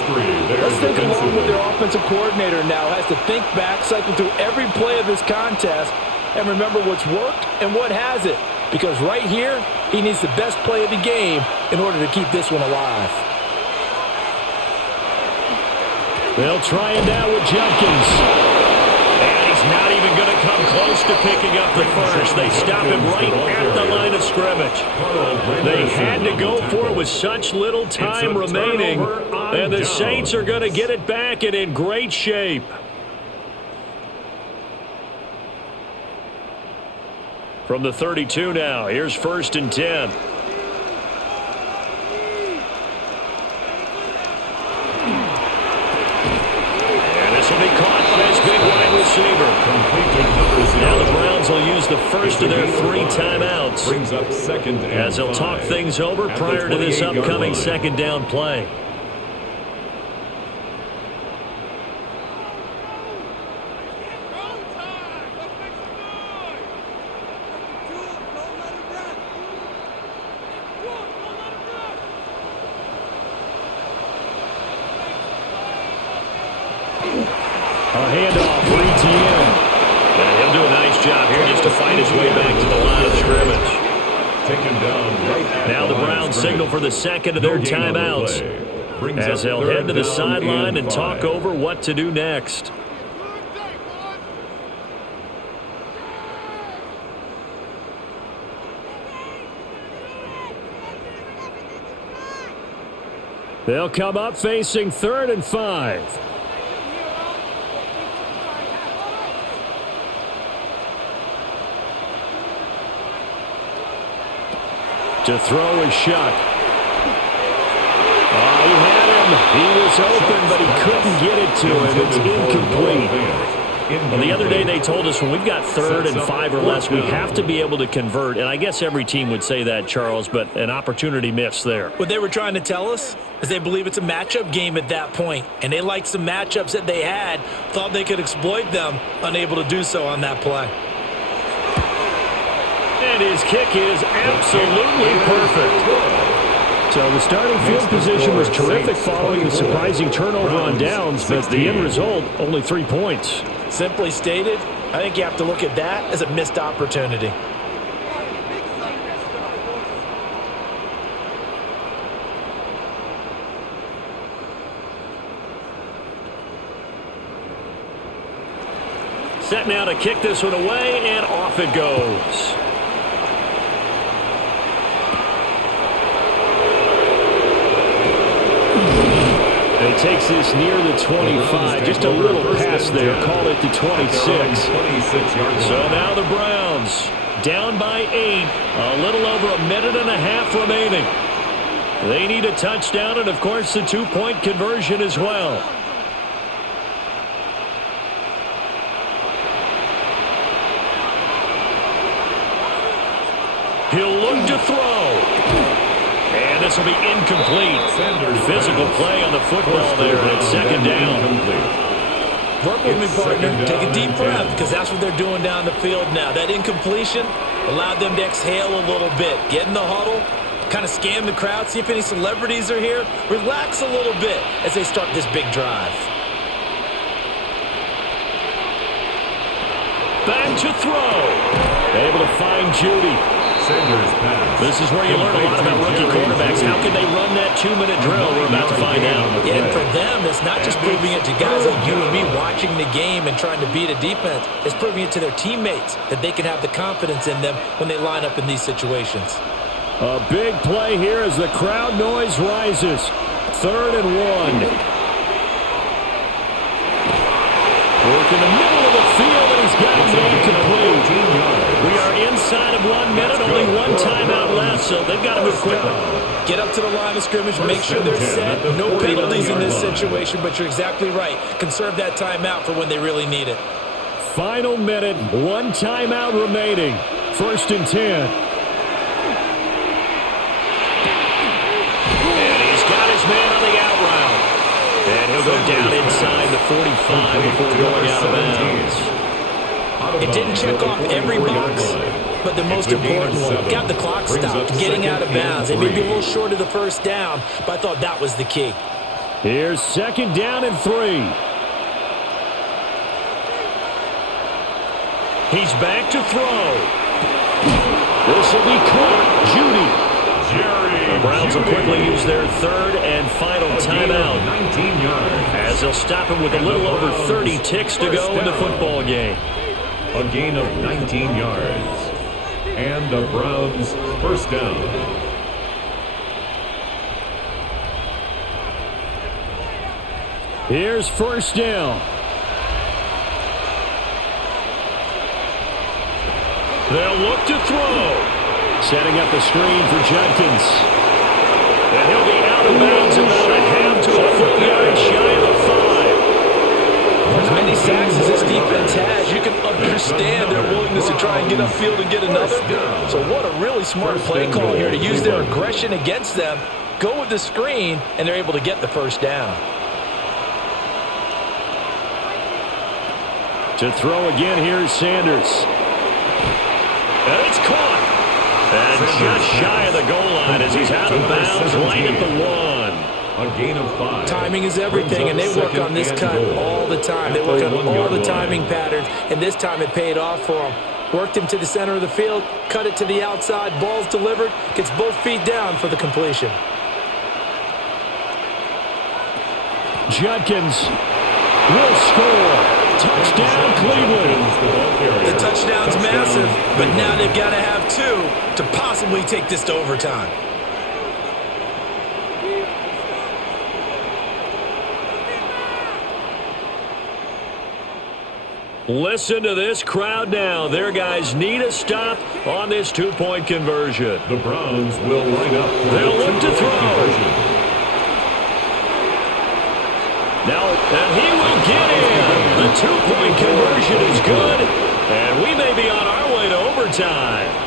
let's think along with their offensive coordinator now. Has to think back, cycle through every play of this contest, and remember what's worked and what hasn't. Because right here, he needs the best play of the game in order to keep this one alive. They'll try it now with Jenkins. And he's not even going to come close to picking up the first. They stop him right at the line of scrimmage. They had to go for it with such little time remaining. And the Saints are going to get it back and in great shape. From the 32 now, here's 1st and 10. And this will be caught by his big wide receiver. Now the Browns will use the first of their 3 timeouts Brings up 2nd and as they'll talk 5 things over at prior the to this 28-yard upcoming line. 2nd down play. A handoff for ETN. And he'll do a nice job here just to fight his way back to the line of scrimmage. Taken down right at Now the line of Browns scrimmage. signal for the second of their No gain on the timeouts play. Brings as up they'll 3rd head to the down sideline and 5. talk over what to do next. They'll come up facing 3rd and 5. To throw is Shuck. Oh, he had him. He was open, but he couldn't get it to him. It's incomplete. Well, the other day they told us when we've got 3rd and 5 or less, we have to be able to convert. And I guess every team would say that, Charles, but an opportunity missed there. What they were trying to tell us is they believe it's a matchup game at that point, and they liked some matchups that they had, thought they could exploit them, unable to do so on that play. And his kick is absolutely perfect. So the starting field position was terrific following the surprising turnover on downs, but the end result, only 3 points. Simply stated, I think you have to look at that as a missed opportunity. Set now to kick this one away, and off it goes. And he takes this near the 25. Just a little pass there. Call it the 26. So now the Browns down by 8. A little over a minute and a half remaining. They need a touchdown and, of course, the 2-point conversion as well. He'll look to throw. this will be incomplete. Physical play on the football there, and it's second down. Work with me, partner. Take a deep breath, because that's what they're doing down the field now. That incompletion allowed them to exhale a little bit. Get in the huddle, kind of scan the crowd, see if any celebrities are here. Relax a little bit as they start this big drive. Back to throw. Able to find Judy. This is where you learn a lot about rookie quarterbacks. How can they run that 2-minute drill? We're about to find out. And for them, it's not just proving it to guys like you and me watching the game and trying to beat a defense. It's proving it to their teammates that they can have the confidence in them when they line up in these situations. A big play here as the crowd noise rises. 3rd and 1. Work in the middle of the field, and he's got it incomplete. We are inside of 1 minute, only one timeout left, so they've got to move quickly. Get up to the line of scrimmage, make sure they're set. No penalties in this situation, but you're exactly right. Conserve that timeout for when they really need it. Final minute, 1 timeout remaining. 1st and 10. And he's got his man on the out route. And he'll go down inside the 45 before going out of bounds. It didn't check off every box, but the most important one. Got the clock stopped, getting out of bounds. They may be a little short of the first down, but I thought that was the key. Here's 2nd down and 3. He's back to throw. This will be caught. Judy. The Browns will quickly use their 3rd and final timeout, 19 yards. as they'll stop him with a little over 30 ticks to go in the football game. A gain of 19 yards. And the Browns first down. Here's 1st down. They'll look to throw. Setting up the screen for Judkins. And he'll be out of bounds about a half to a full yard shy of the 5. For as many sacks as this defense has, you can understand their willingness to try and get upfield and get another. So what a really smart play call here to use their aggression against them, go with the screen, and they're able to get the 1st down. To throw again, here's Sanders. And it's caught. And just shy of the goal line as he's out of bounds right at the 1. A gain of 5. Timing is everything, and they work on this cut all the time. They work on all the timing patterns, and this time it paid off for them. Worked him to the center of the field, cut it to the outside, ball's delivered, gets both feet down for the completion. Judkins will score. Touchdown, Cleveland. The touchdown's massive, but now they've got to have 2 to possibly take this to overtime. Listen to this crowd now. Their guys need a stop on this 2-point conversion. The Browns will line up for They'll look to throw. conversion. Now, and he will get in. The 2-point conversion is good, and we may be on our way to overtime.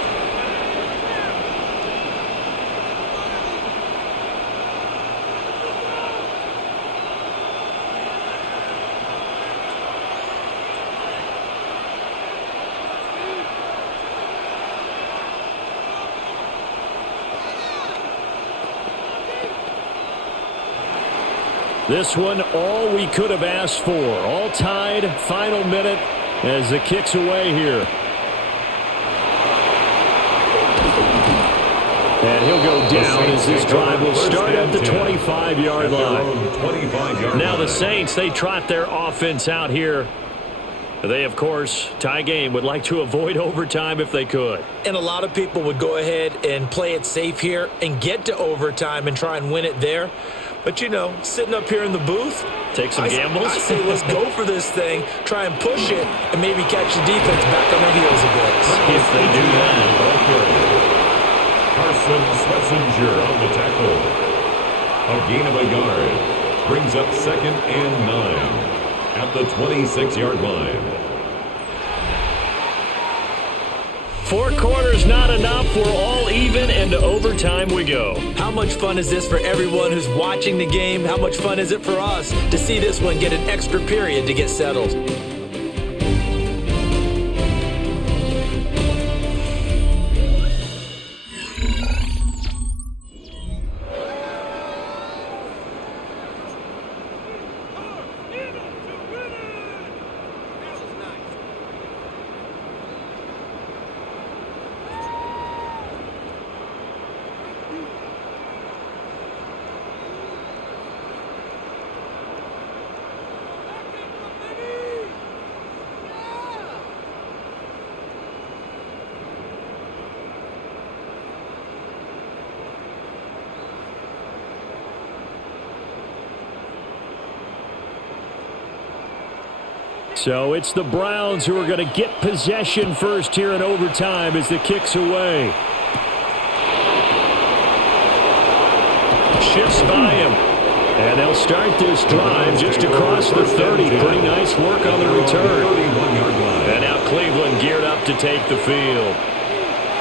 This one, all we could have asked for. All tied, final minute as the kick's away here. And he'll go down as this drive will start at the 25-yard line. Now the Saints, they trot their offense out here. They, of course, tie game, would like to avoid overtime if they could. And a lot of people would go ahead and play it safe here and get to overtime and try and win it there. But, you know, sitting up here in the booth, take some gambles. I say let's go for this thing, try and push it, and maybe catch the defense back on their heels a bit. If they do that. Carson Schlesinger on the tackle. A gain of a yard. Brings up 2nd and 9 at the 26-yard line. 4 quarters not enough. We're all even, and to overtime we go. How much fun is this for everyone who's watching the game? How much fun is it for us to see this one get an extra period to get settled? So it's the Browns who are going to get possession first here in overtime as the kick's away. Shifts by him. And they'll start this drive just across the 30. Pretty nice work on the return. And now Cleveland geared up to take the field.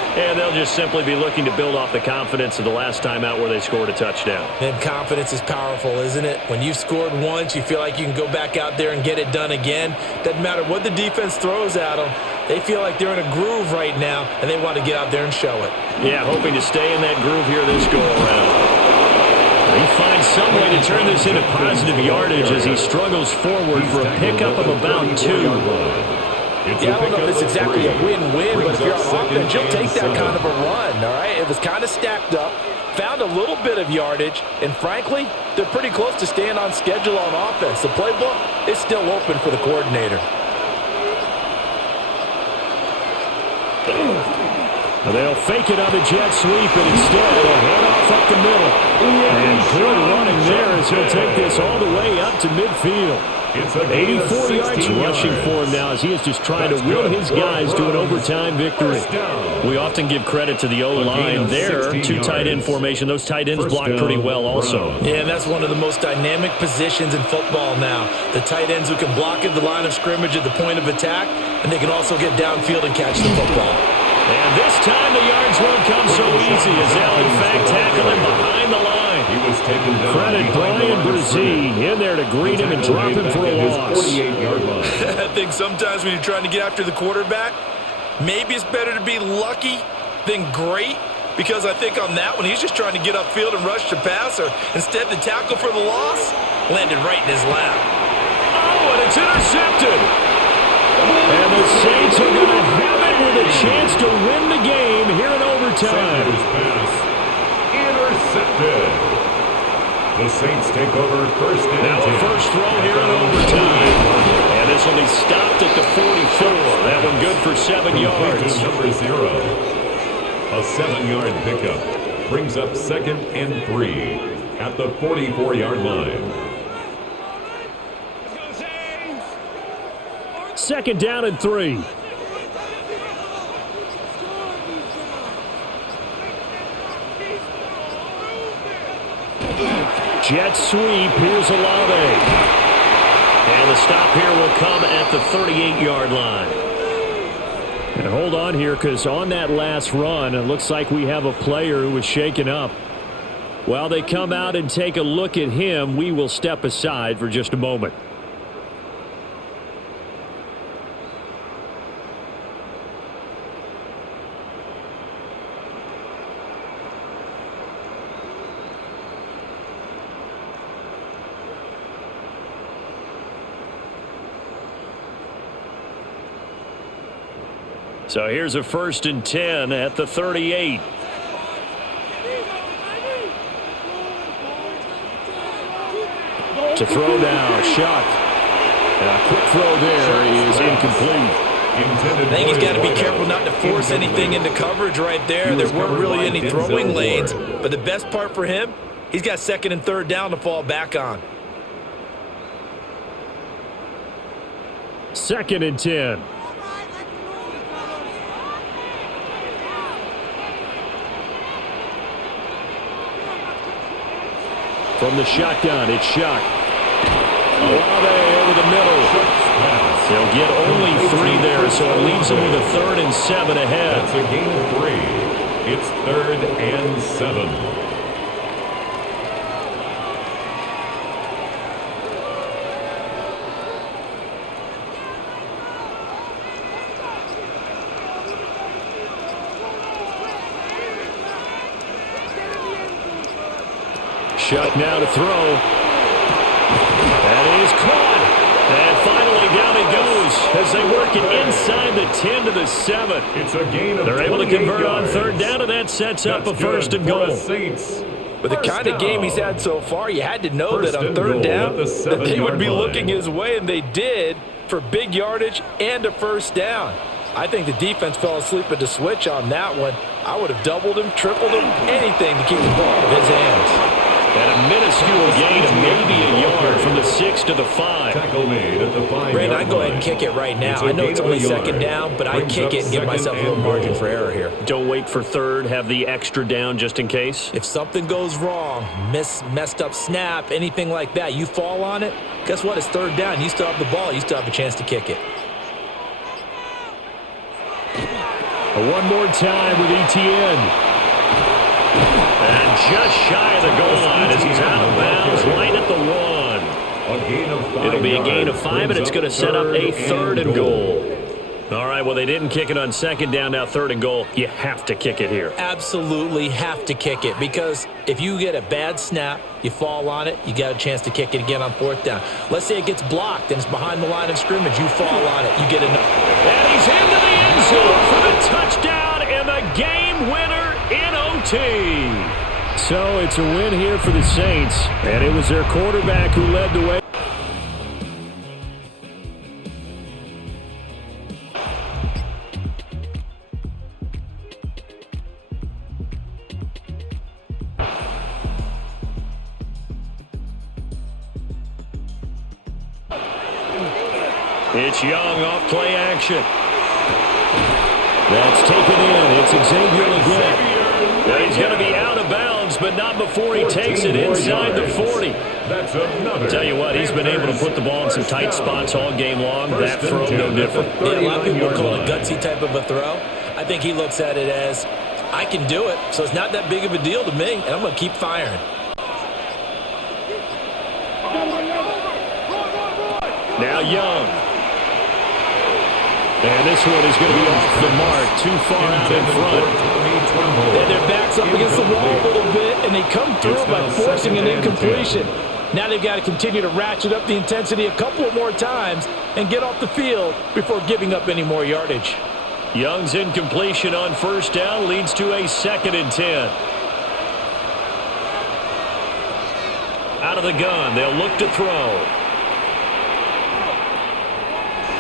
And they'll just simply be looking to build off the confidence of the last time out where they scored a touchdown. And confidence is powerful, isn't it? When you've scored once, you feel like you can go back out there and get it done again. Doesn't matter what the defense throws at them. They feel like they're in a groove right now, and they want to get out there and show it. Yeah, hoping to stay in that groove here this go-around. He finds some way to turn this into positive yardage as he struggles forward for a pickup of about 2. Yeah, I don't know if it's exactly a win-win, but if you're on offense, you'll take that kind of a run, all right? It was kind of stacked up, found a little bit of yardage, and frankly, they're pretty close to staying on schedule on offense. The playbook is still open for the coordinator. They'll fake it on the jet sweep, and instead a handoff up the middle. And good running there as he'll take this all the way up to midfield. 84 yards rushing for him now as he is just trying to will his guys to an overtime victory. We often give credit to the O-line there. 2 tight end formation. Those tight ends block pretty well also. Yeah, and that's one of the most dynamic positions in football now. The tight ends who can block at the line of scrimmage at the point of attack, and they can also get downfield and catch the football. And this time the yards won't come so easy as they'll in fact tackle him behind the line. He was taken down. Credit Brian Brzee in there to greet him and drop him for a loss. 48-yard line. I think sometimes when you're trying to get after the quarterback, maybe it's better to be lucky than great, because I think on that one he's just trying to get upfield and rush the passer. Instead, the tackle for the loss landed right in his lap. Oh, and it's intercepted. And the Saints are going to have it with a chance to win the game here in overtime. Pass intercepted. The Saints take over first and Now a first throw here in overtime. And this will be stopped at the 44. That one good for 7 yards. Number 0. A 7-yard pickup brings up 2nd and 3 at the 44-yard line. 2nd down and 3. Jet sweep. Here's Olave. And the stop here will come at the 38-yard line. And hold on here, because on that last run, it looks like we have a player who was shaken up. While they come out and take a look at him, we will step aside for just a moment. So here's a 1st and 10 at the 38. To throw now, Shuck. And a quick throw there is incomplete. I think he's got to be careful not to force anything into coverage right there. There weren't really any throwing lanes, but the best part for him, he's got 2nd and 3rd down to fall back on. 2nd and 10. From the shotgun, it's Shuck. Olave over the middle. They'll get only 3 there, so it leaves them with a 3rd and 7 ahead. That's a gain of 3. It's 3rd and 7. Shuck now to throw. That is caught. And finally down it goes as they work it inside the 10 to the 7. It's a gain of They're able to convert on yards. 3rd down, and that sets up a 1st and goal. With the kind of game he's had so far, you had to know that on 3rd down that they would be looking his way, and they did, for big yardage and a 1st down. I think the defense fell asleep at the switch on that one. I would have doubled him, tripled him, anything to keep the ball in his hands. And a minuscule gain of maybe a yard from the 6 to the 5. Tackle made at the 5-yard Brandon, line. I'd go ahead and kick it right now. I know it's only 2nd down, but I'd kick it and give myself a little margin for error here. Don't wait for 3rd. Have the extra down just in case. If something goes wrong, messed up snap, anything like that, you fall on it, guess what? It's 3rd down. You still have the ball. You still have a chance to kick it. One more time with ETN. And just shy of the goal line as he's out of bounds right at the 1. A gain of 5 It'll be a gain of yards 5, and it's going to set up a 3rd and goal. All right, well, they didn't kick it on 2nd down, now 3rd and goal. You have to kick it here. Absolutely have to kick it, because if you get a bad snap, you fall on it, you got a chance to kick it again on 4th down. Let's say it gets blocked and it's behind the line of scrimmage. You fall on it, you get another. And he's into the end zone for the touchdown and the game winner in OT. So it's a win here for the Saints, and it was their quarterback who led the way. It's Young off play action. That's taken in. It's Xavier again. And he's going to be out of bounds, but not before he takes it inside the 40. That's another. Tell you what, he's been able to put the ball in some tight spots all game long. That throw, no different. Yeah, a lot of people would call it a gutsy type of a throw. I think he looks at it as, I can do it, so it's not that big of a deal to me, and I'm going to keep firing. Now Young. And this one is going to be off the mark, too far out in front. And their back's up against the wall a little bit, and they come through by forcing an incompletion. Now they've got to continue to ratchet up the intensity a couple of more times and get off the field before giving up any more yardage. Young's incompletion on 1st down leads to a 2nd and 10. Out of the gun, they'll look to throw.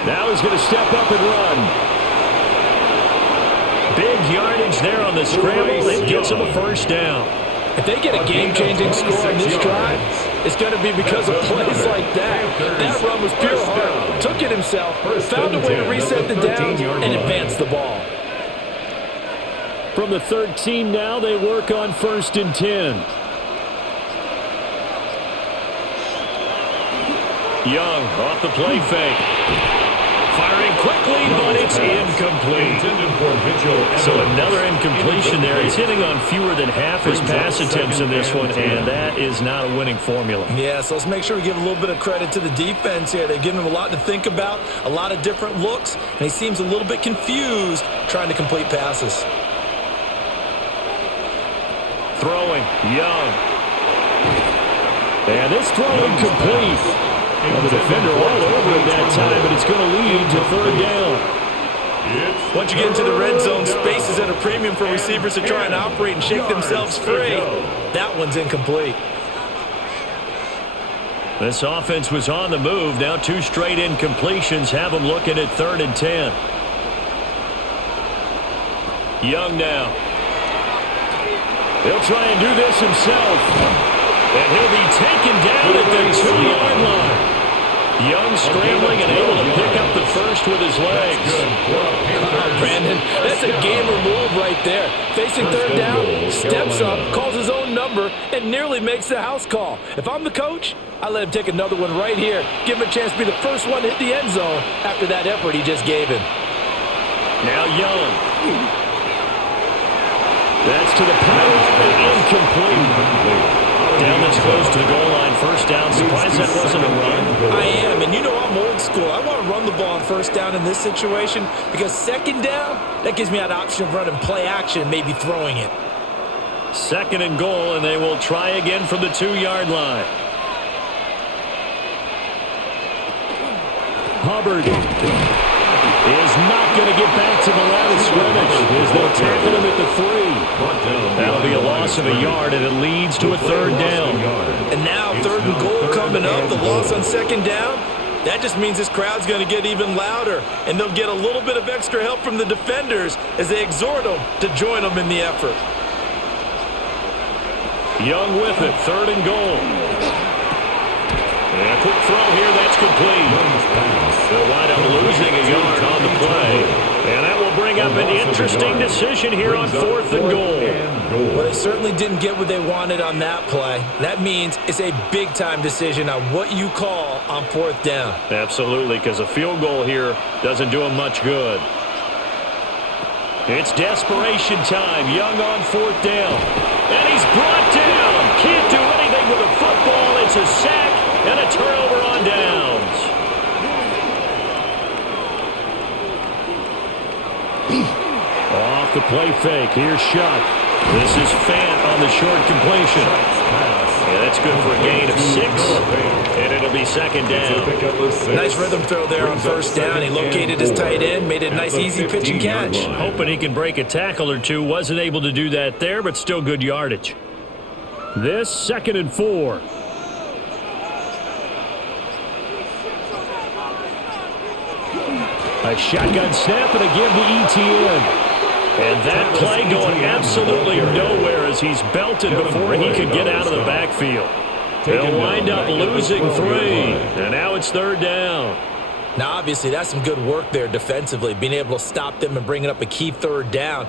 Now he's going to step up and run. Big yardage there on the scramble. It gets him a 1st down. If they get a game-changing score on this drive, it's going to be because of plays like that. That run was pure heart. Took it himself, found a way to reset the downs, and advance the ball. From the 13 now, they work on 1st and 10. Young off the play fake. Firing quickly, but it's incomplete. So another incompletion there. He's hitting on fewer than half his pass attempts in this one, and that is not a winning formula. Yeah, so let's make sure we give a little bit of credit to the defense here. They're giving him a lot to think about, a lot of different looks, and he seems a little bit confused trying to complete passes. Throwing, Young. And this throw incomplete. Well, the defender all over him that time, but it's going to lead to 3rd down. Once you get into the red zone, space is at a premium for receivers to try and operate and shake themselves free. That one's incomplete. This offense was on the move. Now 2 straight incompletions have them looking at 3rd and 10. Young now. He'll try and do this himself. And he'll be taken down at the 2-yard line. Young scrambling and able to pick up the first with his legs. Brandon, that's a gamer move right there. Facing third down, steps up, calls his own number, and nearly makes the house call. If I'm the coach, I let him take another one right here. Give him a chance to be the first one to hit the end zone after that effort he just gave him. Now Young. That's to the power and incomplete. Down that's close to the goal line. First down. Surprised that wasn't a run. I am, and you know I'm old school. I want to run the ball on first down in this situation because second down, that gives me that option of running play action, maybe throwing it. Second and goal, and they will try again from the 2-yard line. Hubbard is not going to get back to the line of scrimmage as they'll tackle him at the 3. That'll be a loss of a yard, and it leads to a third down. And now third and goal coming up, the loss on second down. That just means this crowd's going to get even louder, and they'll get a little bit of extra help from the defenders as they exhort them to join them in the effort. Young with it, third and goal. And a quick throw here, that's complete. They'll wind up losing a yard on the play. And that will bring up an interesting decision here on fourth and goal. Well, they certainly didn't get what they wanted on that play. That means it's a big-time decision on what you call on fourth down. Absolutely, because a field goal here doesn't do them much good. It's desperation time. Young on fourth down. And he's brought down. Can't do anything with a football. It's a sack and a turnover on downs. Off the play fake. Here's Shuck. This is Fant on the short completion. Yeah, that's good for a gain of 6. And it'll be second down. Nice rhythm throw there on first down. He located his tight end, made it a nice easy pitch and catch. Hoping he can break a tackle or two. Wasn't able to do that there, but still good yardage. This second and 4. A shotgun snap and a give to ETN. And that play going absolutely nowhere as he's belted before he could get out of the backfield. They'll wind up losing 3. And now it's third down. Now, obviously, that's some good work there defensively, being able to stop them and bringing up a key third down.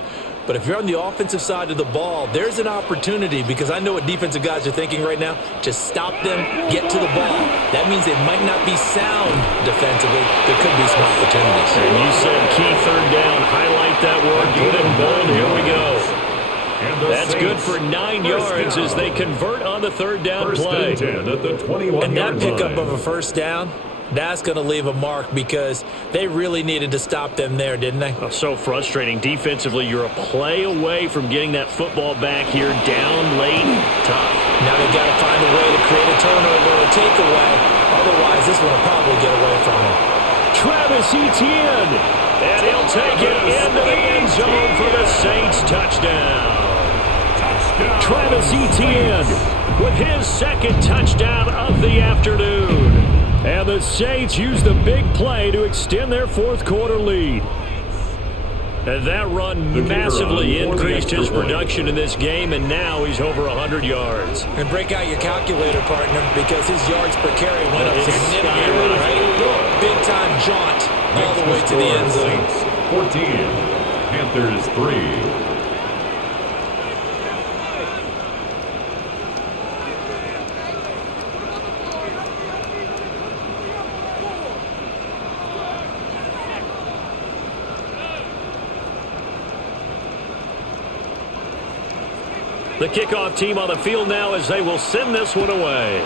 But if you're on the offensive side of the ball, there's an opportunity because I know what defensive guys are thinking right now. Just stop them, get to the ball. That means they might not be sound defensively. There could be some opportunities. And you said key third down. Highlight that word. Put it in bold. Here we go. That's good for 9 yards as they convert on the third down play. And that pickup of a first down, that's going to leave a mark because they really needed to stop them there, didn't they? Oh, so frustrating. Defensively, you're a play away from getting that football back here down late. Tough. Now they've got to find a way to create a turnover or a takeaway. Otherwise, this one will probably get away from them. Travis Etienne. And he'll take it into the end zone for the Saints touchdown. Travis Etienne with his second touchdown of the afternoon. And the Saints use the big play to extend their fourth quarter lead. And that run massively increased his production in this game, and now he's over 100 yards. And break out your calculator, partner, because his yards per carry went up significantly, right? Big-time jaunt all the way to the end zone. 14, Panthers 3. The kickoff team on the field now as they will send this one away.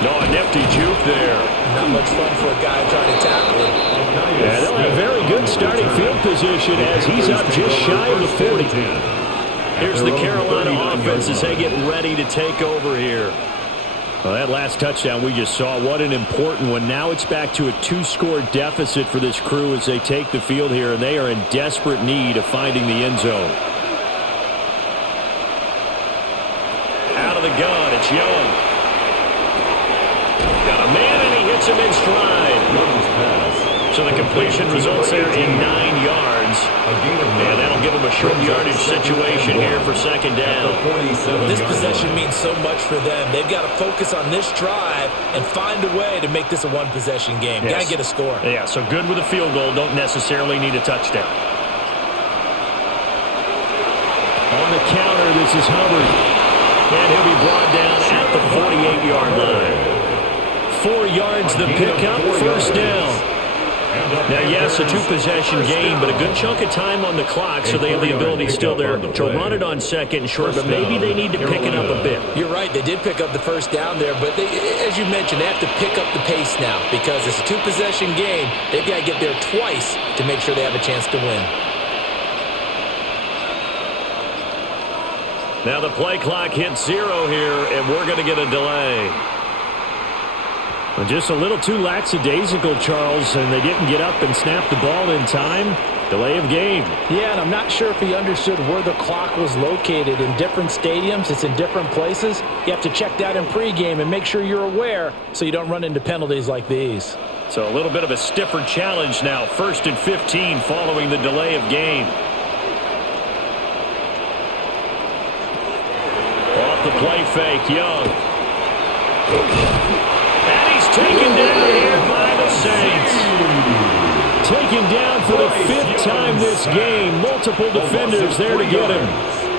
No, a nifty juke there. Not much fun for a guy trying to tackle him. Yeah, they'll have a very good starting field position as he's up just shy of the 40. Here's the Carolina offense as they get ready to take over here. Well, that last touchdown we just saw, what an important one. Now it's back to a 2-score deficit for this crew as they take the field here, and they are in desperate need of finding the end zone. Out of the gun, it's Young. Got a man, and he hits him in stride. So the completion results there in 9 yards. And that'll give him a short yardage situation here for second down. This possession means so much for them. They've got to focus on this drive and find a way to make this a one-possession game. Yes. Got to get a score. Yeah, so good with a field goal. Don't necessarily need a touchdown. On the counter, this is Hubbard. And he'll be brought down at the 48-yard line. 4 yards the pickup, first down. Now, yes, a two-possession game, but a good chunk of time on the clock, so they have the ability still there to run it on second and short, but maybe they need to pick it up a bit. You're right. They did pick up the first down there, but as you mentioned, they have to pick up the pace now because it's a two-possession game. They've got to get there twice to make sure they have a chance to win. Now the play clock hits 0 here, and we're going to get a delay. Just a little too lackadaisical, Charles, and they didn't get up and snap the ball in time. Delay of game. Yeah, and I'm not sure if he understood where the clock was located. In different stadiums, it's in different places. You have to check that in pregame and make sure you're aware so you don't run into penalties like these. So a little bit of a stiffer challenge now. 1st and 15 following the delay of game. Off the play fake, Young. Taken down here by the Saints. Taken down for the 5th time this game. Multiple defenders there to get him.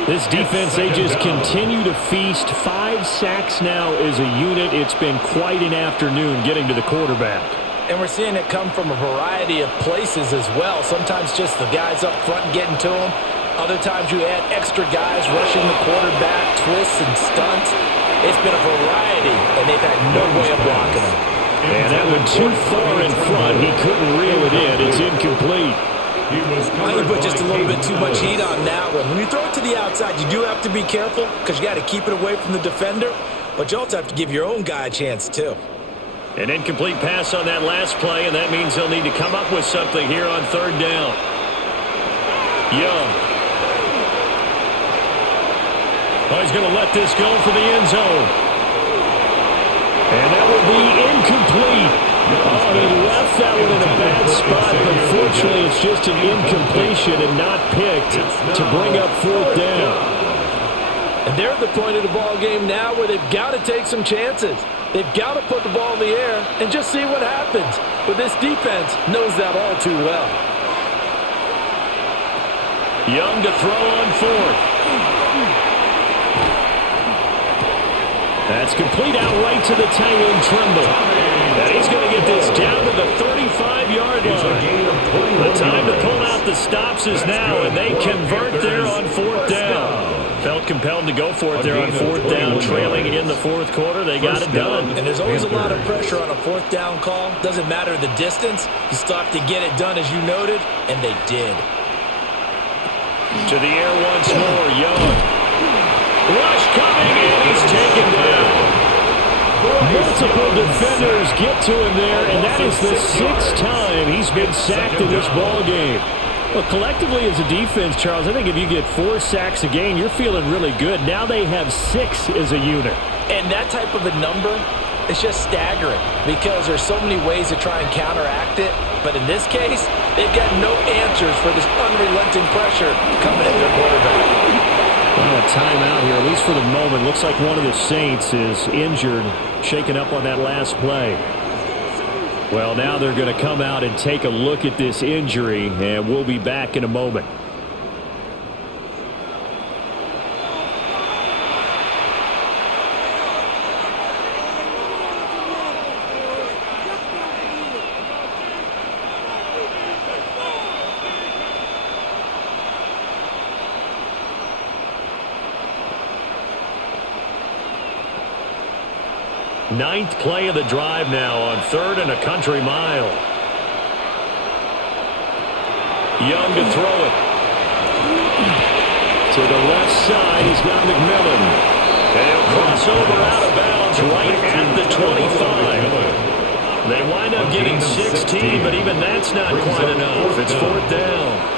This defense, they just continue to feast. 5 sacks now as a unit. It's been quite an afternoon getting to the quarterback. And we're seeing it come from a variety of places as well. Sometimes just the guys up front getting to him. Other times you add extra guys rushing the quarterback, twists and stunts. It's been a variety, and they've had no way of blocking him. And that one too far in front. He couldn't reel it in. It's incomplete. I think put just a little bit too much heat on that one. When you throw it to the outside, you do have to be careful because you got to keep it away from the defender, but you also have to give your own guy a chance too. An incomplete pass on that last play, and that means they'll need to come up with something here on 3rd down. Young. Oh, he's going to let this go for the end zone. And that will be incomplete. Oh, he left that one in a bad spot, but fortunately it's just an incompletion and not picked to bring up 4th down. And they're at the point of the ball game now where they've got to take some chances. They've got to put the ball in the air and just see what happens. But this defense knows that all too well. Young to throw on 4th. That's complete out right to the Tyrone Trimble. And he's going to get this down to the 35-yard line. The time to pull out the stops is now, and they convert there on 4th down. Felt compelled to go for it there on 4th down, trailing in the 4th quarter. They got it done. And there's always a lot of pressure on a 4th down call. Doesn't matter the distance. You still have to get it done, as you noted, and they did. To the air once more, Young. Rush coming in, he's taken down. Multiple defenders get to him there, and that is the 6th time he's been sacked in this ball game. Well, collectively as a defense, Charles, I think if you get 4 sacks a game, you're feeling really good. Now they have 6 as a unit. And that type of a number is just staggering because there's so many ways to try and counteract it. But in this case, they've got no answers for this unrelenting pressure coming at their quarterback. Well, a timeout here, at least for the moment. Looks like one of the Saints is injured, shaken up on that last play. Well, now they're going to come out and take a look at this injury, and we'll be back in a moment. Ninth play of the drive now on 3rd and a country mile. Young to throw it. To the left side, he's got McMillan. And he'll cross over out of bounds right at the 25. They wind up getting 16, but even that's not quite enough. It's 4th down.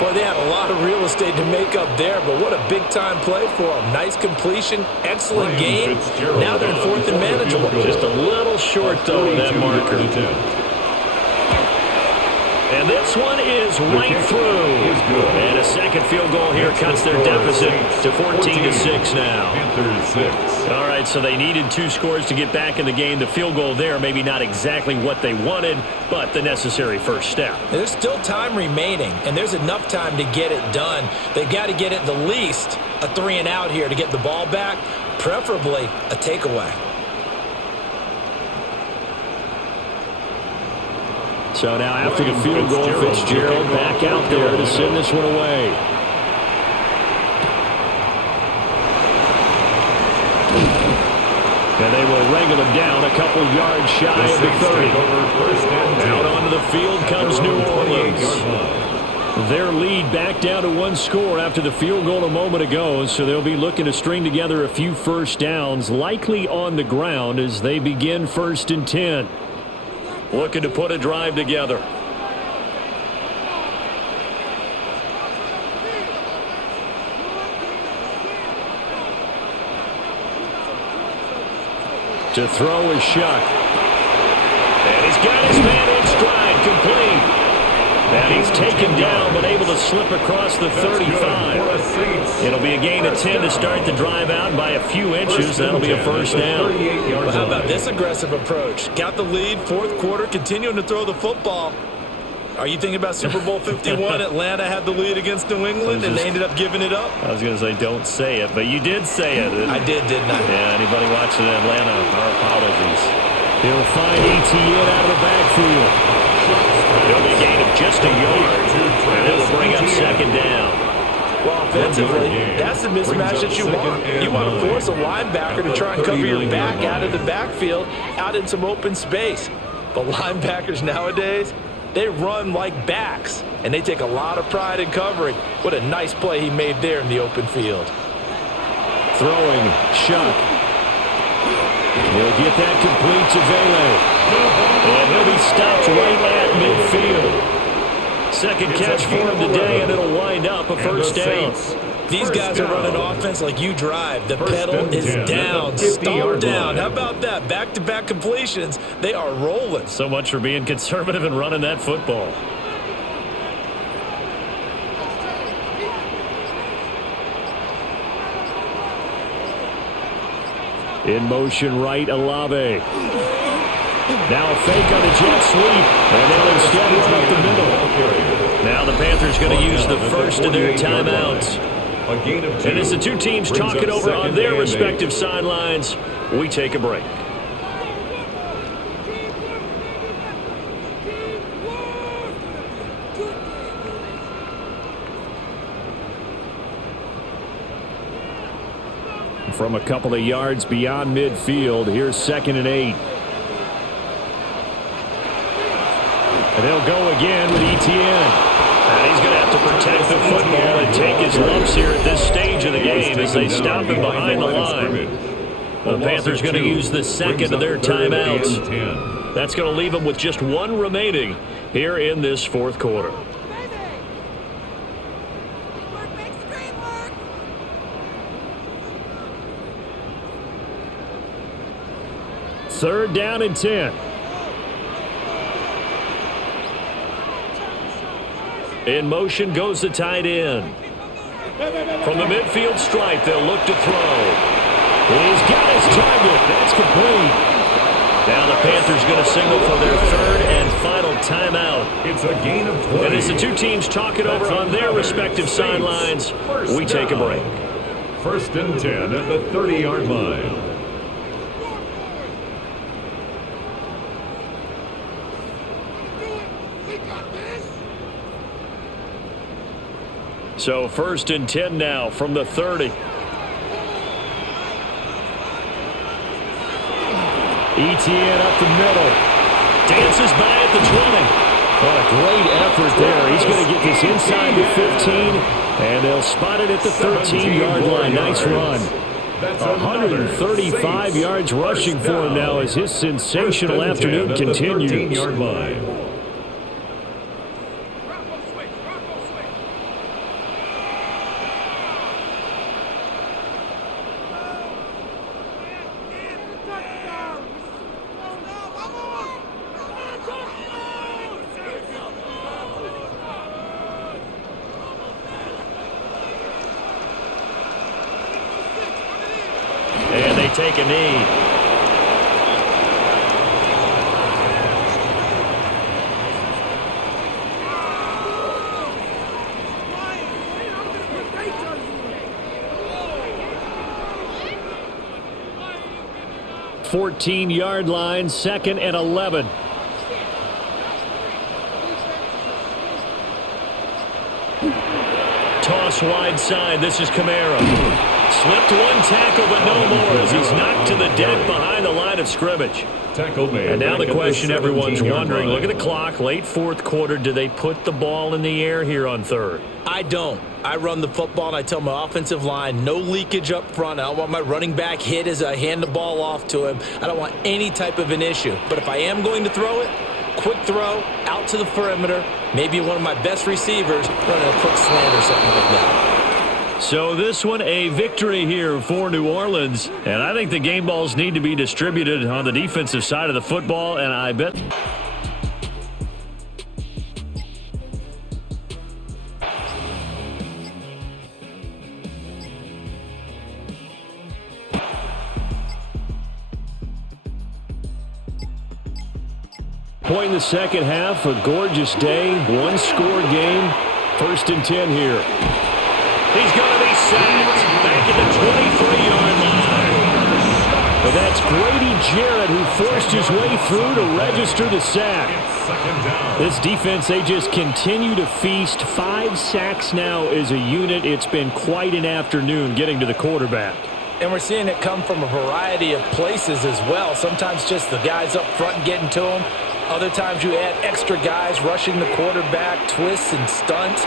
Boy, they had a lot of real estate to make up there, but what a big-time play for them. Nice completion, excellent game. Now they're in 4th and manageable. Just a little short, though, of that marker. And this one is right through. And a second field goal here cuts their deficit to 14-6 now. All right, so they needed 2 scores to get back in the game. The field goal there, maybe not exactly what they wanted, but the necessary first step. There's still time remaining, and there's enough time to get it done. They've got to get at the least a 3-and-out here to get the ball back, preferably a takeaway. So now after the field goal, Fitzgerald back out there to send this one away. And they will wrangle him down a couple yards shy of the 30. Out onto the field comes New Orleans. Their lead back down to 1 score after the field goal a moment ago, so they'll be looking to string together a few first downs, likely on the ground as they begin 1st and 10. Looking to put a drive together. To throw is Shuck. And he's got his man in stride, complete. And he's taken down, but able to slip across the 35. It'll be a gain of 10 to start the drive out by a few inches. That'll be a first down. Well, how about this aggressive approach? Got the lead, 4th quarter, continuing to throw the football. Are you thinking about Super Bowl 51? Atlanta had the lead against New England, and they ended up giving it up? I was going to say, don't say it, but you did say it. I did, didn't I? Yeah, anybody watching Atlanta, our apologies. He'll find ETN out of the backfield. It'll be a gain of just a yard, and it will bring up 2nd down. Well, offensively, that's the mismatch that you want. You want to force a linebacker to try and cover your back out of the backfield, out in some open space. But linebackers nowadays, they run like backs, and they take a lot of pride in covering. What a nice play he made there in the open field. Throwing, Shuck. He'll get that complete to Vele. And he'll be stopped right at midfield. Second catch for him today, and it'll wind up a first down. These guys are running offense like you drive. The pedal is down, stalled down. How about that? Back-to-back completions. They are rolling. So much for being conservative and running that football. In motion right, Olave. Now a fake on the jet sweep, and they'll instead run up the middle. Now the Panthers going to use the first of their timeouts. And as the two teams talk it over on their respective sidelines, we take a break. From a couple of yards beyond midfield, here's 2nd and 8. And they'll go again with ETN. And he's going to have to protect the football and take his lumps here at this stage of the game as they stop him behind the line. The Panthers going to use the second of their timeouts. That's going to leave them with just one remaining here in this 4th quarter. Third down and 10. In motion goes the tight end. From the midfield stripe, they'll look to throw. He's got his target. That's complete. Now the Panthers going to signal for their 3rd and final timeout. It's a gain of 20. And as the two teams talk it over on their respective sidelines, we take a break. 1st and 10 at the 30-yard line. So 1st and 10 now from the 30. ETN up the middle. Dances by at the 20. What a great effort there. He's going to get this inside the 15, and they'll spot it at the 13-yard line. Nice run. 135 yards rushing for him now as his sensational afternoon continues. take a knee. Yard line, 2nd and 11. Toss wide side. This is Kamara. Slipped one tackle, but no more as he's knocked to the deck behind the line of scrimmage. And now the question everyone's wondering, look at the clock, late 4th quarter. Do they put the ball in the air here on 3rd? I don't. I run the football, and I tell my offensive line, no leakage up front. I don't want my running back hit as I hand the ball off to him. I don't want any type of an issue. But if I am going to throw it, quick throw, out to the perimeter, maybe one of my best receivers running a quick slant or something like that. So this one, a victory here for New Orleans. And I think the game balls need to be distributed on the defensive side of the football, and I bet... Point in the second half, a gorgeous day, one-score game, 1st and 10 here. He's going to be sacked back at the 23-yard line. But that's Grady Jarrett who forced his way through to register the sack. This defense, they just continue to feast. 5 sacks now as a unit. It's been quite an afternoon getting to the quarterback. And we're seeing it come from a variety of places as well. Sometimes just the guys up front getting to him. Other times you add extra guys rushing the quarterback, twists and stunts.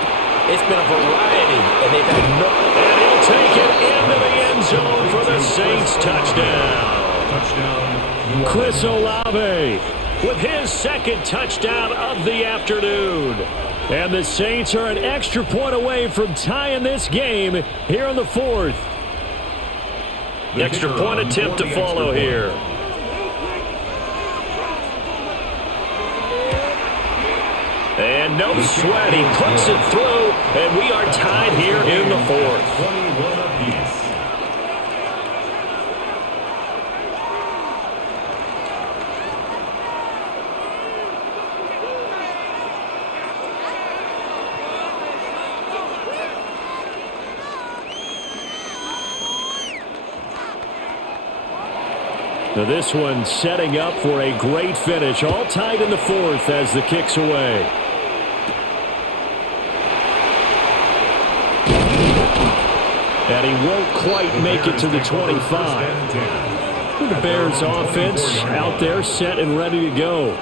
It's been a variety, and they've had no... And he'll take it into the end zone for the Saints touchdown. Touchdown. Chris Olave with his 2nd touchdown of the afternoon. And the Saints are an extra point away from tying this game here in the 4th. Extra point attempt to follow here. And no sweat, he puts it through, and we are tied here in the 4th. 21 apiece. Now this one setting up for a great finish, all tied in the 4th as the kick's away. And he won't quite make it to the 25. The Bears offense out there set and ready to go.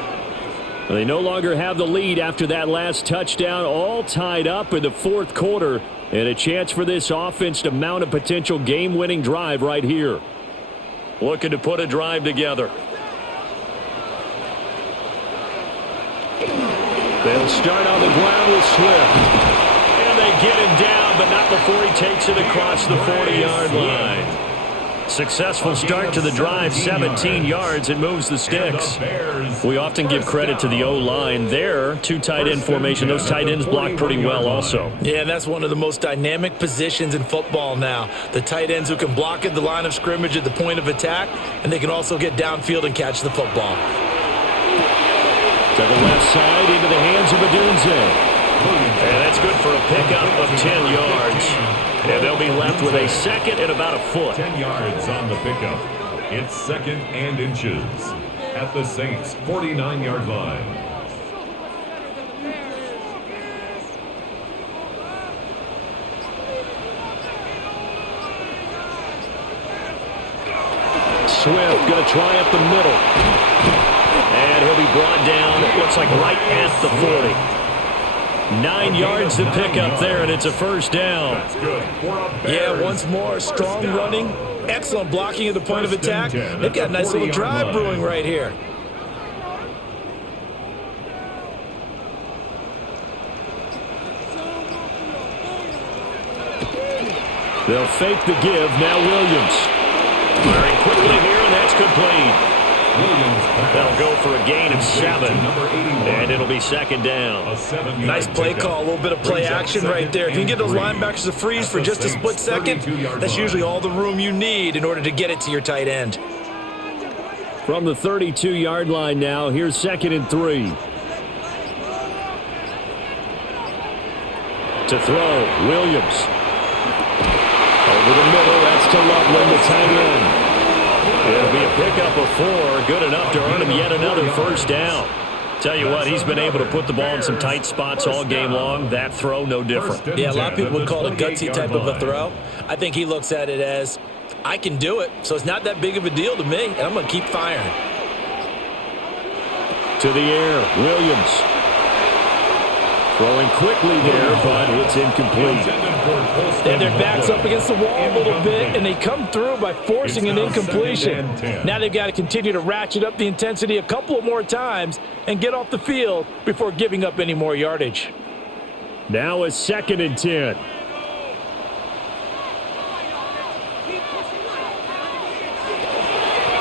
They no longer have the lead after that last touchdown, all tied up in the 4th quarter, and a chance for this offense to mount a potential game-winning drive right here. Looking to put a drive together. They'll start on the ground with Swift. And they get him down, but not before he takes it across the 40-yard line. Successful start to the drive, 17 yards, and moves the sticks. We often give credit to the O-line there. 2 tight end formation. Those tight ends block pretty well also. Yeah, that's one of the most dynamic positions in football now. The tight ends who can block at the line of scrimmage at the point of attack, and they can also get downfield and catch the football. To the left side, into the hands of Adunze. And that's good for a pickup of 10 yards. And they'll be left with a 2nd and about a foot. 10 yards on the pickup. It's 2nd and inches at the Saints' 49-yard line. Swift going to try up the middle. And he'll be brought down, it looks like right at the 40. 9 yards to pick up there, and it's a 1st down. That's good. Yeah, once more, strong running, excellent blocking at the point of attack. They've got a nice little drive brewing right here. They'll fake the give. Now Williams. Firing quickly here, and that's complete. They'll go for a gain of 7, and it'll be second down. Nice play call, a little bit of play action right there. If you can get those linebackers to freeze for just a split second, that's usually all the room you need in order to get it to your tight end. From the 32-yard line now, here's 2nd and 3. To throw, Williams. Over the middle, that's to Loveland, the tight end. It'll be a pickup of 4, good enough to earn him yet another first down. Tell you what, he's been able to put the ball in some tight spots all game long. That throw, no different. Yeah, a lot of people would call it a gutsy type of a throw. I think he looks at it as, I can do it, so it's not that big of a deal to me, and I'm going to keep firing. To the air, Williams. Throwing quickly there, but it's incomplete. And their back's up against the wall a little bit, and they come through by forcing an incompletion. Now they've got to continue to ratchet up the intensity a couple of more times and get off the field before giving up any more yardage. Now it's 2nd and 10.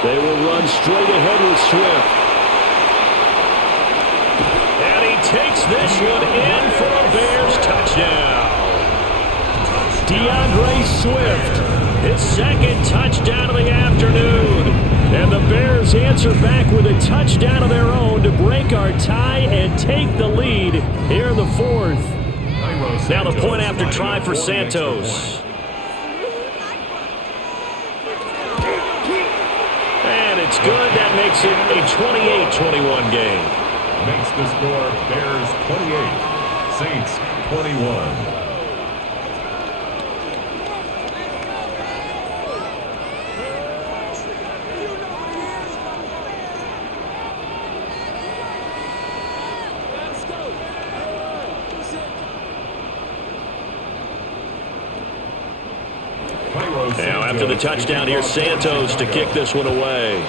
They will run straight ahead with Swift. Takes this one in for a Bears touchdown. DeAndre Swift, his 2nd touchdown of the afternoon. And the Bears answer back with a touchdown of their own to break our tie and take the lead here in the 4th. Now the point after try for Santos. And it's good. That makes it a 28-21 game. Makes the score Bears 28, Saints 21. Now after the touchdown, here's Santos to kick this one away.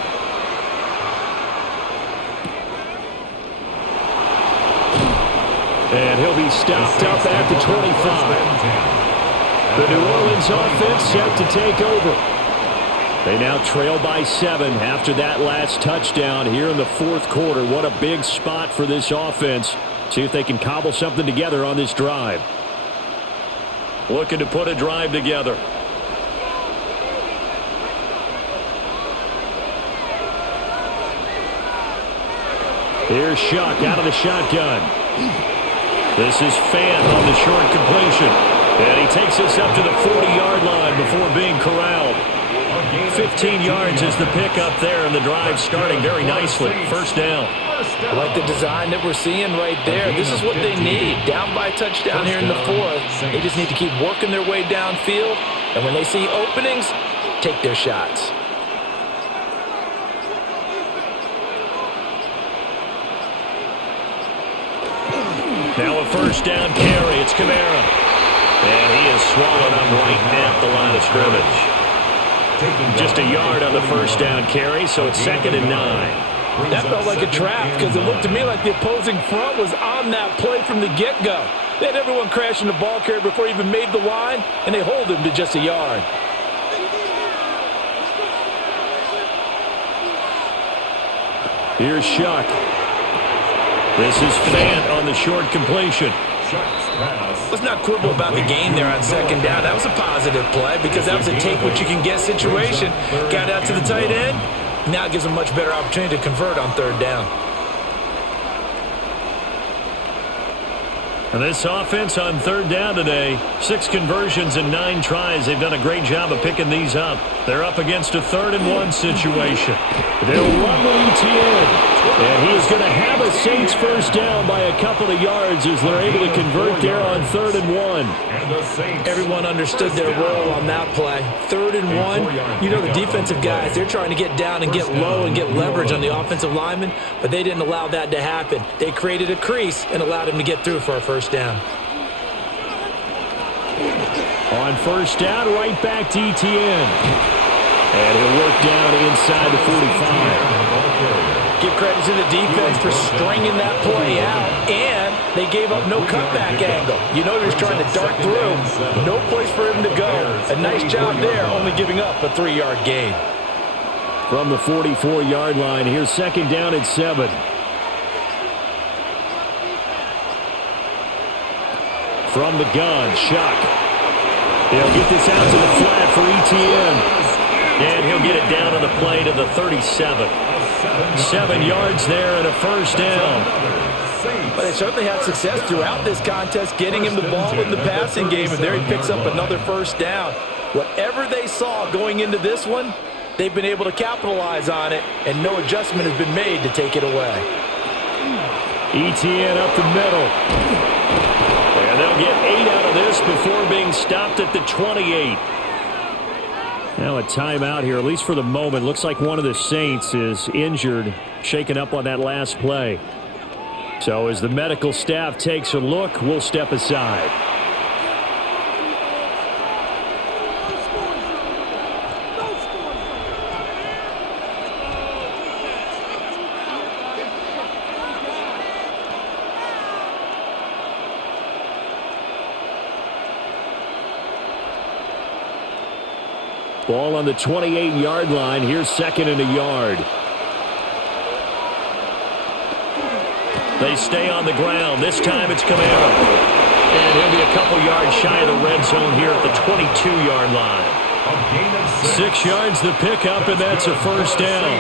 And he'll be stopped up at the 25. The New Orleans offense set to take over. They now trail by 7 after that last touchdown here in the 4th quarter. What a big spot for this offense. See if they can cobble something together on this drive. Looking to put a drive together. Here's Shuck out of the shotgun. This is Fant on the short completion. And he takes us up to the 40-yard line before being corralled. 15 yards is the pickup there, and the drive starting very nicely. First down. I like the design that we're seeing right there. This is what they need. Down by a touchdown here in the 4th. They just need to keep working their way downfield. And when they see openings, take their shots. Now a first down carry. It's Kamara. And he is swallowed up right at the line of scrimmage. Just a yard on the first down carry, so it's 2nd and 9. That felt like a trap because it looked to me like the opposing front was on that play from the get-go. They had everyone crashing the ball carrier before he even made the line, and they hold him to just a yard. Here's Shuck. This is Fant on the short completion. Let's not quibble about the game there on 2nd down. That was a positive play because that was a take-what-you-can-get situation. Got out to the tight end. Now it gives them a much better opportunity to convert on 3rd down. And this offense on 3rd down today, 6 conversions and 9 tries. They've done a great job of picking these up. They're up against a 3rd and 1 situation. They'll run with ETN. And he is going to have a Saints first down by a couple of yards as they're able to convert there on 3rd and 1. Everyone understood their role on that play. 3rd and 1. You know the defensive guys, they're trying to get down and get low and get leverage on the offensive lineman, but they didn't allow that to happen. They created a crease and allowed him to get through for a first down. On first down, right back to ETN. And he'll work down inside the 45. Give credit to the defense for stringing that play out, and they gave up no cutback angle. You know he was trying to dart through. No place for him to go. A nice job there, only giving up a 3-yard gain. from the 44-yard line. Here's second down and 7. From the gun, Shuck. He'll get this out to the flat for ETN. And he'll get it down on the play to the 37. 7 yards there and a first down. But they certainly had success throughout this contest getting him the ball in the passing game, and there he picks up another first down. Whatever they saw going into this one, they've been able to capitalize on it, and no adjustment has been made to take it away. ETN up the middle. And they'll get 8 out of this before being stopped at the 28. Now a timeout here, at least for the moment. Looks like one of the Saints is injured, shaken up on that last play. So as the medical staff takes a look, we'll step aside. Ball on the 28-yard line. Here's second and a yard. They stay on the ground. This time it's Camaro. And he'll be a couple yards shy of the red zone here at the 22-yard line. 6 yards the pickup, and that's a first down.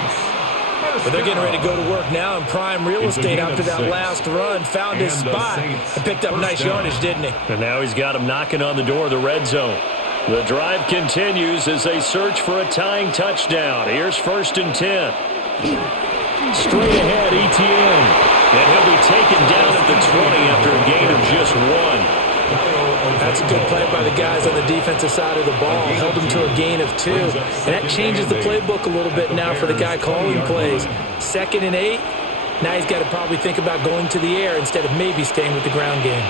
But they're getting ready to go to work now in prime real estate after that last run. Found his spot and picked up nice yardage, didn't he? And now he's got him knocking on the door of the red zone. The drive continues as they search for a tying touchdown. Here's first and 10. Straight ahead, ETN. And he'll be taken down at the 20 after a gain of just 1. That's a good play by the guys on the defensive side of the ball. Held him to a gain of 2. And that changes the playbook a little bit now for the guy calling plays. 2nd and 8. Now he's got to probably think about going to the air instead of maybe staying with the ground game.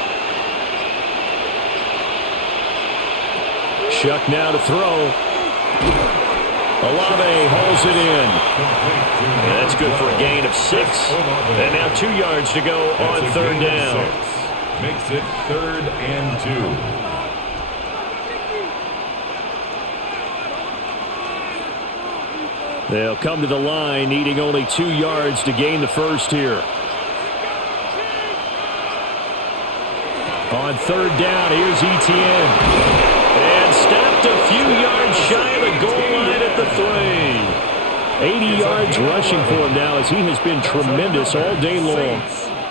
Shuck now to throw. Olave hauls it in. And that's good for a gain of 6. And now 2 yards to go on third down. Makes it 3rd and 2. They'll come to the line, needing only 2 yards to gain the first here. On third down, here's ETN. And stopped a few yards shy of the goal line at the 3. 80 yards rushing for him now as he has been tremendous all day long.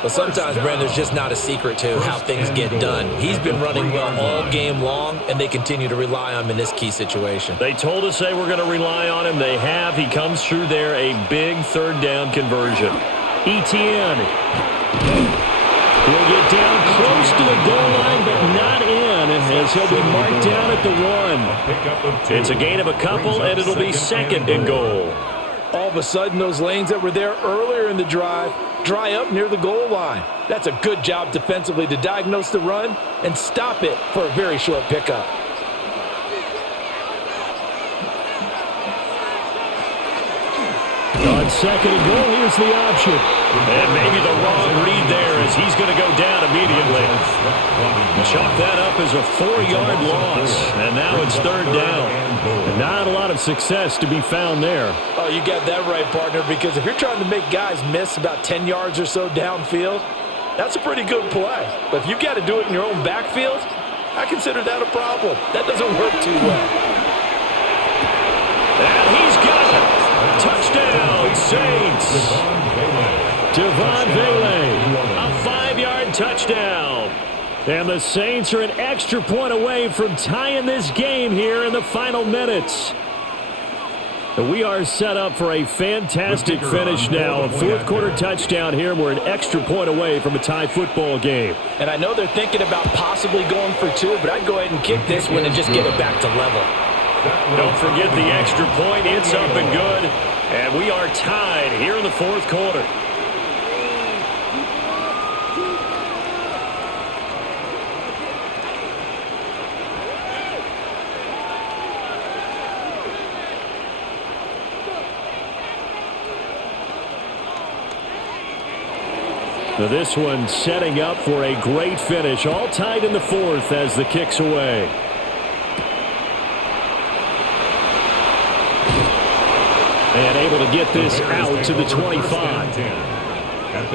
Well, sometimes, Brent, there's just not a secret to how things get done. He's been running well all game long, and they continue to rely on him in this key situation. They told us they were going to rely on him. They have. He comes through there, a big third down conversion. ETN will get down close to the goal line, but not in, as he'll be marked down at the 1. It's a gain of a couple, and it'll be 2nd and goal. All of a sudden, those lanes that were there earlier in the drive dry up near the goal line. That's a good job defensively to diagnose the run and stop it for a very short pickup. On 2nd and goal, here's the option. And maybe the wrong read there as he's going to go down immediately. Chalk that up as a 4-yard loss. And now it's third down. And not a lot of success to be found there. Oh, you got that right, partner, because if you're trying to make guys miss about 10 yards or so downfield, that's a pretty good play. But if you've got to do it in your own backfield, I consider that a problem. That doesn't work too well. And he's got it. Touchdown, Saints. Devon Vele, a 5-yard touchdown. And the Saints are an extra point away from tying this game here in the final minutes. We are set up for a fantastic finish now. A fourth-quarter touchdown here. We're an extra point away from a tie football game. And I know they're thinking about possibly going for 2, but I'd go ahead and kick this one and just get it back to level. Don't forget the extra point. It's up and good. And we are tied here in the fourth quarter. Now this one setting up for a great finish. All tied in the fourth as the kick's away. And able to get this out to the 25.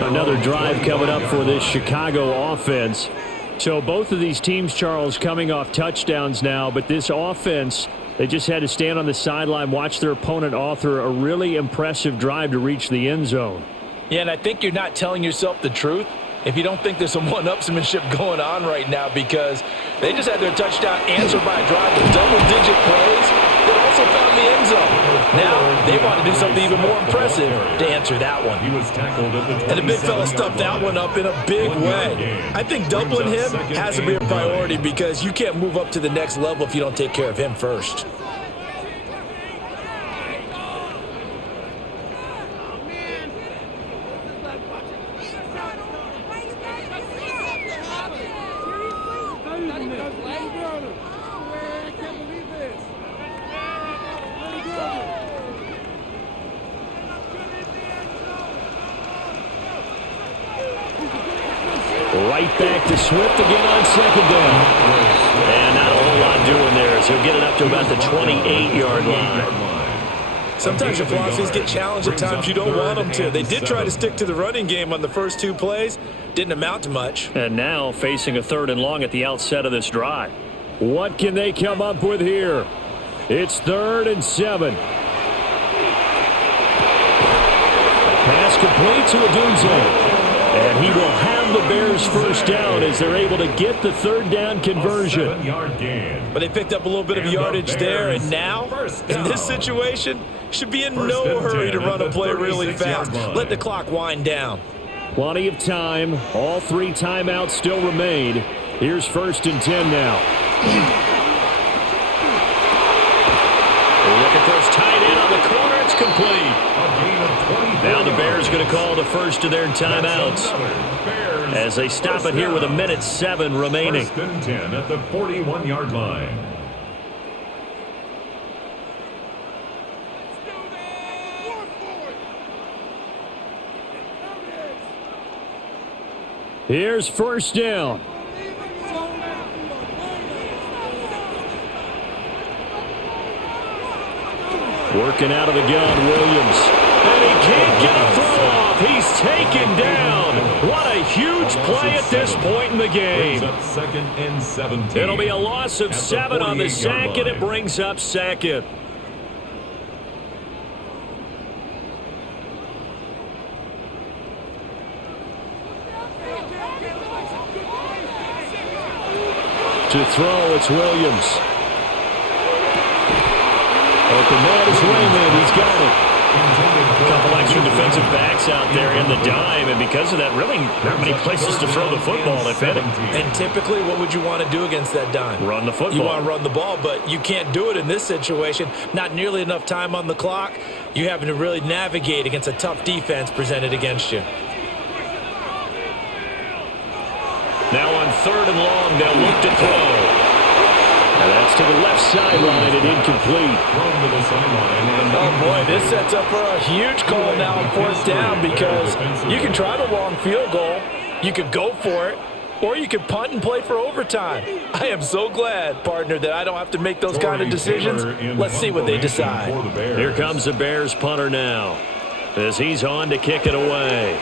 Another drive coming up for this Chicago offense. So both of these teams, Charles, coming off touchdowns now, but this offense, they just had to stand on the sideline, watch their opponent author a really impressive drive to reach the end zone. Yeah, and I think you're not telling yourself the truth if you don't think there's some one-upsmanship going on right now, because they just had their touchdown answered by a drive with double-digit plays that also found the end zone. Now they want to do something even more impressive to answer that one. He was tackled at the 27 And the big fella stuffed that one up in a big way. I think doubling him has to be a priority because you can't move up to the next level if you don't take care of him first. Right back to Swift again on second down. And not a whole lot doing there as he'll get it up to about the 28-yard line. Sometimes your philosophies get challenged at times you don't want them to. They did try to stick to the running game on the first two plays. Didn't amount to much. And now facing a 3rd and long at the outset of this drive. What can they come up with here? It's 3rd and 7. Pass complete to Odunze. And he will have the Bears first down as they're able to get the 3rd down conversion. But they picked up a little bit of yardage there, and now, in this situation, should be in no hurry to run a play really fast. Let the clock wind down. Plenty of time. All 3 timeouts still remain. Here's 1st and 10 now. Look at this tight end on the corner. It's complete. Now the Bears going to call the first of their timeouts as they stop it here with 1:07 remaining. 1st and 10 at the 41-yard line. Here's 1st down. Working out of the gun, Williams. And he can't get a throw off. He's taken down. What a huge play at this point in the game. 2nd and 17. It'll be a loss of 7 on the sack, and it brings up 2nd. To throw, it's Williams. Open man is Raymond. He's got it. A couple extra defensive backs out there in the dime, and because of that, really not many places to throw the football, if any. And typically, what would you want to do against that dime? Run the football. You want to run the ball, but you can't do it in this situation. Not nearly enough time on the clock. You're having to really navigate against a tough defense presented against you. Now on 3rd and long, they'll look to throw. And that's to the left sideline and incomplete. Oh, boy, this sets up for a huge call now on 4th down because you can try the long field goal, you could go for it, or you could punt and play for overtime. I am so glad, partner, that I don't have to make those kind of decisions. Let's see what they decide. Here comes the Bears punter now as he's on to kick it away.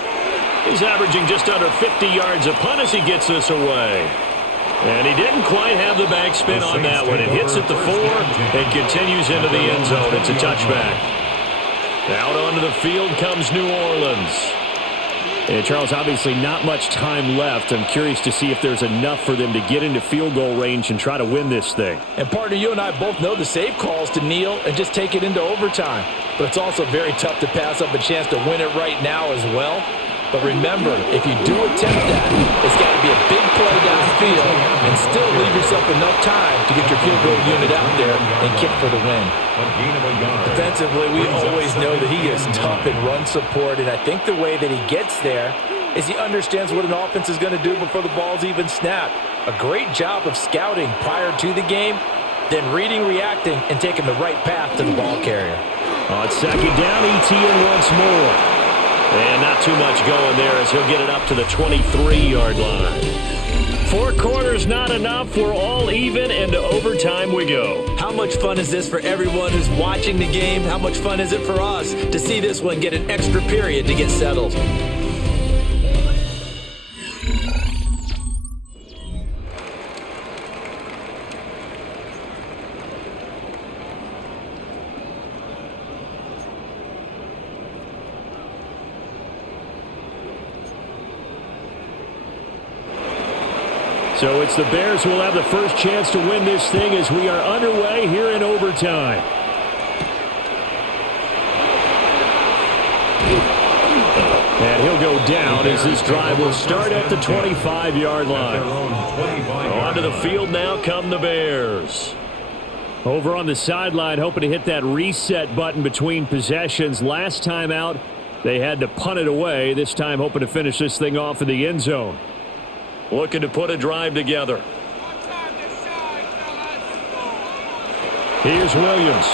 He's averaging just under 50 yards a punt as he gets this away. And he didn't quite have the backspin on that one. It hits at the 4 and continues into the end zone. It's a touchback. Out onto the field comes New Orleans. And Charles, obviously not much time left. I'm curious to see if there's enough for them to get into field goal range and try to win this thing. And partner, you and I both know the safe calls to kneel and just take it into overtime. But it's also very tough to pass up a chance to win it right now as well. But remember, if you do attempt that, it's got to be a big play downfield and still leave yourself enough time to get your field goal unit out there and kick for the win. Defensively, we always know that he is tough in run support, and I think the way that he gets there is he understands what an offense is going to do before the ball's even snapped. A great job of scouting prior to the game, then reading, reacting, and taking the right path to the ball carrier. On 2nd down, ETN once more. And not too much going there as he'll get it up to the 23-yard line. 4 quarters not enough. We're all even, and to overtime we go. How much fun is this for everyone who's watching the game? How much fun is it for us to see this one get an extra period to get settled? So it's the Bears who will have the first chance to win this thing as we are underway here in overtime. And he'll go down as this drive will start at the 25-yard line. Onto the field now come the Bears. Over on the sideline, hoping to hit that reset button between possessions. Last time out, they had to punt it away. This time hoping to finish this thing off in the end zone. Looking to put a drive together. Here's Williams.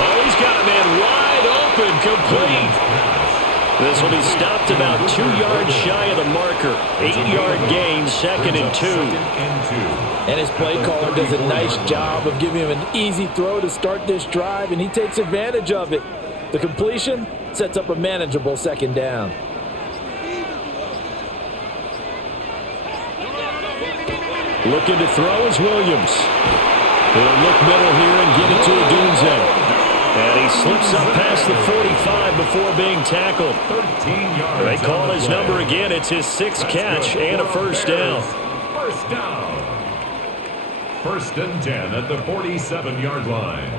Oh, he's got a man wide open, complete. This will be stopped about 2 yards shy of the marker. 8-yard gain, 2nd and 2. And his play caller does a nice job of giving him an easy throw to start this drive, and he takes advantage of it. The completion sets up a manageable 2nd down. Looking to throw is Williams. He'll look middle here and get it to Odunze. And he slips up past the 45 before being tackled. 13 yards. They call his number again. It's his 6th catch and a first down. First down. 1st and 10 at the 47-yard line.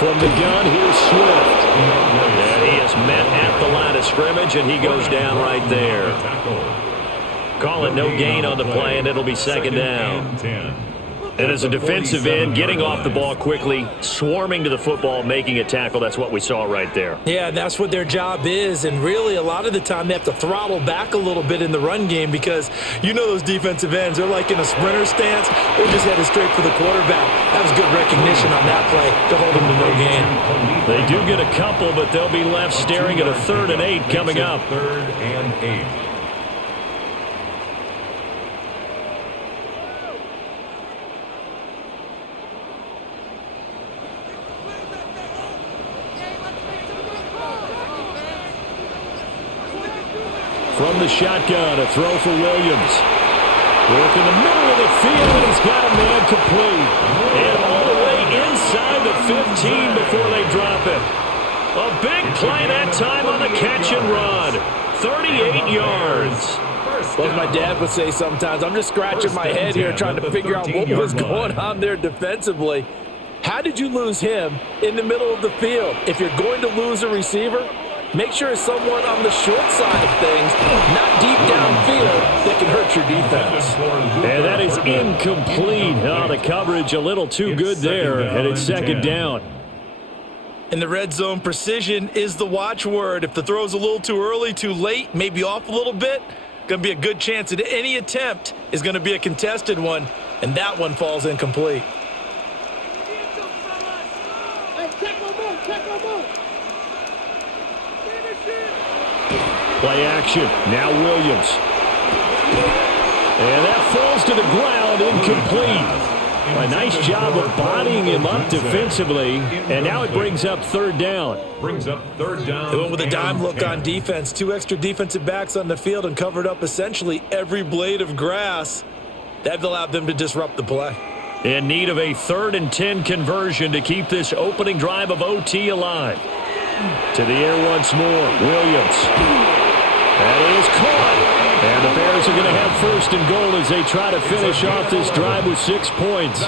From the gun, here's Swift. And he is met at the line of scrimmage, and he goes down right there. Call it no gain on the play, and it'll be 2nd down. And as a defensive end, getting off the ball quickly, swarming to the football, making a tackle, that's what we saw right there. Yeah, that's what their job is, and really a lot of the time they have to throttle back a little bit in the run game because you know those defensive ends, they're like in a sprinter stance, they're just headed straight for the quarterback. That was good recognition on that play to hold them to no gain. They do get a couple, but they'll be left staring at a 3rd and 8 coming up. 3rd and 8. From the shotgun, a throw for Williams. Work in the middle of the field, and he's got a man complete. And all the way inside the 15 before they drop him. A big play that time on the catch and run. 38 yards. Well, as my dad would say sometimes, I'm just scratching my head here trying to figure out what was going on there defensively. How did you lose him in the middle of the field? If you're going to lose a receiver, make sure it's someone on the short side of things, not deep downfield, that can hurt your defense. And that is incomplete. Oh, the coverage a little too good there, and it's 2nd down. In the red zone, precision is the watchword. If the throw's a little too early, too late, maybe off a little bit, going to be a good chance that any attempt is going to be a contested one, and that one falls incomplete. Play action. Now Williams. And that falls to the ground, incomplete. A nice job of bodying him up defensively, and now it brings up 3rd down. Brings up 3rd down. They went with a dime look on defense. 2 extra defensive backs on the field and covered up essentially every blade of grass. That allowed them to disrupt the play. In need of a 3rd and 10 conversion to keep this opening drive of OT alive. To the air once more. Williams. That is caught. And the Bears are going to have 1st and goal as they try to finish off this drive with 6 points.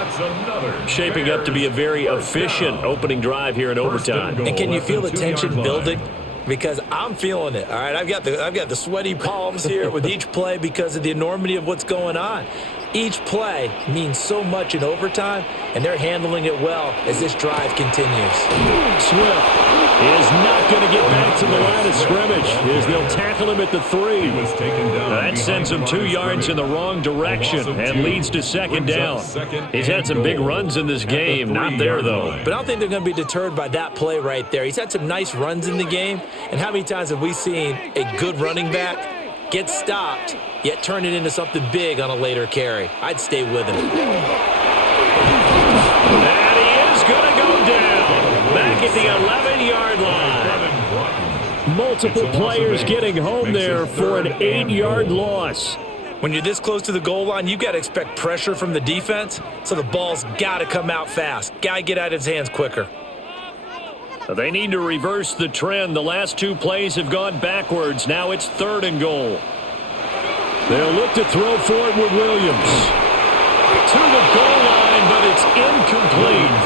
Shaping up to be a very efficient opening drive here in overtime. And can you feel the tension building? Because I'm feeling it. All right, I've got the sweaty palms here with each play because of the enormity of what's going on. Each play means so much in overtime, and they're handling it well as this drive continues. Swift is not going to get back to the line of scrimmage as they'll tackle him at the 3. He was taken down. That sends him 2 yards in the wrong direction and leads to second down. He's had some big runs in this game. Not there, though. But I don't think they're going to be deterred by that play right there. He's had some nice runs in the game. And how many times have we seen a good running back get stopped, yet turn it into something big on a later carry? I'd stay with him. And he is going to go down back at the 11-yard line. Multiple players getting home there for an 8-yard loss. When you're this close to the goal line, you've got to expect pressure from the defense, so the ball's got to come out fast. Got to get out of his hands quicker. They need to reverse the trend. The last 2 plays have gone backwards. Now it's 3rd and goal. They'll look to throw for it with Williams. To the goal line, but it's incomplete.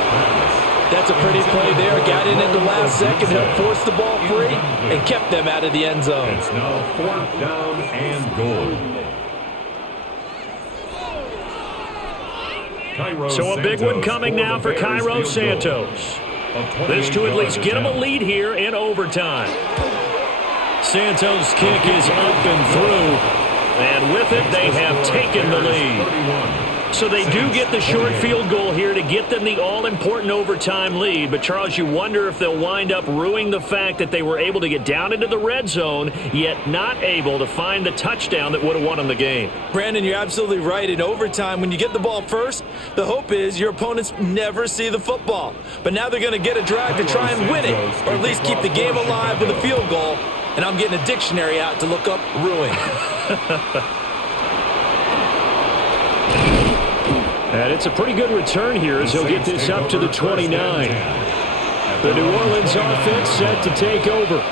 That's a pretty play there. Got in at the last second, helped force the ball free, and kept them out of the end zone. It's now 4th down and goal. So a big one coming now for Cairo Santos. This to at least get him a lead here in overtime. Santos' kick is up and through, and with it, they have taken the lead. So they do get the short field goal here to get them the all-important overtime lead. But, Charles, you wonder if they'll wind up ruining the fact that they were able to get down into the red zone, yet not able to find the touchdown that would have won them the game. Brandon, you're absolutely right. In overtime, when you get the ball first, the hope is your opponents never see the football. But now they're going to get a drive to try and win it, or at least keep the game alive with a field goal. And I'm getting a dictionary out to look up ruin. And it's a pretty good return here as he'll get this up to the 29. The New Orleans offense set to take over.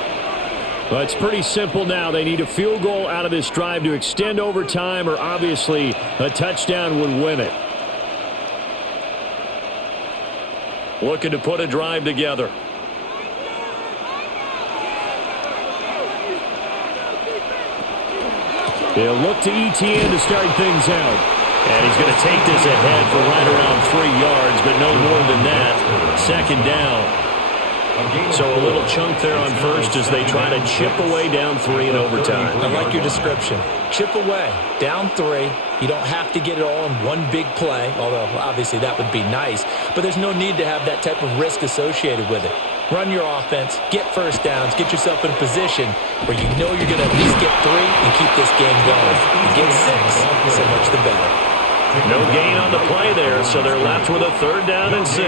But it's pretty simple now. They need a field goal out of this drive to extend overtime, or obviously a touchdown would win it. Looking to put a drive together. He'll look to ETN to start things out. And he's going to take this ahead for right around 3 yards, but no more than that. Second down. So a little chunk there on first as they try to chip away down 3 in overtime. I like your description. Chip away, down 3. You don't have to get it all in one big play, although obviously that would be nice. But there's no need to have that type of risk associated with it. Run your offense, get first downs, get yourself in a position where you know you're going to at least get 3 and keep this game going. You get 6, so much the better. No gain on the play there, so they're left with a 3rd down and 6.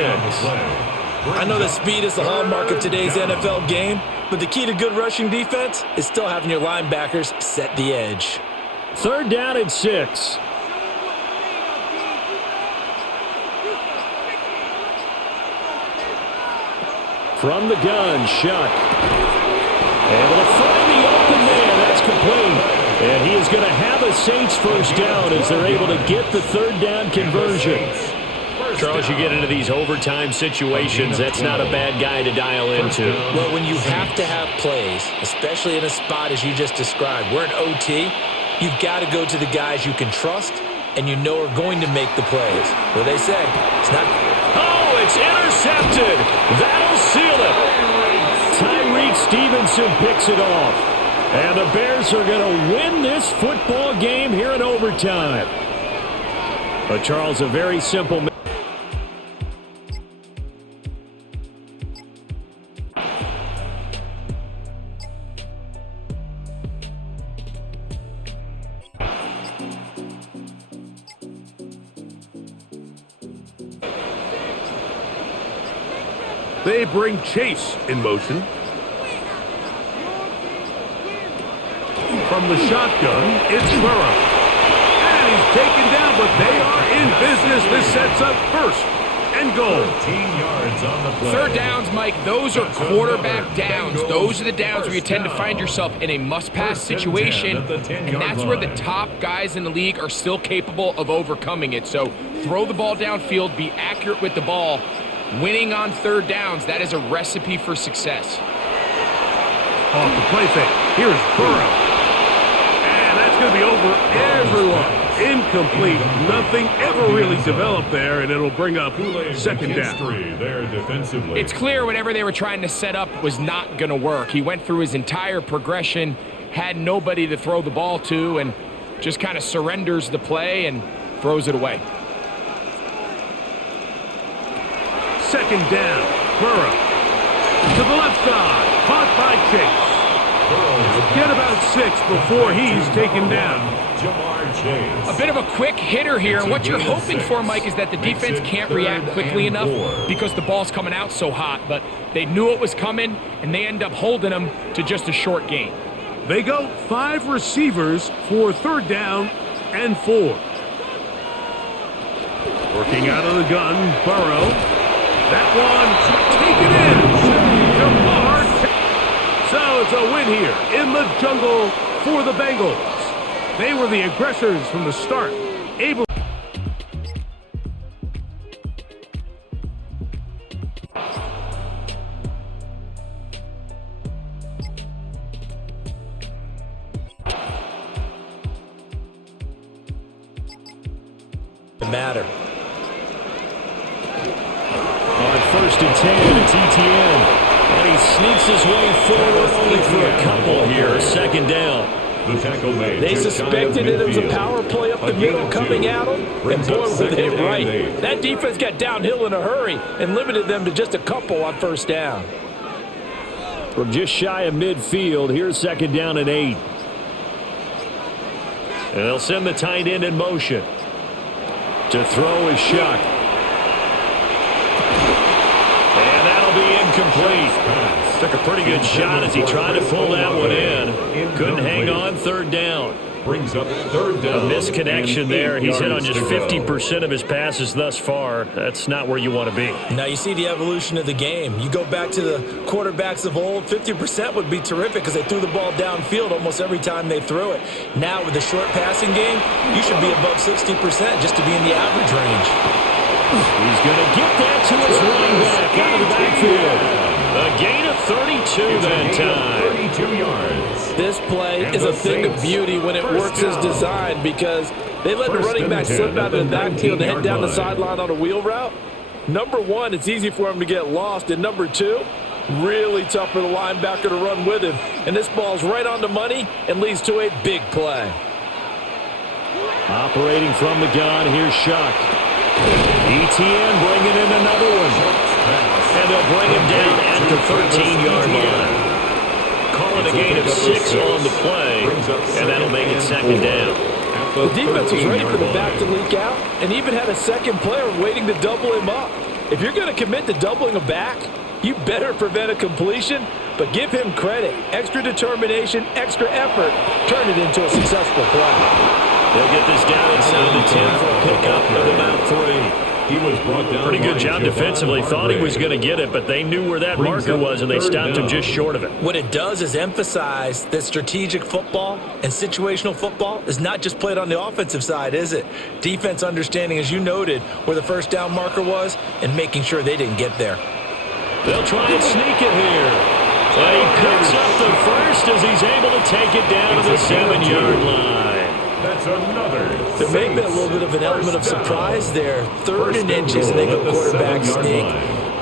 I know that speed is the hallmark of today's NFL game, but the key to good rushing defense is still having your linebackers set the edge. 3rd down and 6. From the gun, Shuck. Able to find the open man. That's complete. And he is going to have a Saints first down as they're able to get the 3rd down conversion. Charles, you get into these overtime situations, that's not a bad guy to dial into. Well, when you have to have plays, especially in a spot as you just described, we're in OT, you've got to go to the guys you can trust and you know are going to make the plays. What do they say? It's not... Oh, it's intercepted. That'll seal it. Tyreek Stevenson picks it off. And the Bears are going to win this football game here in overtime. But, Charles, a very simple... They bring Chase in motion. From the shotgun, it's Burrow. And he's taken down, but they are in business. This sets up 1st and goal. 13 yards on the play. 3rd downs, Mike, those are quarterback downs. Those are the downs where you tend to find yourself in a must-pass situation, and that's where the top guys in the league are still capable of overcoming it. So throw the ball downfield, be accurate with the ball. Winning on 3rd downs, that is a recipe for success. Off the play fake, here's Burrow. And that's going to be over everyone. Incomplete. Nothing ever really developed there, and it'll bring up second down. There defensively. It's clear whatever they were trying to set up was not going to work. He went through his entire progression, had nobody to throw the ball to, and just kind of surrenders the play and throws it away. Second down. Burrow. To the left side. Caught by Chase. Get about 6 before he's taken down. A bit of a quick hitter here, and what you're hoping for, Mike, is that the defense can't react quickly enough because the ball's coming out so hot, but they knew it was coming, and they end up holding them to just a short gain. They go 5 receivers for third down and 4. Working out of the gun, Burrow. That one taken in. Jamar. So it's a win here in the jungle for the Bengals. They were the aggressors from the start, able. Matter. On 1st and 10, it's ETN. And he sneaks his way forward only for a couple here. Second down. The tackle made. They suspected it was a power play up the middle coming at them, and boy, were they right. That defense got downhill in a hurry and limited them to just a couple on first down. From just shy of midfield, here's second down and 8. And they'll send the tight end in motion. To throw is Shuck. And that'll be incomplete. Took a pretty good shot as he tried to pull that one in. Couldn't hang on third down. Brings up third down. A misconnection there. He's hit on just 50% of his passes thus far. That's not where you want to be. Now you see the evolution of the game. You go back to the quarterbacks of old, 50% would be terrific because they threw the ball downfield almost every time they threw it. Now with the short passing game, you should be above 60% just to be in the average range. He's going to get that to his running back out of the backfield. A gain of 32 that time. 32 yards. This play is a thing of beauty when it works as designed because they let the running back slip out of the backfield and head down the sideline on a wheel route. Number one, it's easy for him to get lost. And number two, really tough for the linebacker to run with him. And this ball's right on the money and leads to a big play. Operating from the gun, here's Shuck. ETN bringing in another one. And they'll bring him down at the 13-yard line. Calling a gain of 6 on the play, and that'll make it second down. The defense was ready for the back to leak out and even had a second player waiting to double him up. If you're going to commit to doubling a back, you better prevent a completion, but give him credit. Extra determination, extra effort, turn it into a successful play. They'll get this down inside the 10 for a pickup of about 3. He was brought down. Pretty good job defensively. Thought he was going to get it, but they knew where that marker was, and they stopped him just short of it. What it does is emphasize that strategic football and situational football is not just played on the offensive side, is it? Defense understanding, as you noted, where the first down marker was and making sure they didn't get there. They'll try and sneak it here. And he picks up the first as he's able to take it down to the 7-yard line. That's another. There may have been a little bit of an element of surprise there. 3rd and inches, and they go quarterback sneak.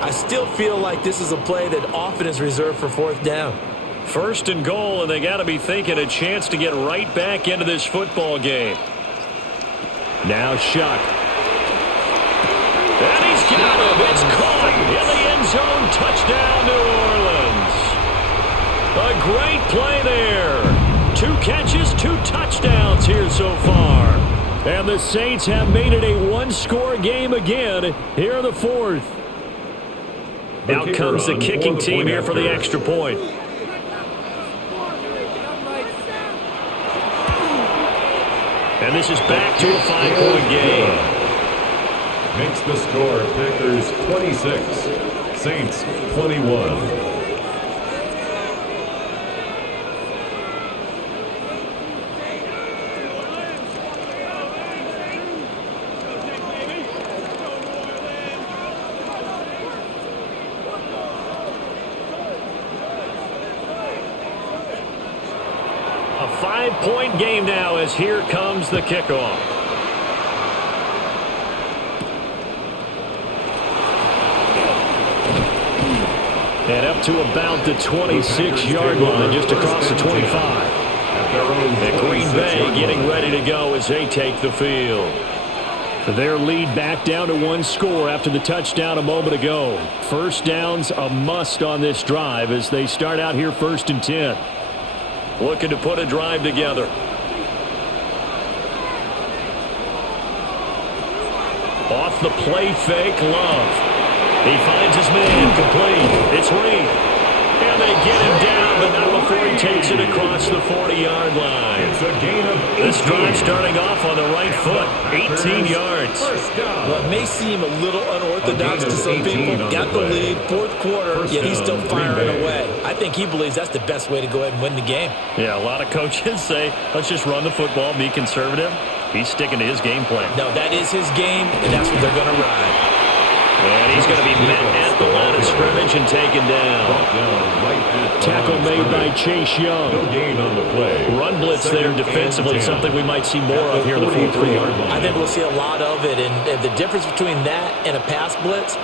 I still feel like this is a play that often is reserved for 4th down. 1st and goal, and they got to be thinking a chance to get right back into this football game. Now Shuck. And he's got him. It's caught in the end zone. Touchdown, New Orleans. A great play there. 2 catches, 2 touchdowns here so far. And the Saints have made it a 1-score game again here in the 4th. Out comes the kicking team here for the extra point. And this is back to a 5-point game. Makes the score Packers 26, Saints 21. A 5-point game now as here comes the kickoff. And up to about the 26-yard line, just across the 25. And Green Bay getting ready to go as they take the field. Their lead back down to one score after the touchdown a moment ago. First down's a must on this drive as they start out here 1st and 10. Looking to put a drive together. Off the play fake, Love. He finds his man, complete. It's Reed. And they get him down, but not before he takes it across the 40-yard line. It's a gain of 18. This drive starting off on the right foot, 18 yards. Well, it may seem a little unorthodox to some people. Got the lead, 4th quarter, yet he's still firing away. I think he believes that's the best way to go ahead and win the game. Yeah, a lot of coaches say, let's just run the football, be conservative. He's sticking to his game plan. No, that is his game, and that's what they're going to ride. And he's going to be met at the line of scrimmage and taken down. Tackle made by Chase Young. No gain on the play. Run blitz there defensively, something we might see more of here in the 4th quarter. I think we'll see a lot of it, and the difference between that and a pass blitz,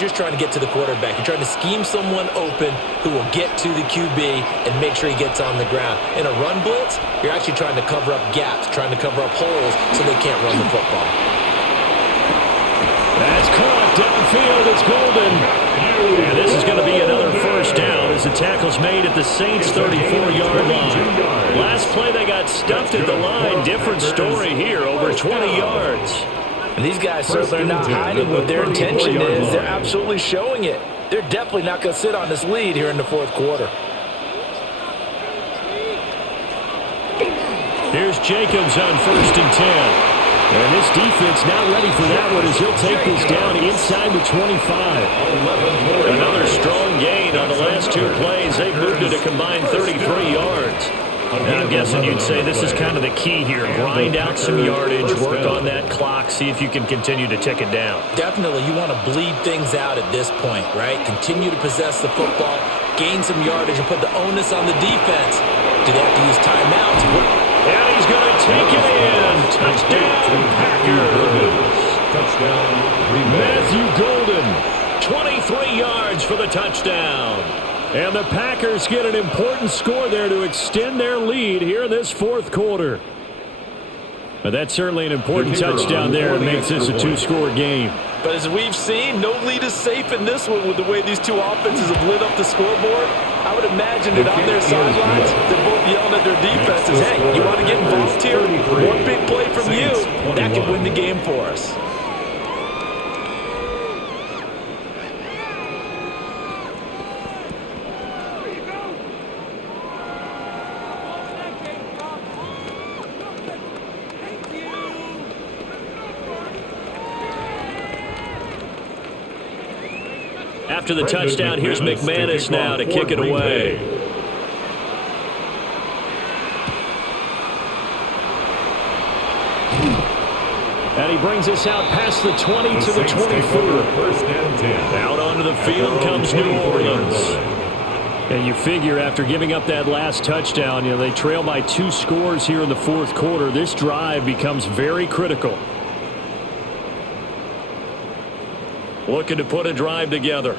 you're trying to get to the quarterback. You're trying to scheme someone open who will get to the QB and make sure he gets on the ground. In a run blitz, you're actually trying to cover up gaps, trying to cover up holes so they can't run the football. That's caught downfield. It's Golden. And this is going to be another first down as the tackle's made at the Saints' 34-yard line. Last play they got stuffed at the line. Different story here, over 20 yards. And these guys certainly are not hiding what their intention is. They're absolutely showing it. They're definitely not going to sit on this lead here in the 4th quarter. Here's Jacobs on 1st and 10. And this defense not ready for that one as he'll take this down inside the 25. Another strong gain on the last 2 plays. They've moved it a combined 33 yards. And I'm guessing you'd say this is kind of the key here. Grind out some yardage, work on that clock, see if you can continue to tick it down. Definitely, you want to bleed things out at this point, right? Continue to possess the football, gain some yardage, and put the onus on the defense. Do they have to use timeouts? And he's going to take it in. Touchdown, Packers. Touchdown, Matthew Golden, 23 yards for the touchdown. And the Packers get an important score there to extend their lead here in this 4th quarter. But that's certainly an important touchdown there. It makes this a 2-score game. But as we've seen, no lead is safe in this one with the way these 2 offenses have lit up the scoreboard. I would imagine that on their sidelines, they're both yelling at their defenses, hey, you want to get involved here? One big play from you, that could win the game for us. After the touchdown, here's McManus now to kick it away. And he brings us out past the 20 to the 24. First and 10. Out onto the field comes New Orleans. And you figure after giving up that last touchdown, they trail by 2 scores here in the 4th quarter. This drive becomes very critical. Looking to put a drive together.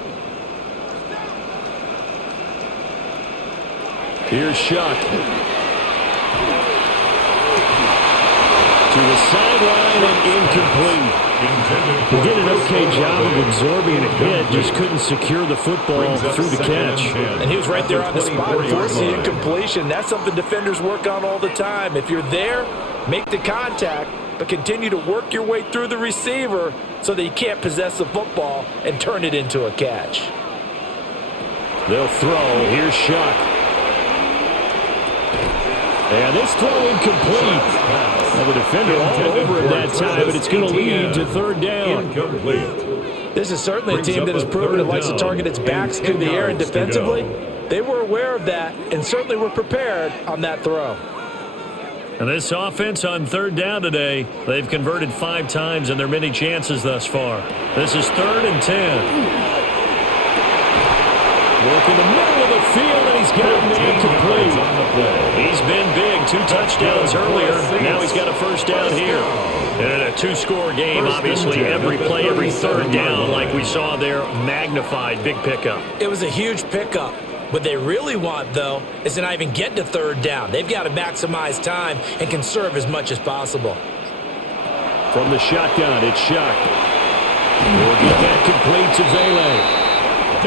Here's Shuck. To the sideline and incomplete. He did an okay job of absorbing a hit, just couldn't secure the football through the catch. And he was right there on the spot, forcing the incompletion. That's something defenders work on all the time. If you're there, make the contact, but continue to work your way through the receiver so that you can't possess the football and turn it into a catch. They'll throw. Here's Shuck. And this throw incomplete. Well, the defender all over him that time, but it's going to lead to 3rd down. This is certainly a team that has proven it likes to target its backs through the air and defensively. They were aware of that and certainly were prepared on that throw. And this offense on 3rd down today, they've converted 5 times in their many chances thus far. This is 3rd and 10. Work in the middle of the field, and he's got a man complete. He's been big. 2 touchdowns earlier. Now he's got a first down here. And a two-score game, obviously every play, every third down, like we saw there, magnified, big pickup. It was a huge pickup. What they really want, though, is to not even get to third down. They've got to maximize time and conserve as much as possible. From the shotgun, it's Shuck. We'll get that complete to Vele.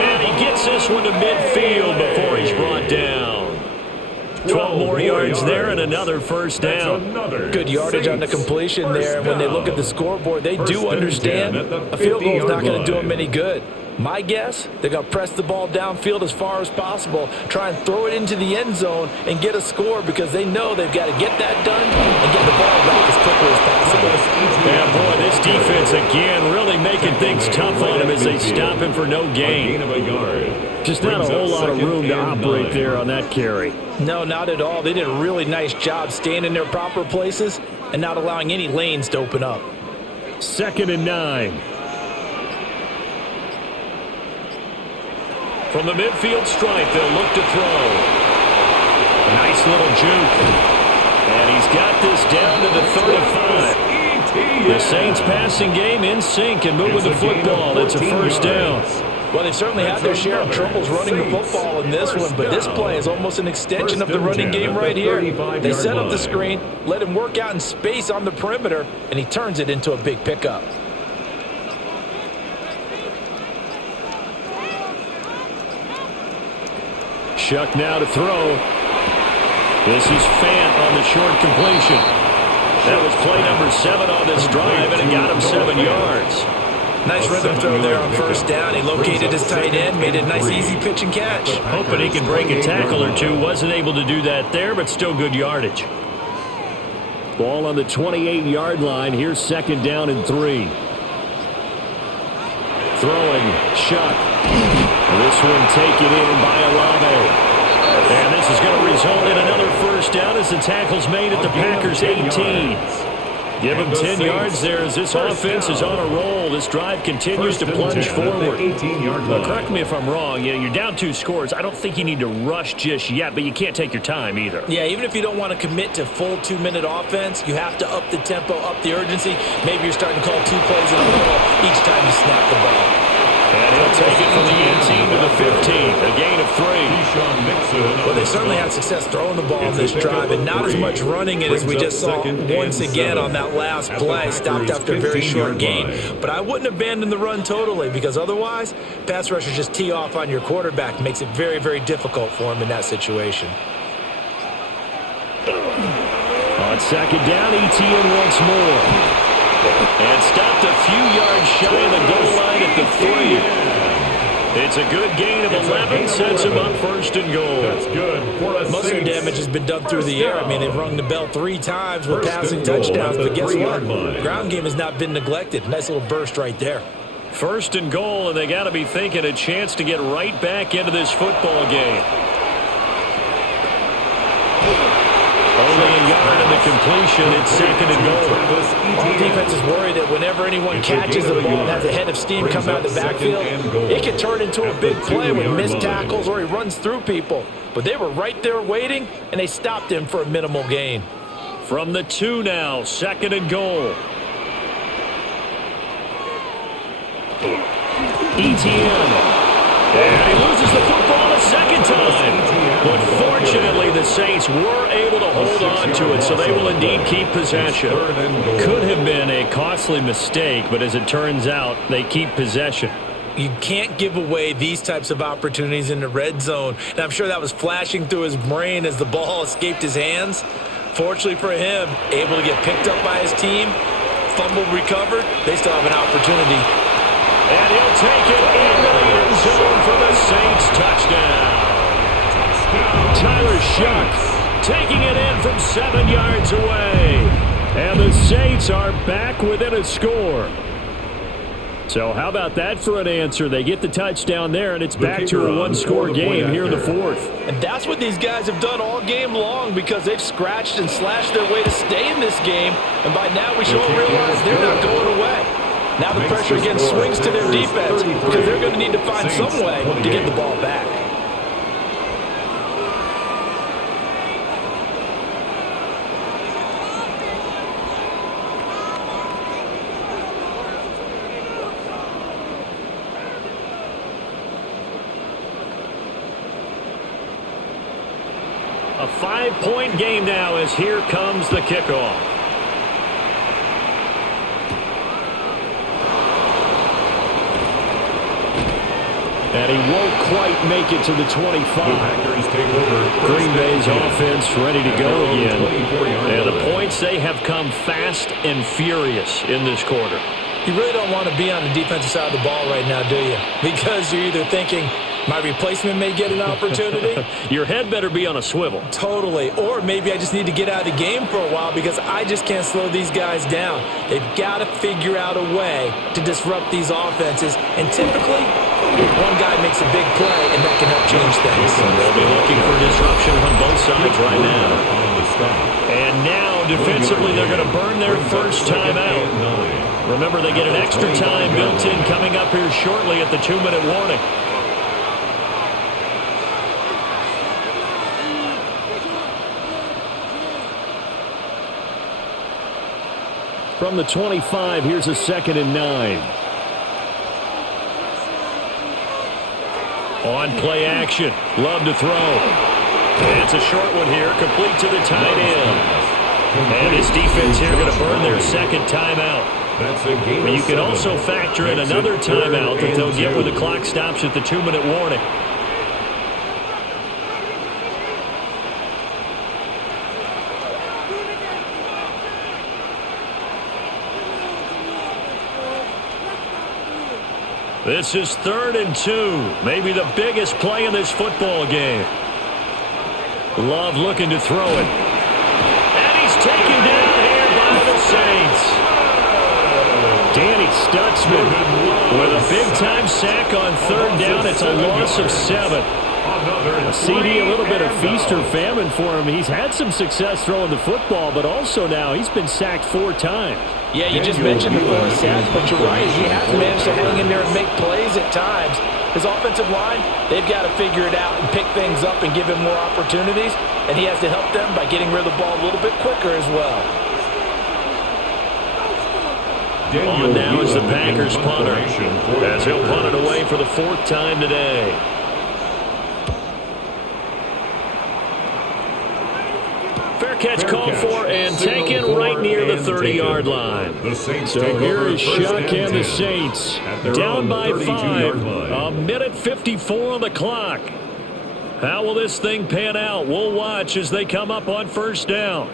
And he gets this one to midfield before he's brought down. 12 more yards there and another first down. Good yardage on the completion there. And when they look at the scoreboard, they do understand a field goal is not going to do them any good. My guess, they're going to press the ball downfield as far as possible, try and throw it into the end zone and get a score because they know they've got to get that done and get the ball back as quickly as possible. Yeah, boy, this defense again really making things tough on him as they stop him for no gain. Just not a whole lot of room to operate there on that carry. No, not at all. They did a really nice job staying in their proper places and not allowing any lanes to open up. 2nd and 9. From the midfield stripe, they'll look to throw. Nice little juke. And he's got this down to the 35. The Saints passing game in sync and moving the football. It's a first down. Well, they've certainly had their share of troubles running the football in this one, but this play is almost an extension of the running game right here. They set up the screen, let him work out in space on the perimeter, and he turns it into a big pickup. Shuck now to throw. This is Fant on the short completion. That was play number 7 on this drive, and it got him 7 yards. Nice rhythm throw there on first down. He located his tight end, made a nice easy pitch and catch. Hoping he could break a tackle or two. Wasn't able to do that there, but still good yardage. Ball on the 28-yard line. Here's 2nd down and 3. Throwing, Shuck. This one taken in by Olave. And this is going to result in another first down as the tackle's made at the Packers' 18. Give him 10 yards there as this offense is on a roll. This drive continues to plunge forward. Well, correct me if I'm wrong. You know, you're down 2 scores. I don't think you need to rush just yet, but you can't take your time either. Yeah, even if you don't want to commit to full 2-minute offense, you have to up the tempo, up the urgency. Maybe you're starting to call 2 plays in a row each time you snap the ball. And he'll take it from the 18 to the 15, a gain of 3. Well, they certainly had success throwing the ball on this drive, and not as much running it as we just saw once again on that last play. Stopped after a very short gain. But I wouldn't abandon the run totally, because otherwise, pass rushers just tee off on your quarterback. Makes it very, very difficult for him in that situation. On 2nd down, ETN once more. And stopped a few yards shy of the goal line at the 3. It's a good gain of 11, sets him up 1st and goal. That's good. Most of their damage has been done through the air. I mean, they've rung the bell 3 times with passing touchdowns, but guess what? Ground game has not been neglected. Nice little burst right there. 1st and goal, and they got to be thinking a chance to get right back into this football game. Only a yard of the completion. It's 2nd and goal. Defense is worried that whenever anyone catches the ball and has a head of steam come out of the backfield, it can turn into a big play with missed tackles or he runs through people. But they were right there waiting, and they stopped him for a minimal gain. From the 2 now, 2nd and goal. ETN. And he loses the football a 2nd time. But fortunately, the Saints were able to hold on to it, so they will indeed keep possession. Could have been a costly mistake, but as it turns out, they keep possession. You can't give away these types of opportunities in the red zone. And I'm sure that was flashing through his brain as the ball escaped his hands. Fortunately for him, able to get picked up by his team, fumble recovered, they still have an opportunity. And he'll take it into the end zone for the Saints touchdown. Tyler Shuck taking it in from 7 yards away. And the Saints are back within a score. So how about that for an answer? They get the touchdown there, and it's back to a 1-score game here in the 4th. And that's what these guys have done all game long, because they've scratched and slashed their way to stay in this game. And by now we should all realize they're not going away. Now the pressure again swings to their defense, because they're going to need to find some way to get the ball back. A 5-point game now as here comes the kickoff. And he won't quite make it to the 25. Green Bay's offense ready to go again. And the points, they have come fast and furious in this quarter. You really don't want to be on the defensive side of the ball right now, do you? Because you're either thinking, my replacement may get an opportunity. Your head better be on a swivel. Totally. Or maybe I just need to get out of the game for a while because I just can't slow these guys down. They've got to figure out a way to disrupt these offenses. And typically, one guy makes a big play, and that can help change things. They'll be looking for disruption on both sides right now. And now, defensively, they're going to burn their first time out. Remember, they get an extra time built in coming up here shortly at the 2-minute warning. From the 25, here's a 2nd and 9. On play action. Love to throw. And it's a short one here, complete to the tight end. And his defense here going to burn their second timeout. But you can also factor in another timeout that they'll get when the clock stops at the 2-minute warning. This is 3rd and 2. Maybe the biggest play in this football game. Love looking to throw it. And he's taken down here by the Saints. Danny Stutzman with a big-time sack on 3rd down. It's a loss of 7. A CD, a little bit of feast or famine for him. He's had some success throwing the football, but also now he's been sacked 4 times. Yeah, you just mentioned the 4 sacks, but you're right. He has managed to hang in there and make plays at times. His offensive line, they've got to figure it out and pick things up and give him more opportunities, and he has to help them by getting rid of the ball a little bit quicker as well. On now is the Packers punter, as he'll punt it away for the 4th time today. Fair catch called for and taken right near the 30-yard line. So here is Shuck and the Saints down by 5. A minute 54 on the clock. How will this thing pan out? We'll watch as they come up on 1st down.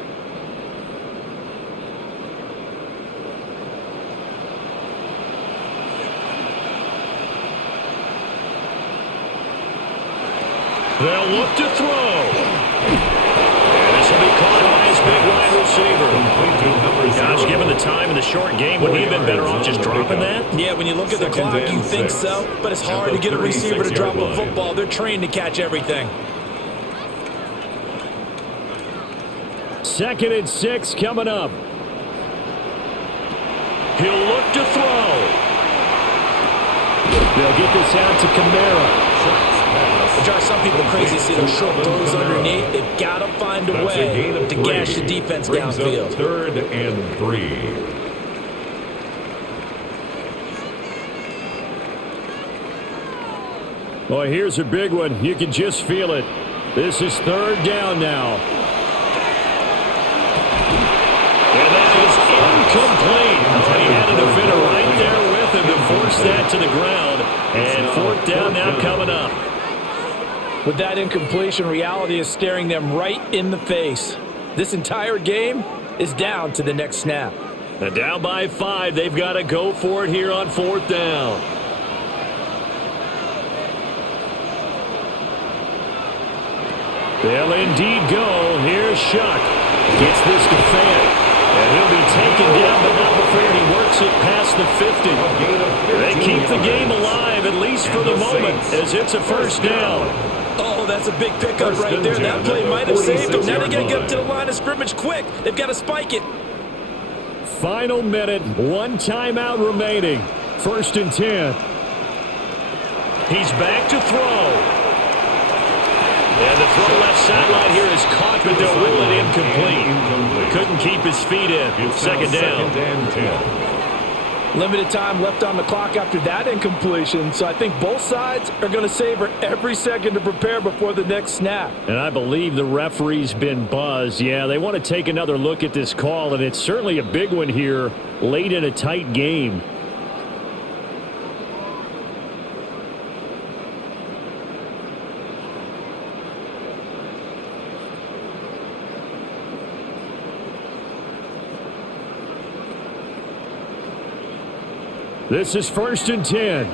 They'll look to throw. Be caught by his big wide receiver. Gosh, given the time in the short game, would he have been better off just dropping that? Yeah, when you look at the clock, you think so. But it's hard to get a receiver to drop a football. They're trained to catch everything. 2nd and 6 coming up. He'll look to throw. They'll get this out to Kamara. It drives some people crazy to see those short throws underneath. They've got to find a way to gash the defense downfield. 3rd and 3. Boy, here's a big one. You can just feel it. This is 3rd down now. And that is incomplete. He had a defender right there with him to force that to the ground. And 4th down now coming up. With that incompletion, reality is staring them right in the face. This entire game is down to the next snap. And down by 5, they've got to go for it here on 4th down. They'll indeed go. Here's Shuck. Gets this to Fant. And he'll be taken down, but not before he works it past the 50. They keep the game alive, at least for the moment, as it's a 1st down. Oh, that's a big pickup right there. That play might have saved them. Now they got to get up to the line of scrimmage quick. They've got to spike it. Final minute, 1 timeout remaining. 1st and 10. He's back to throw. And the throw left sideline here is caught, but they'll rule it incomplete. Couldn't keep his feet in. 2nd down. Limited time left on the clock after that incompletion, so I think both sides are going to savor every second to prepare before the next snap. And I believe the referee's been buzzed. Yeah, they want to take another look at this call, and it's certainly a big one here late in a tight game. This is 1st and 10.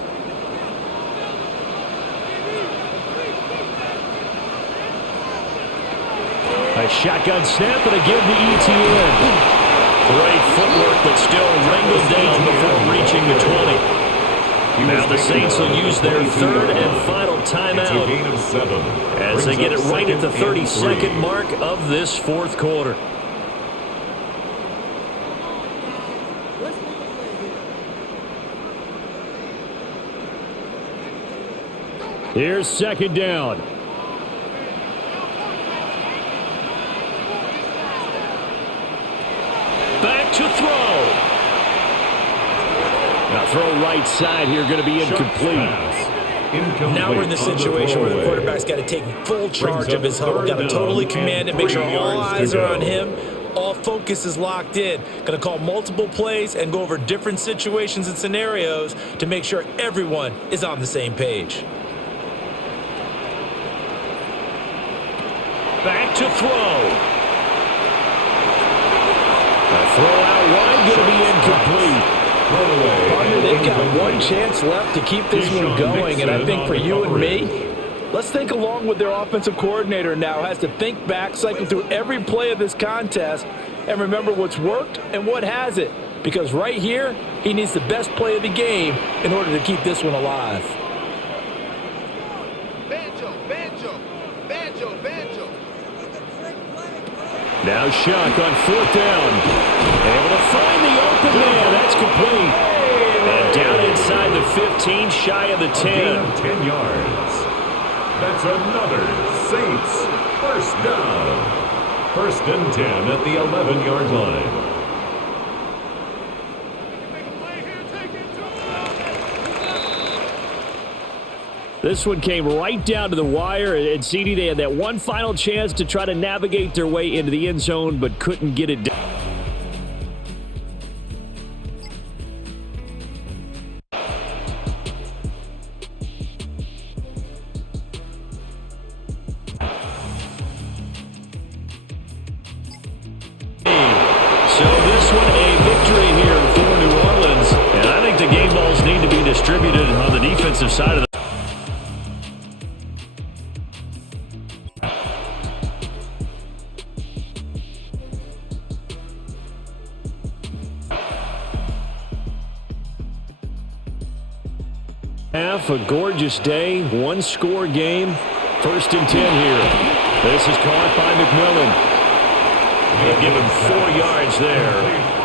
A shotgun snap and again the ETN. Great footwork, but still wrangled down before reaching the 20. Now the Saints will use their 3rd and final timeout as they get it right at the 32nd mark of this 4th quarter. Here's 2nd down. Back to throw. Now throw right side here, going to be incomplete. Now we're in the situation where the quarterback's got to take full charge of his huddle. Got to totally command it, make sure all eyes are on him. All focus is locked in. Going to call multiple plays and go over different situations and scenarios to make sure everyone is on the same page. Back to throw. The throw out wide, going to be incomplete. Partner, they've got one chance left to keep this one going, and I think for you and me, let's think along with their offensive coordinator now. Has to think back, cycle through every play of this contest, and remember what's worked and what hasn't. Because right here, he needs the best play of the game in order to keep this one alive. Now Shuck on 4th down. Able to find the open man. That's complete. And down inside the 15, shy of the 10. 10 yards. That's another Saints 1st down. 1st and 10 at the 11-yard line. This one came right down to the wire, and CD, they had that one final chance to try to navigate their way into the end zone, but couldn't get it done. So this one a victory here for New Orleans, and I think the game balls need to be distributed on the defensive side of the half. A gorgeous day, one-score game. 1st and 10 here. This is caught by McMillan. They'll give him 4 yards there,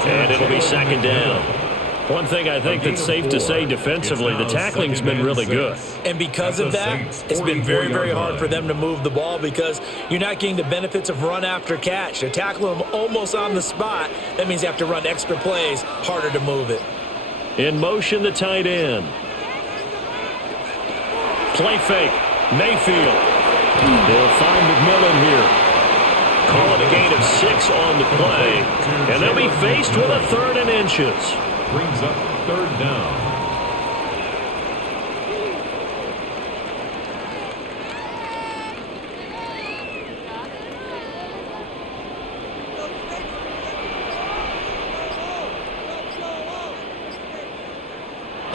and it'll be 2nd down. One thing I think that's safe to say defensively, the tackling's been really good. And because of that, it's been very, very hard for them to move the ball because you're not getting the benefits of run after catch. They're tackling them almost on the spot. That means you have to run extra plays, harder to move it. In motion, the tight end. Play fake. Mayfield. They'll find McMillan here. Call it a gain of 6 on the play. And they'll be faced with a 3rd and inches. Brings up 3rd down.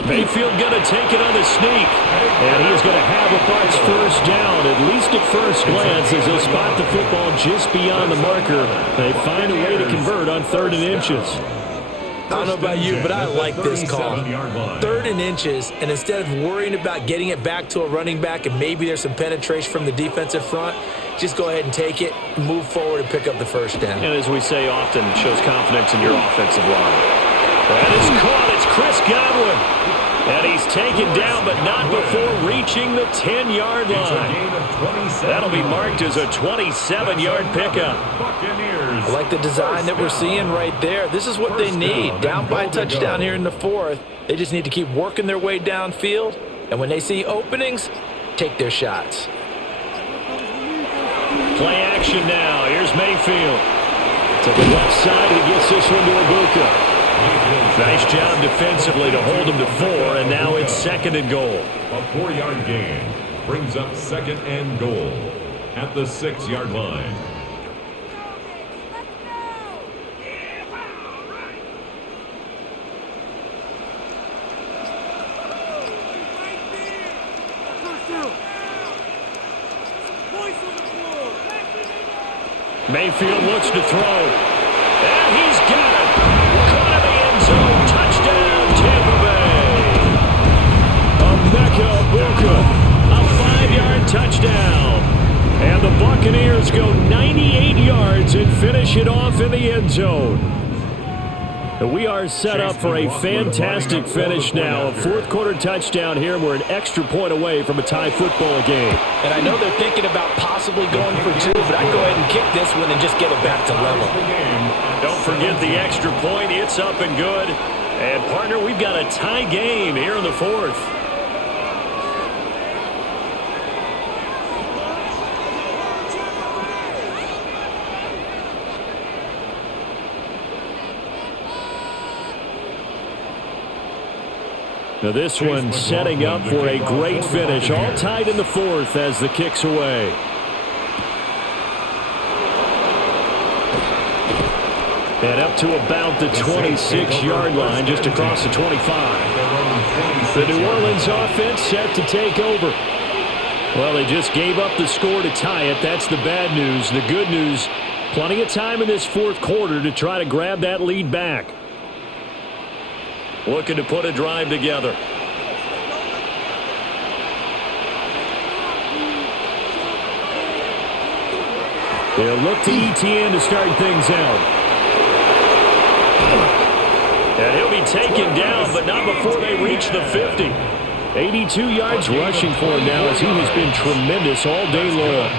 Mayfield going to take it on the sneak. And he's going to have a Bucs 1st down, at least at first glance, as they'll spot the football just beyond the marker. They find a way to convert on 3rd and inches. I don't know about you, but I like this call. 3rd and inches, and instead of worrying about getting it back to a running back and maybe there's some penetration from the defensive front, just go ahead and take it, move forward, and pick up the 1st down. And as we say often, it shows confidence in your offensive line. That is caught. It's Chris Godwin. And he's taken down, but not before reaching the 10-yard line. That'll be marked as a 27-yard pickup. I like the design that we're seeing right there. This is what they need. Down by a touchdown here in the fourth. They just need to keep working their way downfield. And when they see openings, take their shots. Play action now. Here's Mayfield. To the left side, he gets this one to Ibuka. Nice job defensively to hold him to 4, and now it's 2nd and goal. A 4-yard gain brings up 2nd and goal at the 6-yard line. Mayfield looks to throw. And he's got it. Caught in the end zone. Touchdown, Tampa Bay. Emeka Ibuka. A 5-yard touchdown. And the Buccaneers go 98 yards and finish it off in the end zone. We are set up for a fantastic finish now. A fourth-quarter touchdown here. We're an extra point away from a tie football game. And I know they're thinking about possibly going for 2, but I'd go ahead and kick this one and just get it back to level. Don't forget the extra point. It's up and good. And, partner, we've got a tie game here in the fourth. Now this one setting up for a great finish. All tied in the fourth as the kick's away. And up to about the 26-yard line, just across the 25. The New Orleans offense set to take over. Well, they just gave up the score to tie it. That's the bad news. The good news, plenty of time in this fourth quarter to try to grab that lead back. Looking to put a drive together. They'll look to ETN to start things out. And he'll be taken down, but not before they reach the 50. 82 yards rushing for him now as he has been tremendous all day long.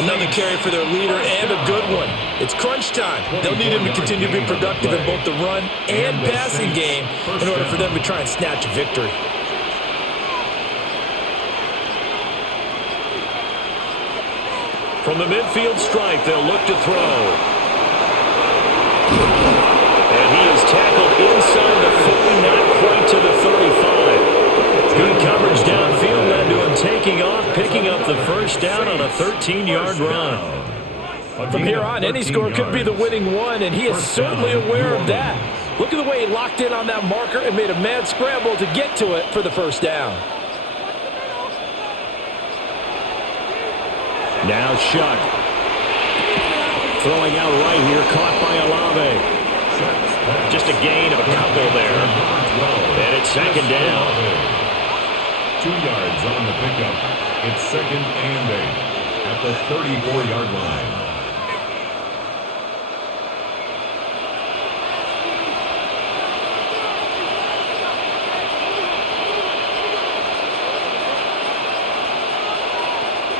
Another carry for their leader and a good one. It's crunch time. They'll need him to continue to be productive in both the run and passing game in order for them to try and snatch a victory. From the midfield stripe, they'll look to throw. And he is tackled inside the 40, not quite to the 35. Good coverage downfield led to him taking off, picking up the first down on a 13-yard run. From here on, any score could be the winning one, and he is certainly aware of that. Look at the way he locked in on that marker and made a mad scramble to get to it for the first down. Now Shuck. Throwing out right here, caught by Olave. Just a gain of a couple there. And it's 2nd down. 2 yards on the pickup. It's 2nd and 8 at the 34-yard line.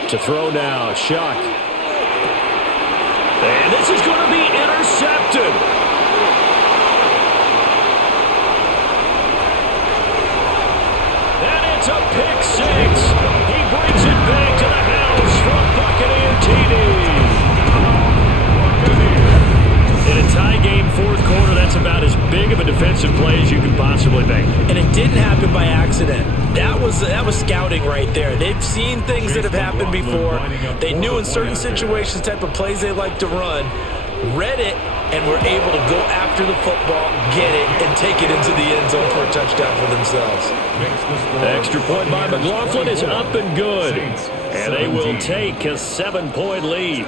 To throw now, Shuck. And this is going to be intercepted. It's a pick 6. He brings it back to the house from Buccaneer TD. In a tie game, fourth quarter, that's about as big of a defensive play as you can possibly make. And it didn't happen by accident. That was scouting right there. They've seen things that have happened before. They knew in certain situations the type of plays they like to run, read it, and were able to go after the football, get it, and take it into the end zone for a touchdown for themselves. Extra point by McLaughlin is up and good. And they will take a 7-point lead.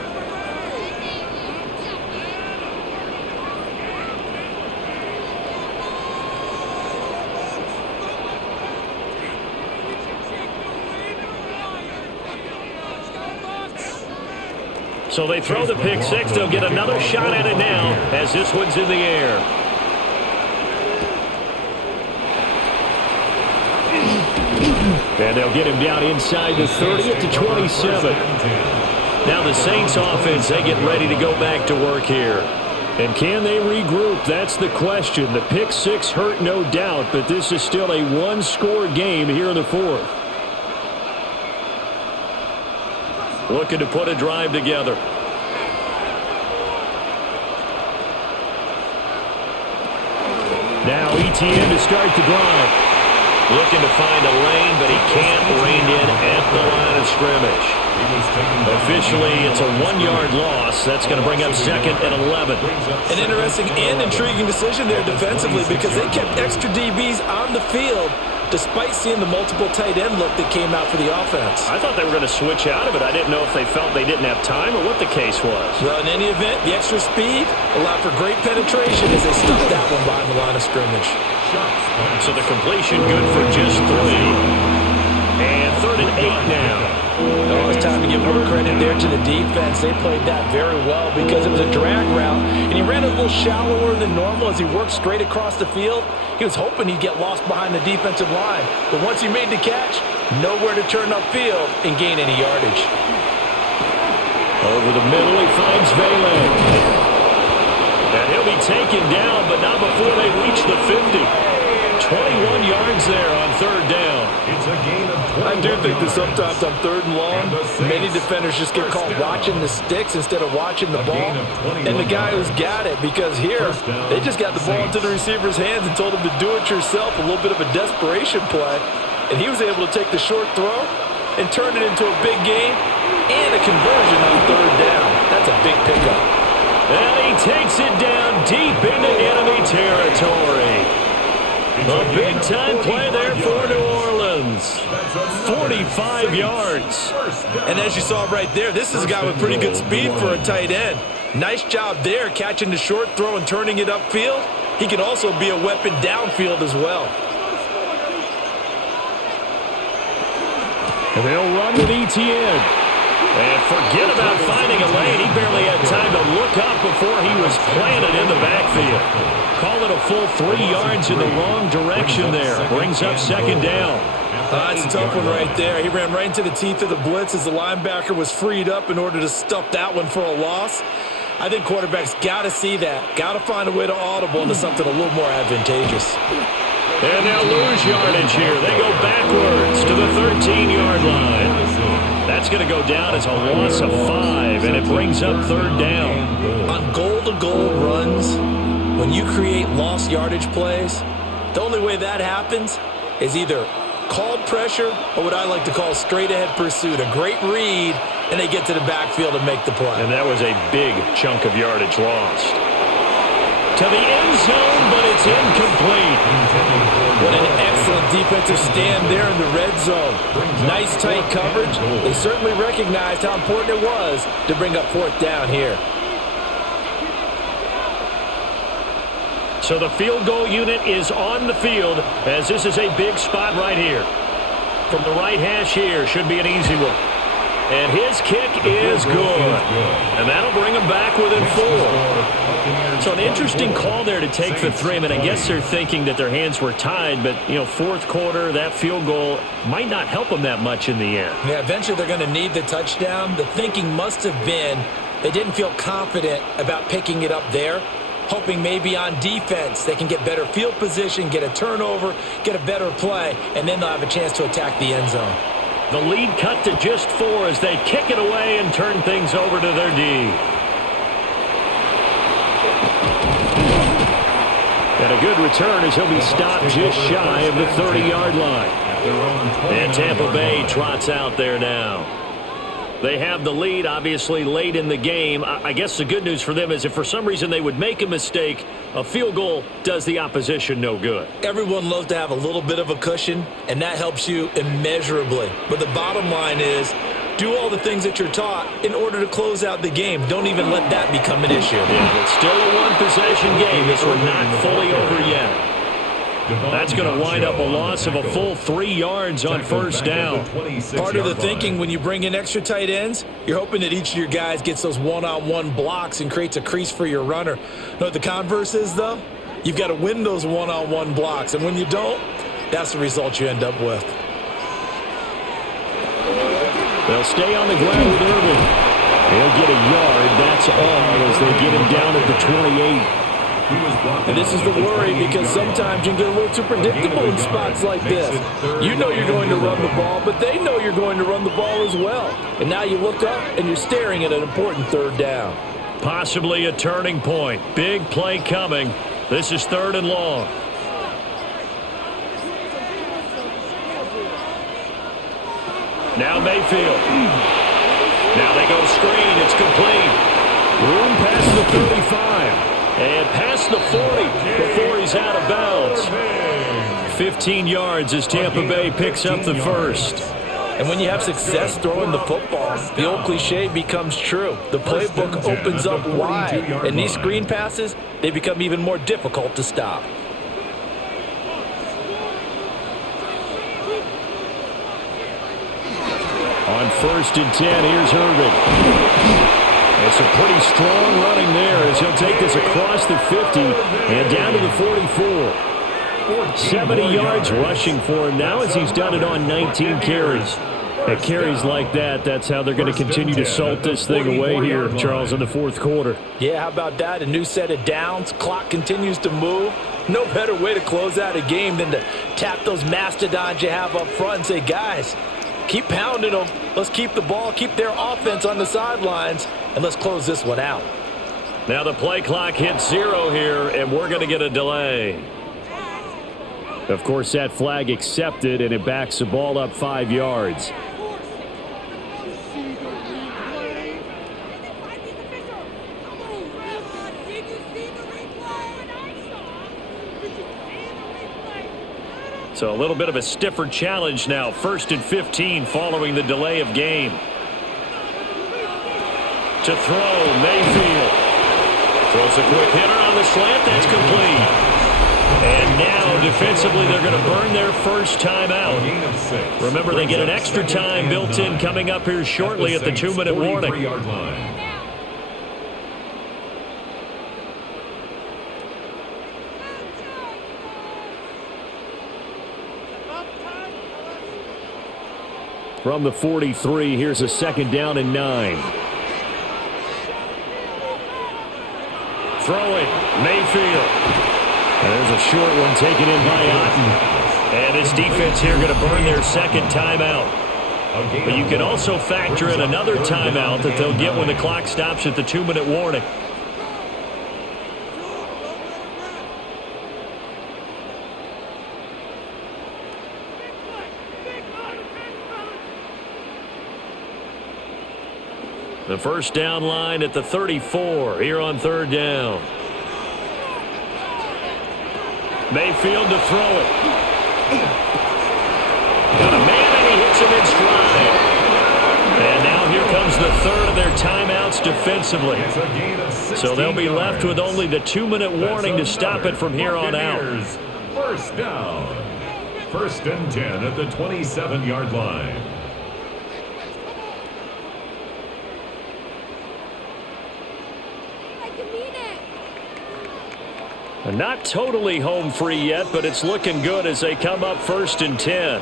So they throw the pick 6. They'll get another shot at it now as this one's in the air. And they'll get him down inside the 30 at the 27. Now the Saints offense, they get ready to go back to work here. And can they regroup? That's the question. The pick six hurt, no doubt, but this is still a one-score game here in the fourth. Looking to put a drive together. Now ETN to start the drive. Looking to find a lane, but he can't rein in at the line of scrimmage. Officially, it's a 1-yard loss. That's going to bring up second and 11. An interesting and intriguing decision there defensively because they kept extra DBs on the field despite seeing the multiple tight end look that came out for the offense. I thought they were going to switch out of it. I didn't know if they felt they didn't have time or what the case was. Well, in any event, the extra speed allowed for great penetration as they stuffed that one behind the line of scrimmage. So the completion good for just 3. And 3rd and 8 now. Oh, it's time to give more credit there to the defense. They played that very well because it was a drag route, and he ran a little shallower than normal as he worked straight across the field. He was hoping he'd get lost behind the defensive line, but once he made the catch, nowhere to turn upfield and gain any yardage. Over the middle, he finds Vele. And he'll be taken down, but not before they reach the 50. 21 yards there on 3rd down. It's a gain of 21 I do think that yards. sometimes on 3rd and long, many defenders just get caught watching the sticks instead of watching the ball. And the guy who's got it, because here, they just got the ball into the receiver's hands and told him to do it yourself, a little bit of a desperation play. And he was able to take the short throw and turn it into a big gain and a conversion on 3rd down. That's a big pickup. And he takes it down deep into enemy territory. A big-time play there for New Orleans. 45 yards. And as you saw right there, this is a guy with pretty good speed for a tight end. Nice job there catching the short throw and turning it upfield. He can also be a weapon downfield as well. And they'll run with ETN. And forget about finding a lane. He barely had time to look up before he was planted in the backfield. Call it a full 3 yards in the wrong direction there. Brings up 2nd down. That's a tough one right there. He ran right into the teeth of the blitz as the linebacker was freed up in order to stuff that one for a loss. I think quarterbacks got to see that. Got to find a way to audible into something a little more advantageous. And they'll lose yardage here. They go backwards to the 13-yard line. That's going to go down as a loss of 5, and it brings up 3rd down. On goal-to-goal runs, when you create lost yardage plays, the only way that happens is either called pressure or what I like to call straight-ahead pursuit. A great read, and they get to the backfield and make the play. And that was a big chunk of yardage lost. To the end zone, but it's incomplete. What an excellent defensive stand there in the red zone. Nice tight coverage. They certainly recognized how important it was to bring up 4th down here. So the field goal unit is on the field as this is a big spot right here. From the right hash here, should be an easy one. And his kick is good. And that'll bring him back within 4. So an interesting call there to take for 3. I mean, I guess they're thinking that their hands were tied, but, you know, 4th quarter, that field goal might not help them that much in the end. Yeah, eventually they're going to need the touchdown. The thinking must have been they didn't feel confident about picking it up there, hoping maybe on defense they can get better field position, get a turnover, get a better play, and then they'll have a chance to attack the end zone. The lead cut to just 4 as they kick it away and turn things over to their D. And a good return as he'll be stopped just shy of the 30-yard line. And Tampa Bay trots out there now. They have the lead, obviously, late in the game. I guess the good news for them is if for some reason they would make a mistake, a field goal does the opposition no good. Everyone loves to have a little bit of a cushion, and that helps you immeasurably. But the bottom line is, do all the things that you're taught in order to close out the game. Don't even let that become an issue. Yeah, it's still a one-possession game. This one not fully over yet. That's going to wind up a loss of a full 3 yards on 1st down. Part of the thinking when you bring in extra tight ends, you're hoping that each of your guys gets those one-on-one blocks and creates a crease for your runner. Know what the converse is, though? You've got to win those one-on-one blocks, and when you don't, that's the result you end up with. They'll stay on the ground with Irvin. He'll get a yard. That's all as they get him down at the 28. And this is the worry because sometimes you can get a little too predictable in spots like this. You know you're going to run the ball, but they know you're going to run the ball as well. And now you look up and you're staring at an important third down. Possibly a turning point. Big play coming. This is 3rd and long. Now Mayfield. Now they go screen. It's complete. Room past the 35. And past the 40 before he's out of bounds. 15 yards as Tampa Bay picks up the first. And when you have success throwing the football, the old cliche becomes true. The playbook opens up wide. And these screen passes, they become even more difficult to stop. On 1st and 10, here's Irvin. It's a pretty strong running there as he'll take this across the 50 and down to the 44. 70 yards rushing for him now as he's done it on 19 carries. At carries like that, that's how they're going to continue to salt this thing away here, Charles, in the 4th quarter. Yeah, how about that? A new set of downs. Clock continues to move. No better way to close out a game than to tap those mastodons you have up front and say, guys, keep pounding them. Let's keep the ball, keep their offense on the sidelines, and let's close this one out. Now the play clock hits 0 here, and we're going to get a delay. Of course, that flag accepted, and it backs the ball up 5 yards. So a little bit of a stiffer challenge now. 1st and 15 following the delay of game. To throw, Mayfield. Throws a quick hitter on the slant. That's complete. And now, defensively, they're going to burn their first timeout. Remember, they get an extra time built in coming up here shortly at the 2-minute warning. From the 43, here's a 2nd down and 9. Throw it, Mayfield. And there's a short one taken in by Otten. And this defense here going to burn their 2nd timeout. But you can also factor in another timeout that they'll get when the clock stops at the 2-minute warning. The first down line at the 34 here on 3rd down. Mayfield to throw it. Got a man and he hits him in stride. And now here comes the 3rd of their timeouts defensively. So they'll be left with only the 2-minute warning to stop it from here on out. First down. 1st and 10 at the 27-yard line. Not totally home free yet, but it's looking good as they come up 1st and 10.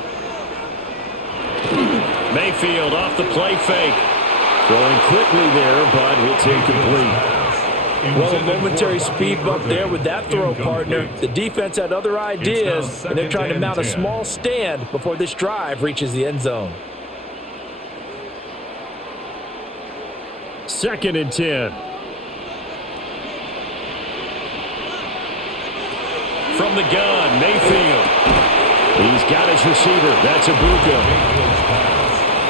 Mayfield off the play fake. Throwing quickly there, but it's incomplete. Well, a momentary speed bump there with that throw, partner. The defense had other ideas, and they're trying to mount a small stand before this drive reaches the end zone. 2nd and 10. From the gun, Mayfield. He's got his receiver. That's Ibuka.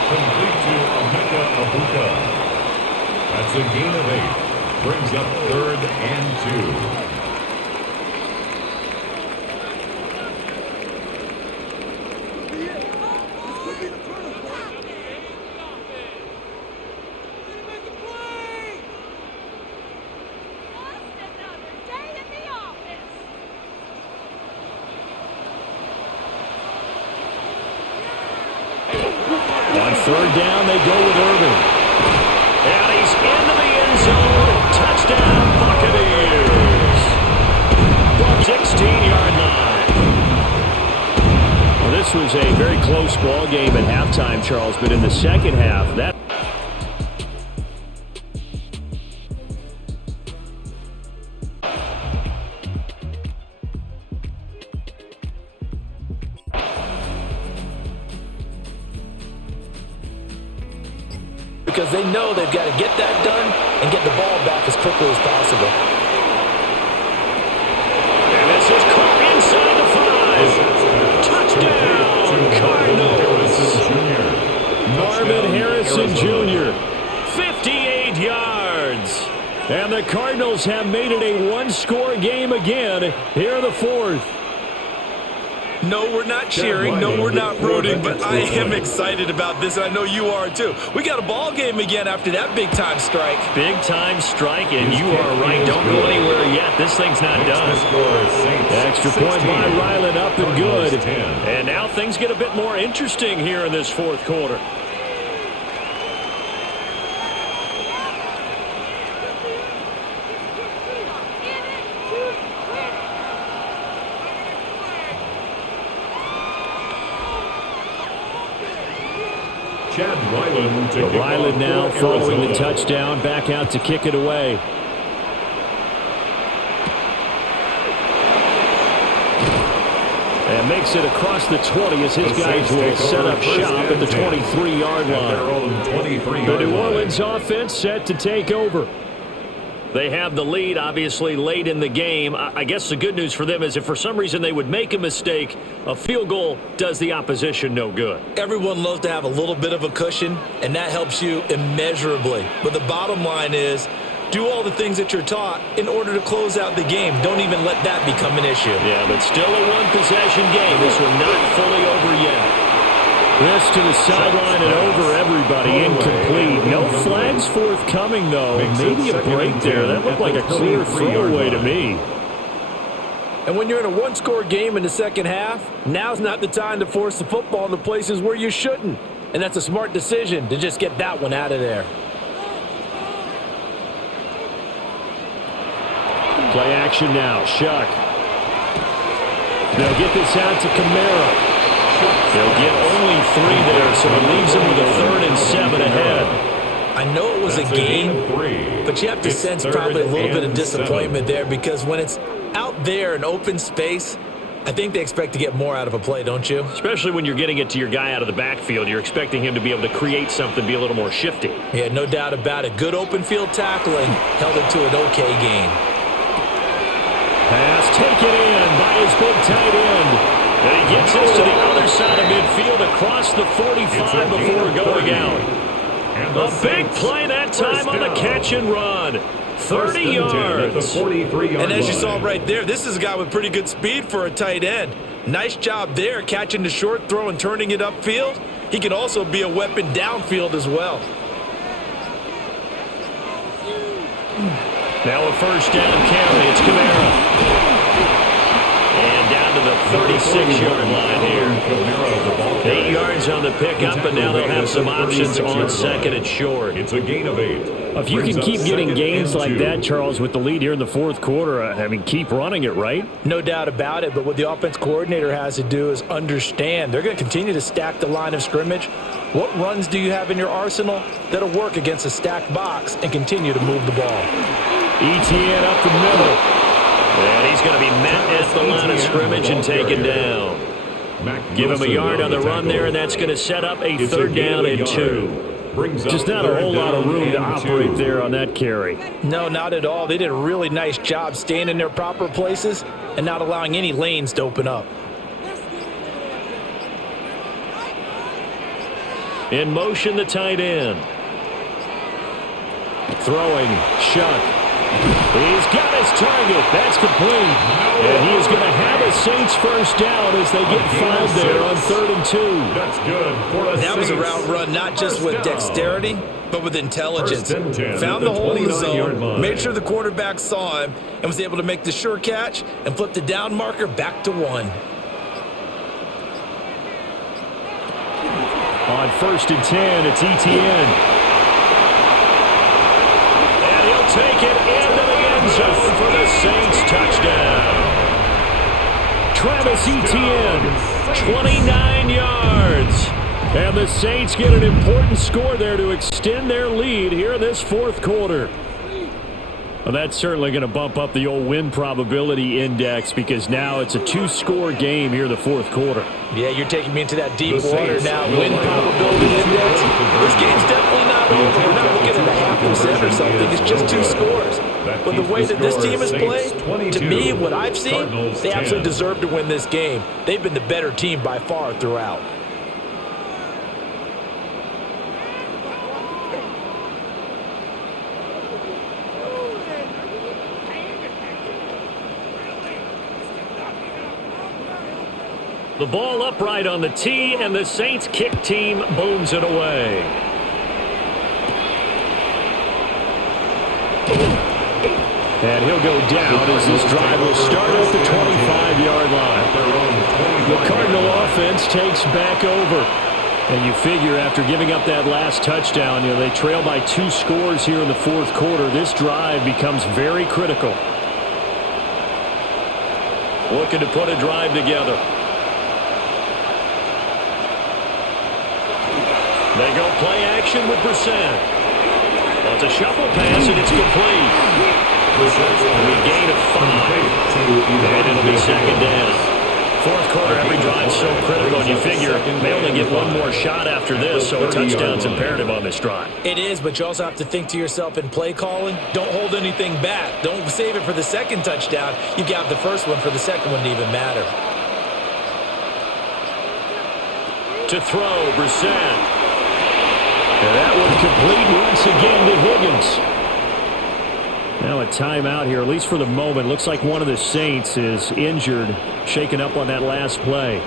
Complete to Ibuka. That's a gain of 8. Brings up 3rd and 2. On 3rd down, they go with Irvin. And he's into the end zone. Touchdown, Buccaneers. 16-yard line. Well, this was was a very close ball game at halftime, Charles, but in the second half, that... Because they know they've got to get that done and get the ball back as quickly as possible. And this is caught inside the 5. Touchdown, Cardinals. Marvin Harrison Jr., 58 yards. And the Cardinals have made it a one-score game again here in the fourth. No, we're not cheering. No, we're not rooting, but I am excited about this, and I know you are too. We got a ball game again after that big-time strike. Big-time strike, and you are right. Don't go anywhere yet. This thing's not done. Extra point by Ryland, up and good. And now things get a bit more interesting here in this fourth quarter. Ryland now following the touchdown, back out to kick it away. And makes it across the 20 as his guys will set up shop at the 23-yard line. The New Orleans offense set to take over. They have the lead, obviously, late in the game. I guess the good news for them is if for some reason they would make a mistake, a field goal does the opposition no good. Everyone loves to have a little bit of a cushion, and that helps you immeasurably. But the bottom line is, do all the things that you're taught in order to close out the game. Don't even let that become an issue. Yeah, but still a one-possession game. This one not fully over yet. This to the sideline and over everybody. Incomplete. No flags forthcoming, though. Maybe a break there. That looked like a clear throwaway to me. And when you're in a one-score game in the second half, now's not the time to force the football in the places where you shouldn't. And that's a smart decision to just get that one out of there. Play action now. Shuck. They'll get this out to Kamara. They'll get only 3 there, so it leaves them with a 3rd and 7 ahead. I know it was a gain, but you have to sense probably a little bit of disappointment there because when it's out there in open space, I think they expect to get more out of a play, don't you? Especially when you're getting it to your guy out of the backfield. You're expecting him to be able to create something, be a little more shifty. Yeah, no doubt about it. Good open field tackling held it to an okay gain. Pass taken in by his big tight end. And he gets this to the other side of midfield across the 45 before going out. A big play that time on the catch and run. 30 yards. And as you saw right there, this is a guy with pretty good speed for a tight end. Nice job there, catching the short throw and turning it upfield. He can also be a weapon downfield as well. Now a first down carry. It's Kamara. And down to the 36-yard line here. 8 yards on the pickup, and now they'll have some options on second and short. It's a gain of 8. If you can keep getting gains like that, Charles, with the lead here in the fourth quarter, I mean, keep running it, right? No doubt about it, but what the offense coordinator has to do is understand. They're going to continue to stack the line of scrimmage. What runs do you have in your arsenal that'll work against a stacked box and continue to move the ball? ETN up the middle. And he's going to be met at the line of scrimmage and taken down. Give him a yard on the run there, and that's going to set up a 3rd down and 2. Just not a whole lot of room to operate there on that carry. No, not at all. They did a really nice job staying in their proper places and not allowing any lanes to open up. In motion, the tight end. Throwing, Shuck. He's got his target. That's complete. And he is going to have a Saints first down as they get 5 there on 3rd and 2. That's good for the Saints. That was a route run not just with dexterity, but with intelligence. Found the hole in the zone, made sure the quarterback saw him, and was able to make the sure catch and flip the down marker back to 1. On 1st and 10, it's ETN. Take it into the end zone for the Saints touchdown. Travis Etienne, 29 yards. And the Saints get an important score there to extend their lead here in this fourth quarter. Well, that's certainly going to bump up the old win probability index because now it's a two-score game here in the fourth quarter. Yeah, you're taking me into that deep water now. Win probability index. This game's definitely not over. We're not looking at a half percent or something. It's just two scores. But the way that this team has played, to me, what I've seen, they absolutely deserve to win this game. They've been the better team by far throughout. The ball upright on the tee, and the Saints kick team booms it away. And he'll go down as this drive will start at the 25-yard line. The Cardinal offense takes back over. And you figure after giving up that last touchdown, they trail by 2 scores here in the fourth quarter. This drive becomes very critical. Looking to put a drive together. They go play action with Brissett. Well, it's a shuffle pass, and it's complete. We gain of 5, and it'll be second down. Fourth quarter, every drive so critical, and you figure they only get one more shot after this, so a touchdown's imperative on this drive. It is, but you also have to think to yourself in play calling, don't hold anything back. Don't save it for the second touchdown. You got the first one for the second one to even matter. To throw, Brissett. And that one complete once again to Higgins. Now a timeout here, at least for the moment. Looks like one of the Saints is injured, shaken up on that last play.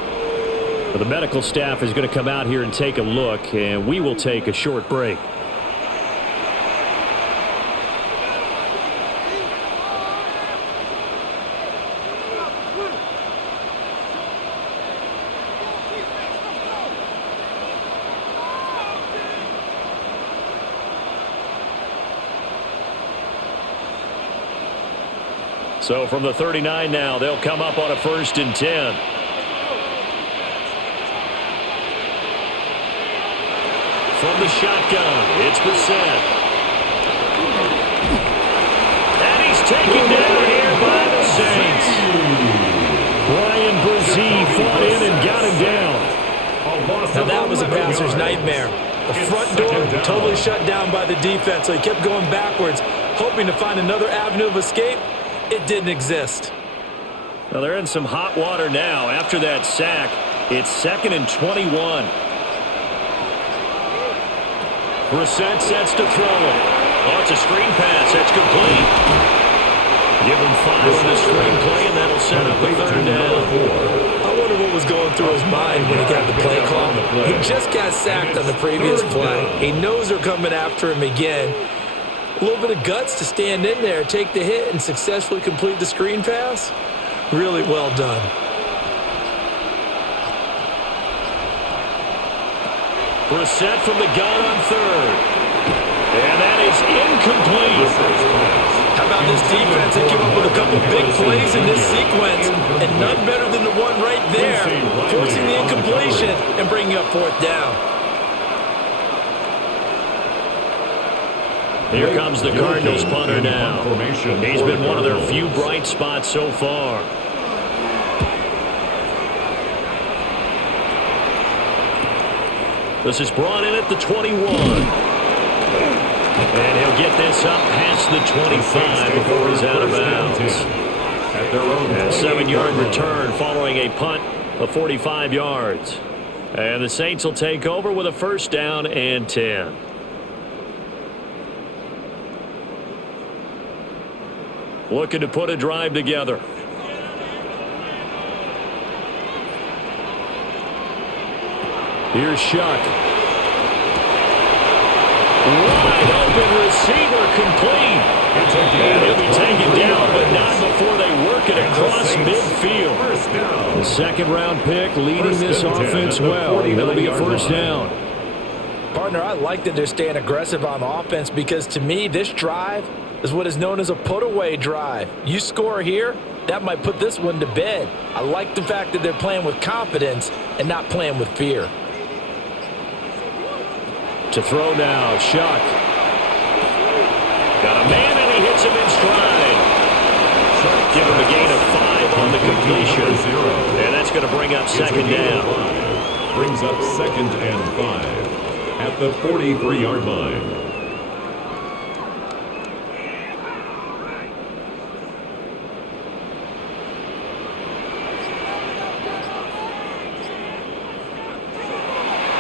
But the medical staff is going to come out here and take a look, and we will take a short break. So from the 39 now, they'll come up on a 1st and 10. From the shotgun, it's Brissett. And he's taken down here by the Saints. Brian Brzee fought in and got him down. Now that was a passer's nightmare. The front door totally shut down by the defense, so he kept going backwards, hoping to find another avenue of escape. It didn't exist. Well, they're in some hot water now. After that sack, it's 2nd and 21. Brissett sets to throw it. Oh, it's a screen pass. That's complete. Give him 5 on the screen play, and that'll set up the 3rd down. I wonder what was going through his mind when he got the play call. He just got sacked on the previous play. He knows they're coming after him again. A little bit of guts to stand in there, take the hit, and successfully complete the screen pass. Really well done. Brissett from the gun on 3rd. And that is incomplete. How about this defense? They came up with a couple big plays in this sequence, and none better than the one right there, forcing the incompletion and bringing up 4th down. Here comes the Cardinals punter now. He's been one of their few bright spots so far. This is brought in at the 21. And he'll get this up past the 25 before he's out of bounds. And 7-yard return following a punt of 45 yards. And the Saints will take over with a 1st down and 10. Looking to put a drive together. Here's Shuck. Wide open receiver complete. And he'll be taken down, but not before they work it across midfield. The 2nd-round pick leading this offense well. It'll be a 1st down. Partner, I like that they're staying aggressive on offense because to me, this drive is what is known as a put-away drive. You score here, that might put this one to bed. I like the fact that they're playing with confidence and not playing with fear. To throw now, Shuck. Got a man, and he hits him in stride. Give him a gain of 5 on the completion. And that's going to bring up second down. Brings up 2nd and 5 at the 43-yard line.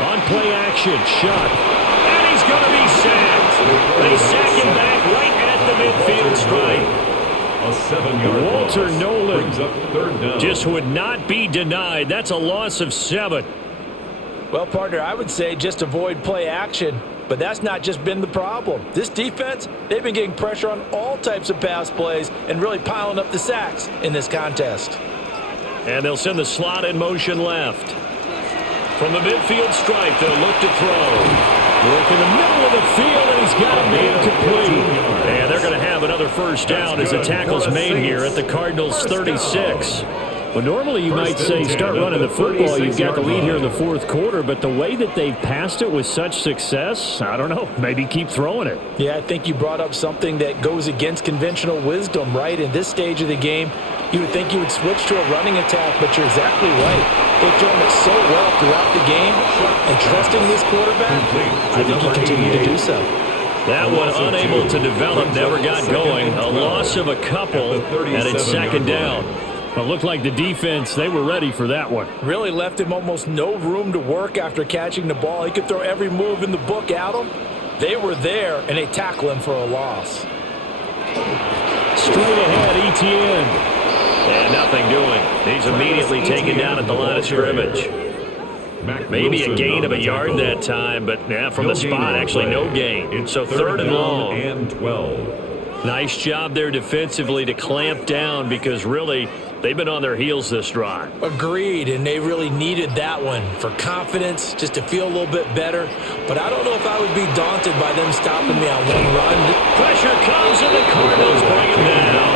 On play action, Shuck. And he's going to be sacked. They sack him back right at the midfield stripe. A 7-yard Walter loss. Nolan Brings up 3rd down. just would not be denied. That's a loss of 7. Well, partner, I would say just avoid play action, but that's not just been the problem. This defense, they've been getting pressure on all types of pass plays and really piling up the sacks in this contest. And they'll send the slot in motion left. From the midfield stripe, they'll look to throw. Work in the middle of the field, and he's got a man complete. And they're going to have another first down as the tackle's made here at the Cardinals' 36. Well, normally you might say start running the football. You've got the lead here in the fourth quarter, but the way that they've passed it with such success, I don't know, maybe keep throwing it. Yeah, I think you brought up something that goes against conventional wisdom, right? In this stage of the game, you would think you would switch to a running attack, but you're exactly right. They've thrown it so well throughout the game, and trusting this quarterback, I think he continued to do so. That one unable to develop, never got going. A loss of a couple, and it's second down. It looked like the defense, they were ready for that one. Really left him almost no room to work after catching the ball. He could throw every move in the book at him. They were there, and they tackle him for a loss. Straight ahead, Etienne. And nothing doing. He's immediately taken down at the line of scrimmage. Maybe a gain of a yard that time, but from the spot, actually no gain. So 3rd and long. And 12. Nice job there defensively to clamp down because really they've been on their heels this drive. Agreed, and they really needed that one for confidence, just to feel a little bit better. But I don't know if I would be daunted by them stopping me on one run. Pressure comes, and the Cardinals bring him down.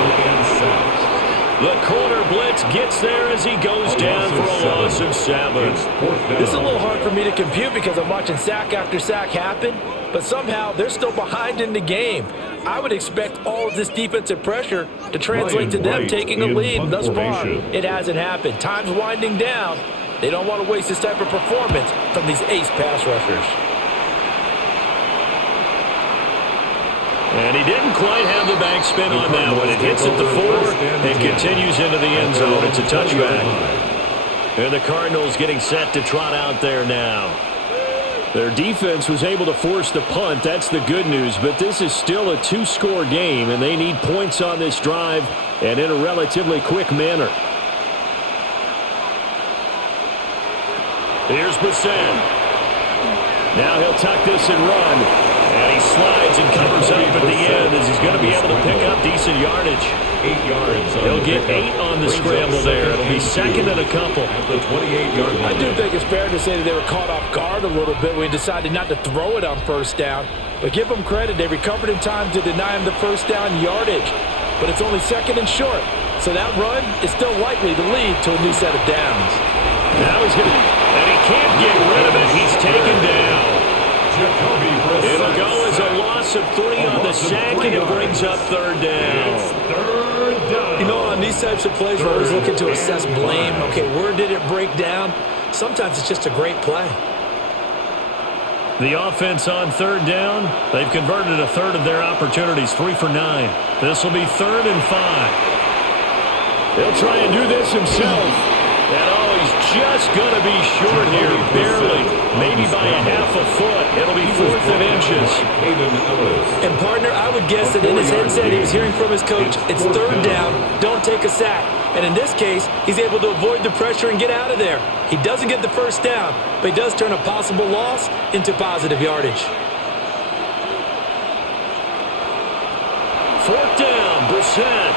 The corner blitz gets there as he goes down for a loss of 7. This is a little hard for me to compute because I'm watching sack after sack happen, but somehow they're still behind in the game. I would expect all of this defensive pressure to translate to them taking a lead. Thus far, it hasn't happened. Time's winding down. They don't want to waste this type of performance from these ace pass rushers. And he didn't quite have the back spin on that one. It hits at the 4 and continues into the end zone. It's a touchback. And the Cardinals getting set to trot out there now. Their defense was able to force the punt. That's the good news. But this is still a 2-score game, and they need points on this drive and in a relatively quick manner. Here's Brissett. Now he'll tuck this and run. And he slides and covers up at the end as he's going to be able to pick up decent yardage. 8 yards. He'll get 8 on the scramble there. It'll be second and a couple. At the 28-yard line. I do think it's fair to say that they were caught off guard a little bit when he decided not to throw it on first down. But give them credit. They recovered in time to deny him the first down yardage. But it's only second and short. So that run is still likely to lead to a new set of downs. Now he's going to, and he can't get rid of it. He's taken down. It'll go as a loss of 3 on the sack, and it brings up 3rd down. You know, on these types of plays, we're always looking to assess blame. Okay, where did it break down? Sometimes it's just a great play. The offense on 3rd down, they've converted a third of their opportunities, 3 for 9. This will be 3rd and 5. He'll try and do this himself. And he's just going to be short here, barely, maybe by a half a foot. It'll be 4th and inches. And, partner, I would guess that in his headset he was hearing from his coach, it's 3rd down, don't take a sack. And in this case, he's able to avoid the pressure and get out of there. He doesn't get the first down, but he does turn a possible loss into positive yardage. 4th down, Brissett.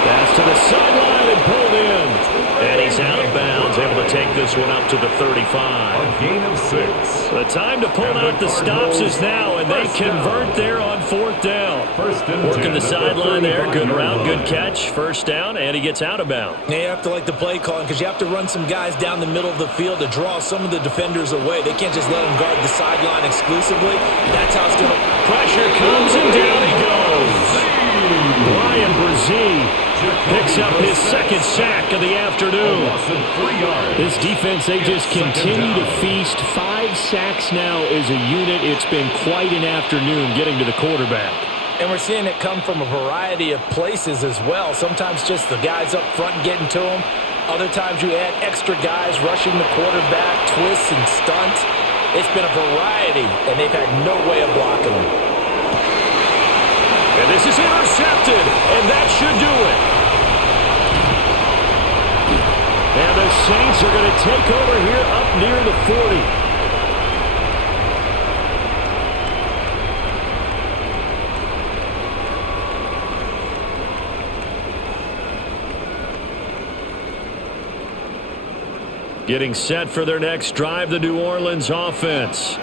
Pass to the sideline and pulled in. And he's out of bounds, able to take this one up to the 35. A gain of 6. The time to pull out the stops is now, and they convert there on 4th down. Working the sideline there. Good route, good catch. First down, and he gets out of bounds. You have to like the play calling because you have to run some guys down the middle of the field to draw some of the defenders away. They can't just let them guard the sideline exclusively. That's how it's going to... Pressure comes, and down he goes. Brian Brzee picks up his second sack of the afternoon. This defense, they just continue to feast. 5 sacks now as a unit. It's been quite an afternoon getting to the quarterback. And we're seeing it come from a variety of places as well. Sometimes just the guys up front getting to him. Other times you add extra guys rushing the quarterback, twists and stunts. It's been a variety, and they've had no way of blocking them. And this is intercepted, and that should do it. And the Saints are going to take over here up near the 40. Getting set for their next drive, the New Orleans offense.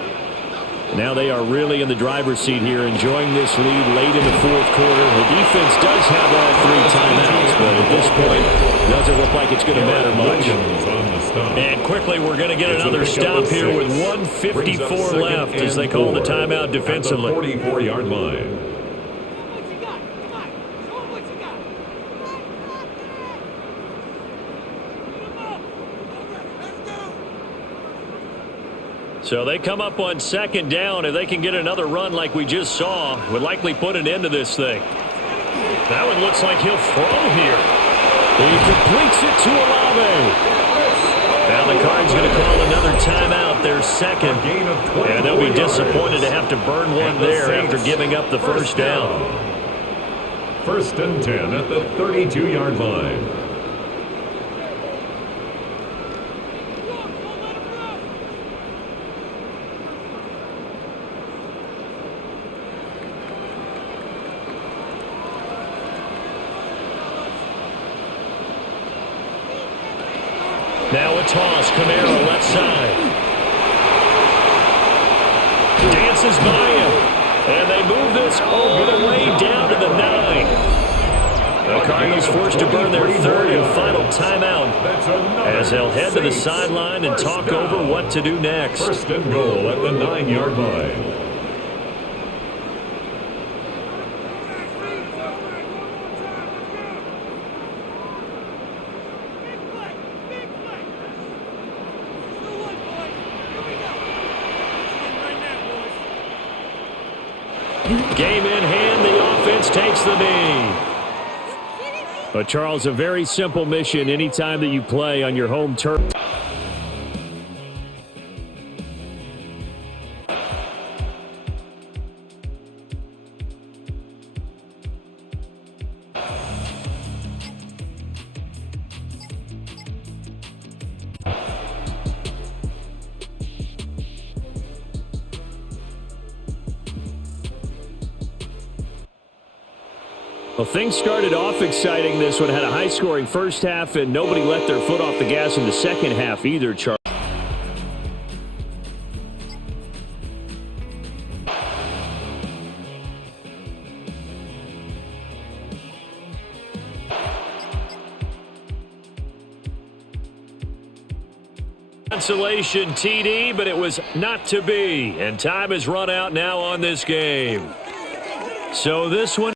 Now they are really in the driver's seat here, enjoying this lead late in the 4th quarter. The defense does have all 3 timeouts, but at this point, doesn't look like it's going to matter much. And quickly, we're going to get another stop here with 1:54 left as they call the timeout defensively. 44-yard line. So they come up on 2nd down. If they can get another run like we just saw, would likely put an end to this thing. That one looks like he'll throw here. He completes it to Olave. Now the Cards going to call another timeout, their second. And they'll be disappointed to have to burn one there after giving up the first down. 1st and 10 at the 32-yard line. Now a toss, Kamara left side. Dances by him. And they move this all the way down to the 9. The Cardinals forced to burn their 3rd and final timeout as they'll head to the sideline and talk over what to do next. 1st and goal at the 9-yard line. Game in hand, the offense takes the knee. But, Charles, a very simple mission anytime that you play on your home turf. Well, things started off exciting. This one had a high-scoring first half, and nobody let their foot off the gas in the second half either, Charles. Consolation TD, but it was not to be. And time has run out now on this game. So this one